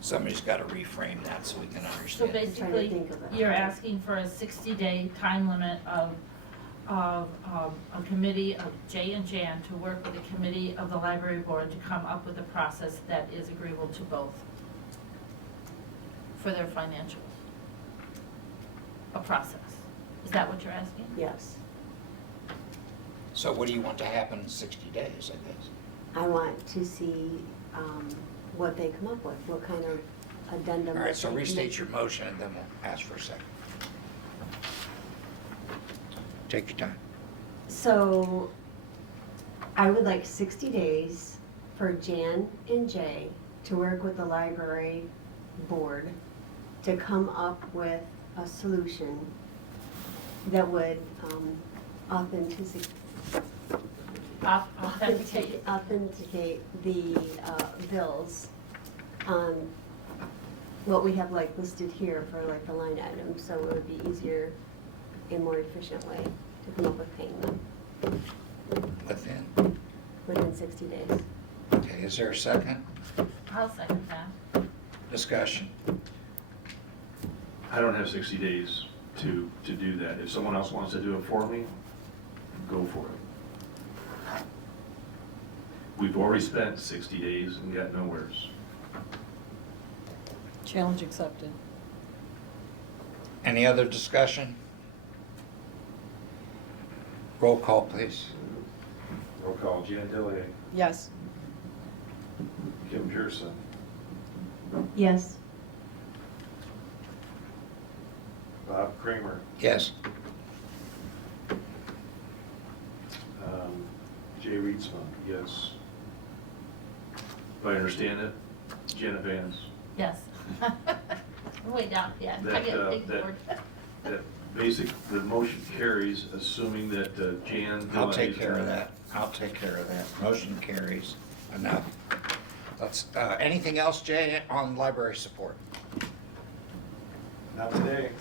Somebody's got to reframe that so we can So understand. trying to basically, think of it. you're asking for a 60-day time limit of a committee of Jay and Jan to work with a committee of the library board to come up with a process that is agreeable to both for their financials. A process. Is that what you're asking? Yes. So what do you want to happen in 60 days, I guess? I want to see what they come up with, what kind of addendum. All right, so they can restate make. your motion and then we'll ask for a second. Take your time. So I would like 60 days for Jan and Jay to work with the library board to come up with a solution that would authenticate the bills on what we have like listed here for like the line items, so it would be easier and more efficient way to come up with paying them Within. within 60 days. Okay, is there a second? I'll second that. Discussion. I don't have 60 days to do that. If someone else wants to do it for me, go for it. We've already spent 60 days and got nowheres. Challenge accepted. Any other discussion? Roll call, please. Roll call, Jan Delay, Yes. Kim Pearson, Yes. Bob Kramer, Yes. Jay Reedsma, yes. If I understand it, Janet Vance. Yes. Way down, yeah. I That, get ignored. That the motion carries, assuming that Jan. I'll Delay take is care of not- that. I'll take care of that. Motion carries. Enough. Anything else, Jay, on library support? not today.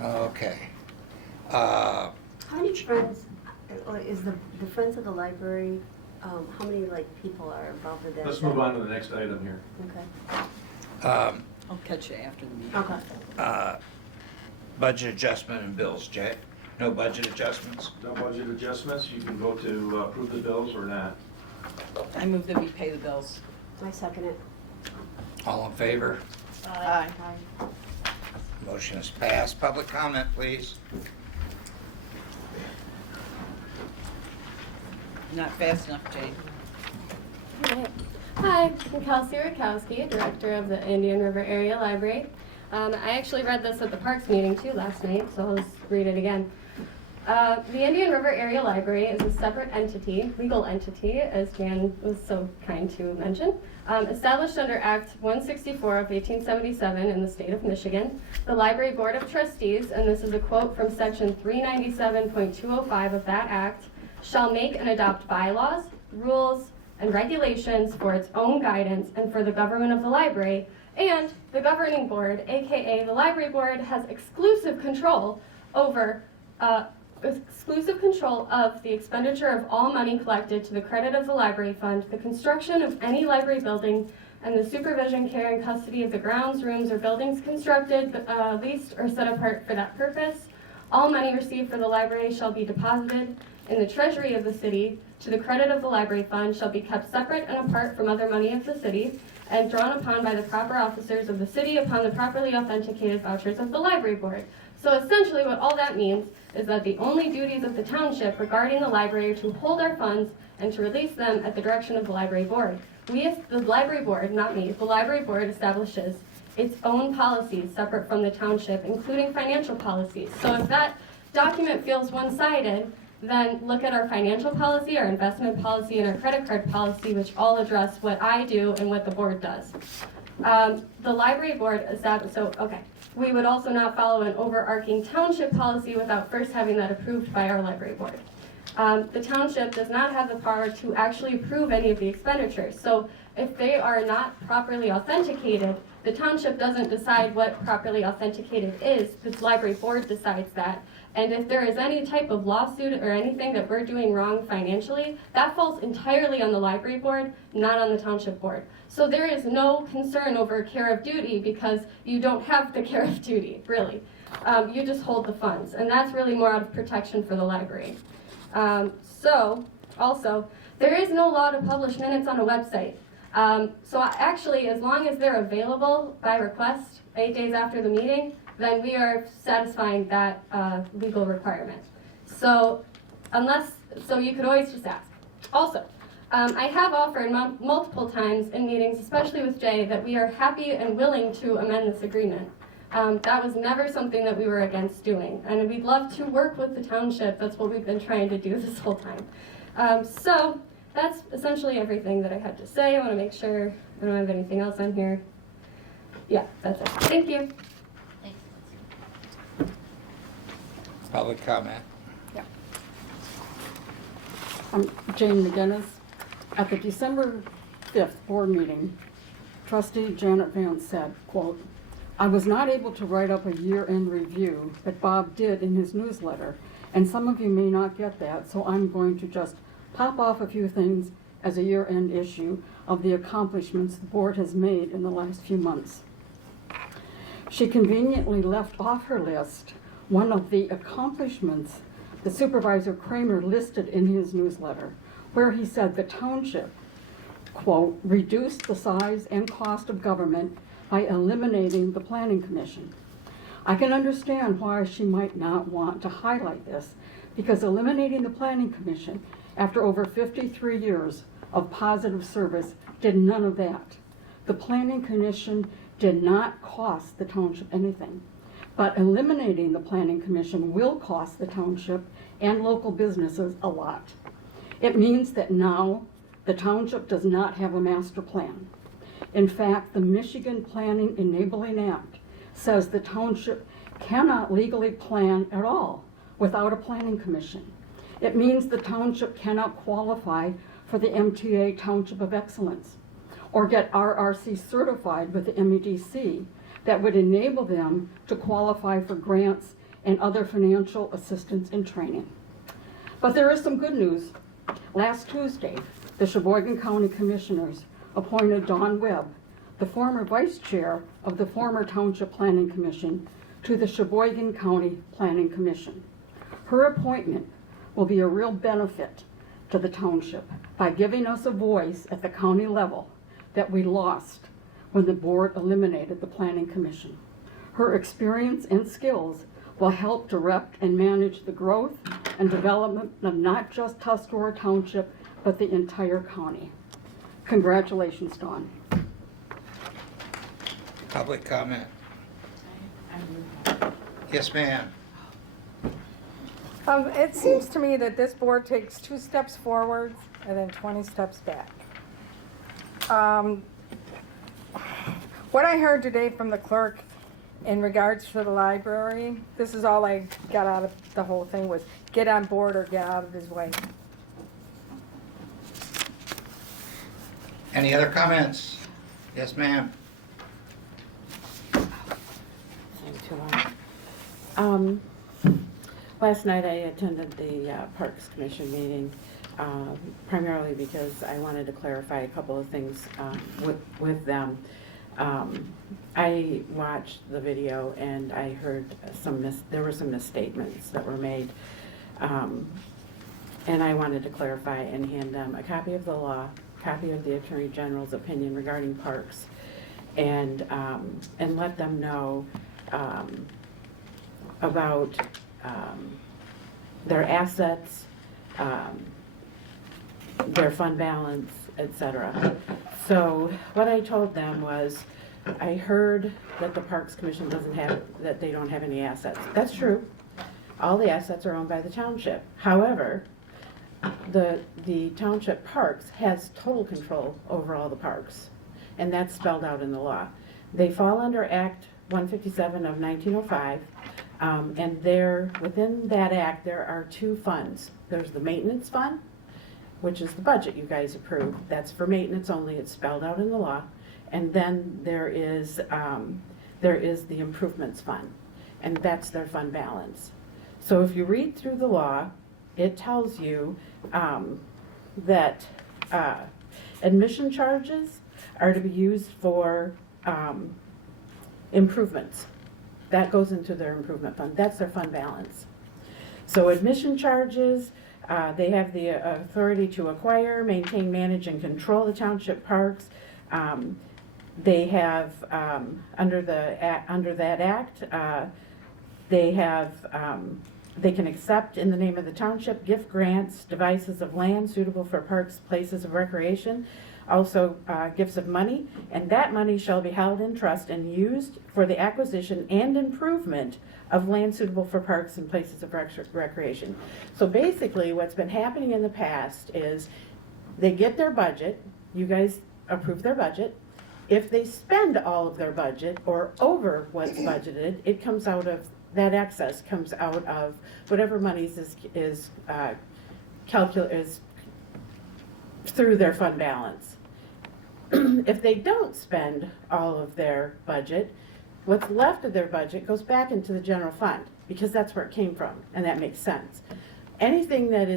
Okay. How many friends, is the Friends of the Library, how many like people are involved with that? Let's move on to the next item here. Okay. I'll catch you after the meeting. Okay. Budget adjustment and bills, Jay? No budget adjustments? No budget adjustments, you can vote to approve the bills or not. I move that we pay the bills. I second it. All in favor? Aye. Motion is passed. Public comment, please. Not fast enough, Jane. Hi, I'm Kelsey Rakowski, Director of the Indian River Area Library. I actually read this at the Parks meeting too last night, so I'll just read it again. The Indian River Area Library is a separate entity, legal entity, as Jan was so kind to mention, established under Act 164 of 1877 in the state of Michigan. The Library Board of Trustees, and this is a quote from section 397.205 of that act, shall make and adopt bylaws, rules, and regulations for its own guidance and for the government of the library, and the governing board, aka the library board, has exclusive control over of the expenditure of all money collected to the credit of the library fund, the construction of any library building, and the supervision, care, and custody of the grounds, rooms, or buildings constructed, leased, or set apart for that purpose. All money received for the library shall be deposited in the treasury of the city to the credit of the library fund, shall be kept separate and apart from other money of the city, and drawn upon by the proper officers of the city upon the properly authenticated vouchers of the library board. So essentially what all that means is that the only duties of the township regarding the library are to hold our funds and to release them at the direction of the library board. We, as the library board, not me, the library board establishes its own policies separate from the township, including financial policies. So if that document feels one-sided, then look at our financial policy, our investment policy, and our credit card policy, which all address what I do and what the board does. The library board established, so, okay. We would also not follow an overarching township policy without first having that approved by our library board. The township does not have the power to actually approve any of the expenditures. So if they are not properly authenticated, the township doesn't decide what properly authenticated is. The library board decides that. And if there is any type of lawsuit or anything that we're doing wrong financially, that falls entirely on the library board, not on the township board. So there is no concern over care of duty because you don't have the care of duty, really. You just hold the funds, and that's really more out of protection for the library. Also, there is no law to publish minutes on a website. So actually, as long as they're available by request 8 days after the meeting, then we are satisfying that legal requirement. So you could always just ask. Also, I have offered multiple times in meetings, especially with Jay, that we are happy and willing to amend this agreement. That was never something that we were against doing, and we'd love to work with the township. That's what we've been trying to do this whole time. So that's essentially everything that I had to say. I want to make sure I don't have anything else on here. Yeah, that's it. Thank you. Thanks. Public comment. I'm Jane McGinnis. At the December 5th board meeting, trustee Janet Vance said, quote, "I was not able to write up a year-end review, but Bob did in his newsletter, and some of you may not get that, so I'm going to just pop off a few things as a year-end issue. of the accomplishments the board has made in the last few months. She conveniently left off her list one of the accomplishments that Supervisor Kramer listed in his newsletter, where he said the township, quote, reduced the size and cost of government by eliminating the planning commission. I can understand why she might not want to highlight this, because eliminating the planning commission after over 53 years of positive service did none of that. The planning commission did not cost the township anything, but eliminating the planning commission will cost the township and local businesses a lot. It means that now the township does not have a master plan. In fact, the Michigan Planning Enabling Act says the township cannot legally plan at all without a planning commission. It means the township cannot qualify for the MTA Township of Excellence or get RRC certified with the MEDC that would enable them to qualify for grants and other financial assistance and training. But there is some good news. Last Tuesday, the Sheboygan County Commissioners appointed Dawn Webb, the former vice chair of the former Township Planning Commission, to the Sheboygan County Planning Commission. Her appointment will be a real benefit to the township by giving us a voice at the county level that we lost when the board eliminated the Planning Commission. Her experience and skills will help direct and manage the growth and development of not just Tuscarora Township, but the entire county. Congratulations, Dawn. Public comment. Yes, ma'am. It seems to me that this board takes 2 steps forward and then 20 steps back. What I heard today from the clerk in regards to the library, this is all I got out of the whole thing, was get on board or get out of his way. Any other comments? Yes, ma'am. Last night I attended the Parks Commission meeting, primarily because I wanted to clarify a couple of things with them. I watched the video and I heard there were some misstatements that were made. And I wanted to clarify and hand them a copy of the law, copy of the Attorney General's opinion regarding parks, and let them know about their assets, their fund balance, etc. So what I told them was, I heard that the Parks Commission that they don't have any assets. That's true. All the assets are owned by the township. However, the township parks has total control over all the parks, and that's spelled out in the law. They fall under Act 157 of 1905, and within that act there are 2 funds. There's the maintenance fund, which is the budget you guys approved. That's for maintenance only. It's spelled out in the law. And then there is the improvements fund, and that's their fund balance. So if you read through the law, it tells you that admission charges are to be used for improvements. That goes into their improvement fund. That's their fund balance. So admission charges, they have the authority to acquire, maintain, manage, and control the township parks. They have, under that act, they can accept in the name of the township gift grants, devices of land suitable for parks, places of recreation, also gifts of money, and that money shall be held in trust and used for the acquisition and improvement of land suitable for parks and places of recreation. So basically what's been happening in the past is they get their budget, you guys approve their budget. If they spend all of their budget or over what's budgeted, it comes out of, that excess comes out of whatever monies is through their fund balance. If they don't spend all of their budget, what's left of their budget goes back into the general fund, because that's where it came from, and that makes sense. Anything that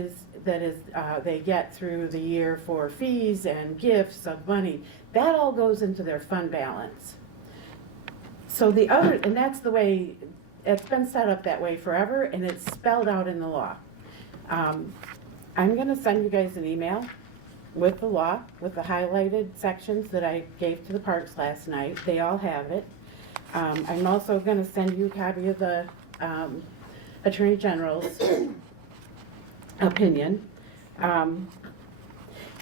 that is, they get through the year for fees and gifts of money, that all goes into their fund balance. So the other, and that's the way, it's been set up that way forever, and it's spelled out in the law. I'm gonna send you guys an email with the law, with the highlighted sections that I gave to the parks last night. They all have it. I'm also gonna send you a copy of the Attorney General's opinion. And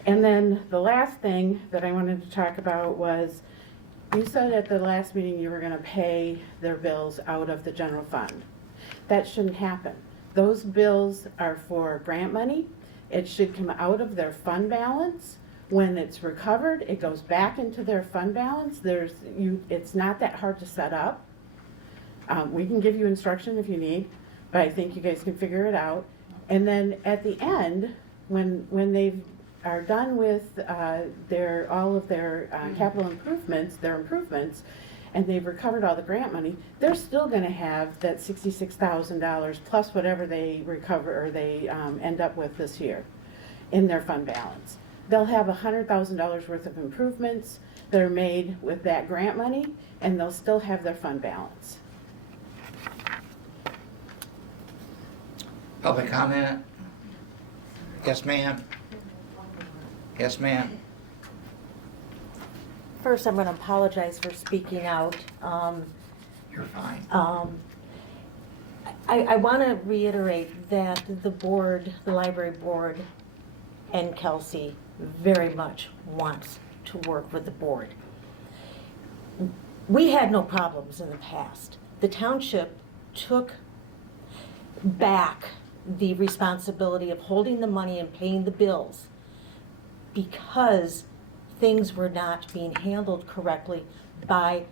then the last thing that I wanted to talk about was, you said at the last meeting you were gonna pay their bills out of the general fund. That shouldn't happen. Those bills are for grant money. It should come out of their fund balance. When it's recovered, it goes back into their fund balance. It's not that hard to set up. We can give you instruction if you need, but I think you guys can figure it out. And then at the end, when they are done with all of their capital improvements, and they've recovered all the grant money, they're still going to have that $66,000 plus whatever they recover or they end up with this year in their fund balance. They'll have $100,000 worth of improvements that are made with that grant money, and they'll still have their fund balance. Public comment? Yes, ma'am? Yes, ma'am? First, I'm going to apologize for speaking out. You're fine. I want to reiterate that the board, the library board, and Kelsey very much wants to work with the board. We had no problems in the past. The township took back the responsibility of holding the money and paying the bills because things were not being handled correctly by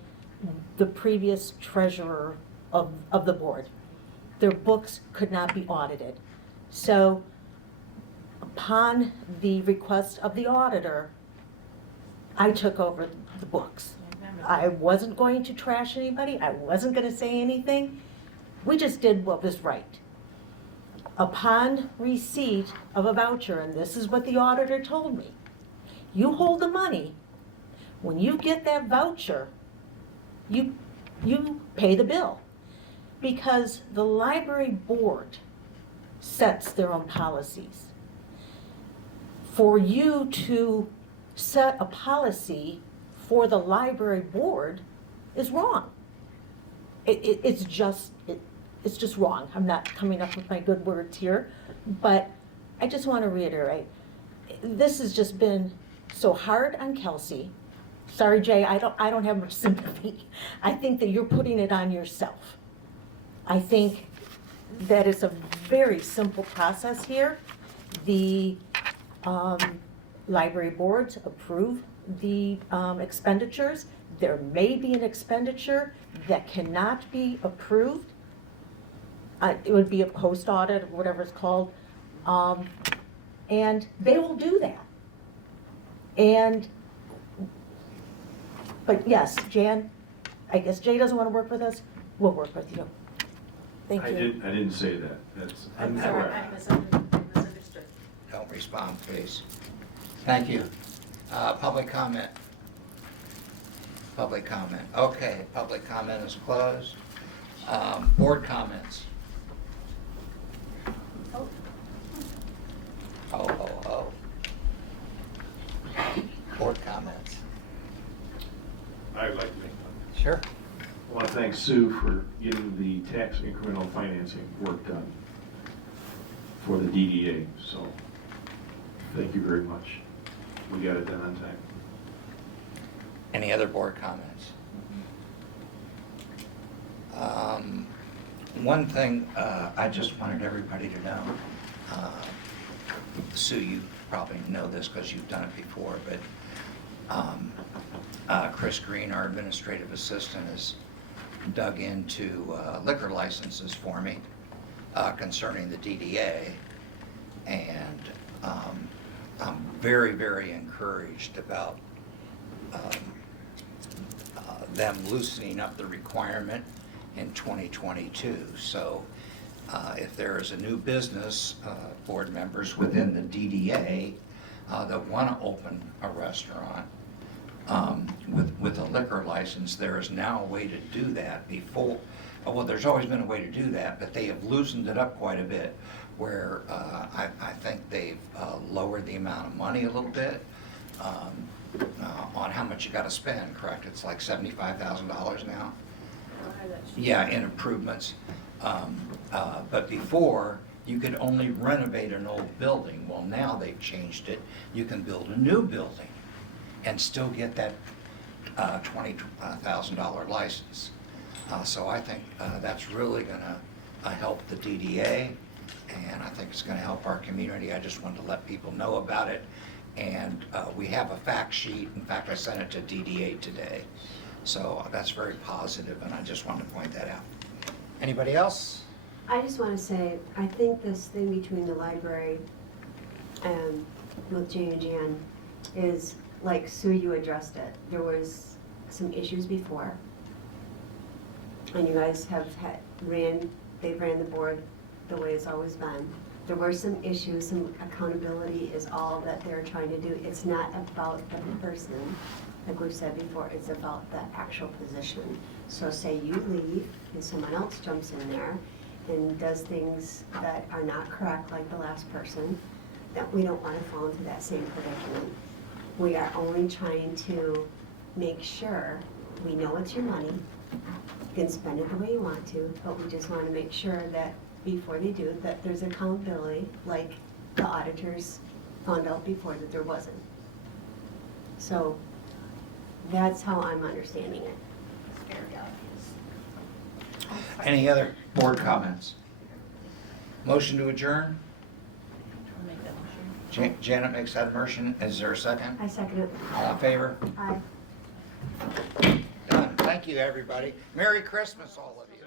the previous treasurer of the board. Their books could not be audited. So upon the request of the auditor, I took over the books. I wasn't going to trash anybody. I wasn't going to say anything. We just did what was right. Upon receipt of a voucher, and this is what the auditor told me, you hold the money. When you get that voucher, you pay the bill. Because the library board sets their own policies. For you to set a policy for the library board is wrong. It's just wrong. I'm not coming up with my good words here, but I just want to reiterate, this has just been so hard on Kelsey. Sorry, Jay, I don't have much sympathy. I think that you're putting it on yourself. I think that it's a very simple process here. The library boards approve the expenditures. There may be an expenditure that cannot be approved. It would be a post audit or whatever it's called. And they will do that. But yes, Jan, I guess Jay doesn't want to work with us. We'll work with you. Thank you. I didn't say that. That's I'm sorry, incorrect. I misunderstood. Don't respond, please. Thank you. Public comment? Public comment. Okay, public comment is closed. Board comments? Oh. Board comments? I'd like to make one. Sure. I want to thank Sue for getting the tax incremental financing work done for the DDA. So thank you very much. We got it done on time. Any other board comments? One thing I just wanted everybody to know, Sue, you probably know this because you've done it before, but Chris Green, our administrative assistant, has dug into liquor licenses for me concerning the DDA, and I'm very, very encouraged about them loosening up the requirement in 2022. So if there is a new business, board members within the DDA that want to open a restaurant with a liquor license, there is now a way to do that before. Well, there's always been a way to do that, but they have loosened it up quite a bit, where I think they've lowered the amount of money a little bit on how much you got to spend, correct? It's like $75,000 now? Yeah, in improvements. But before, you could only renovate an old building. Well, now they've changed it. You can build a new building and still get that $20,000 license. So I think that's really gonna help the DDA, and I think it's gonna help our community. I just wanted to let people know about it. And we have a fact sheet. In fact, I sent it to DDA today. So that's very positive, and I just wanted to point that out. Anybody else? I just want to say, I think this thing between the library and with Jane and Jan is, like Sue, you addressed it. There was some issues before, and you guys have they ran the board the way it's always been. There were some issues, some accountability is all that they're trying to do. It's not about the person, like we've said before, it's about the actual position. So say you leave and someone else jumps in there and does things that are not correct, like the last person, that we don't want to fall into that same predicament. We are only trying to make sure we know it's your money, you can spend it the way you want to, but we just want to make sure that before they do, that there's accountability, like the auditors found out before that there wasn't. So that's how I'm understanding it. Any other board comments? Motion to adjourn? I'll make that motion. Janet makes that motion. Is there a second? I second it. All in favor? Aye. Done. Thank you, everybody. Merry Christmas, all of you.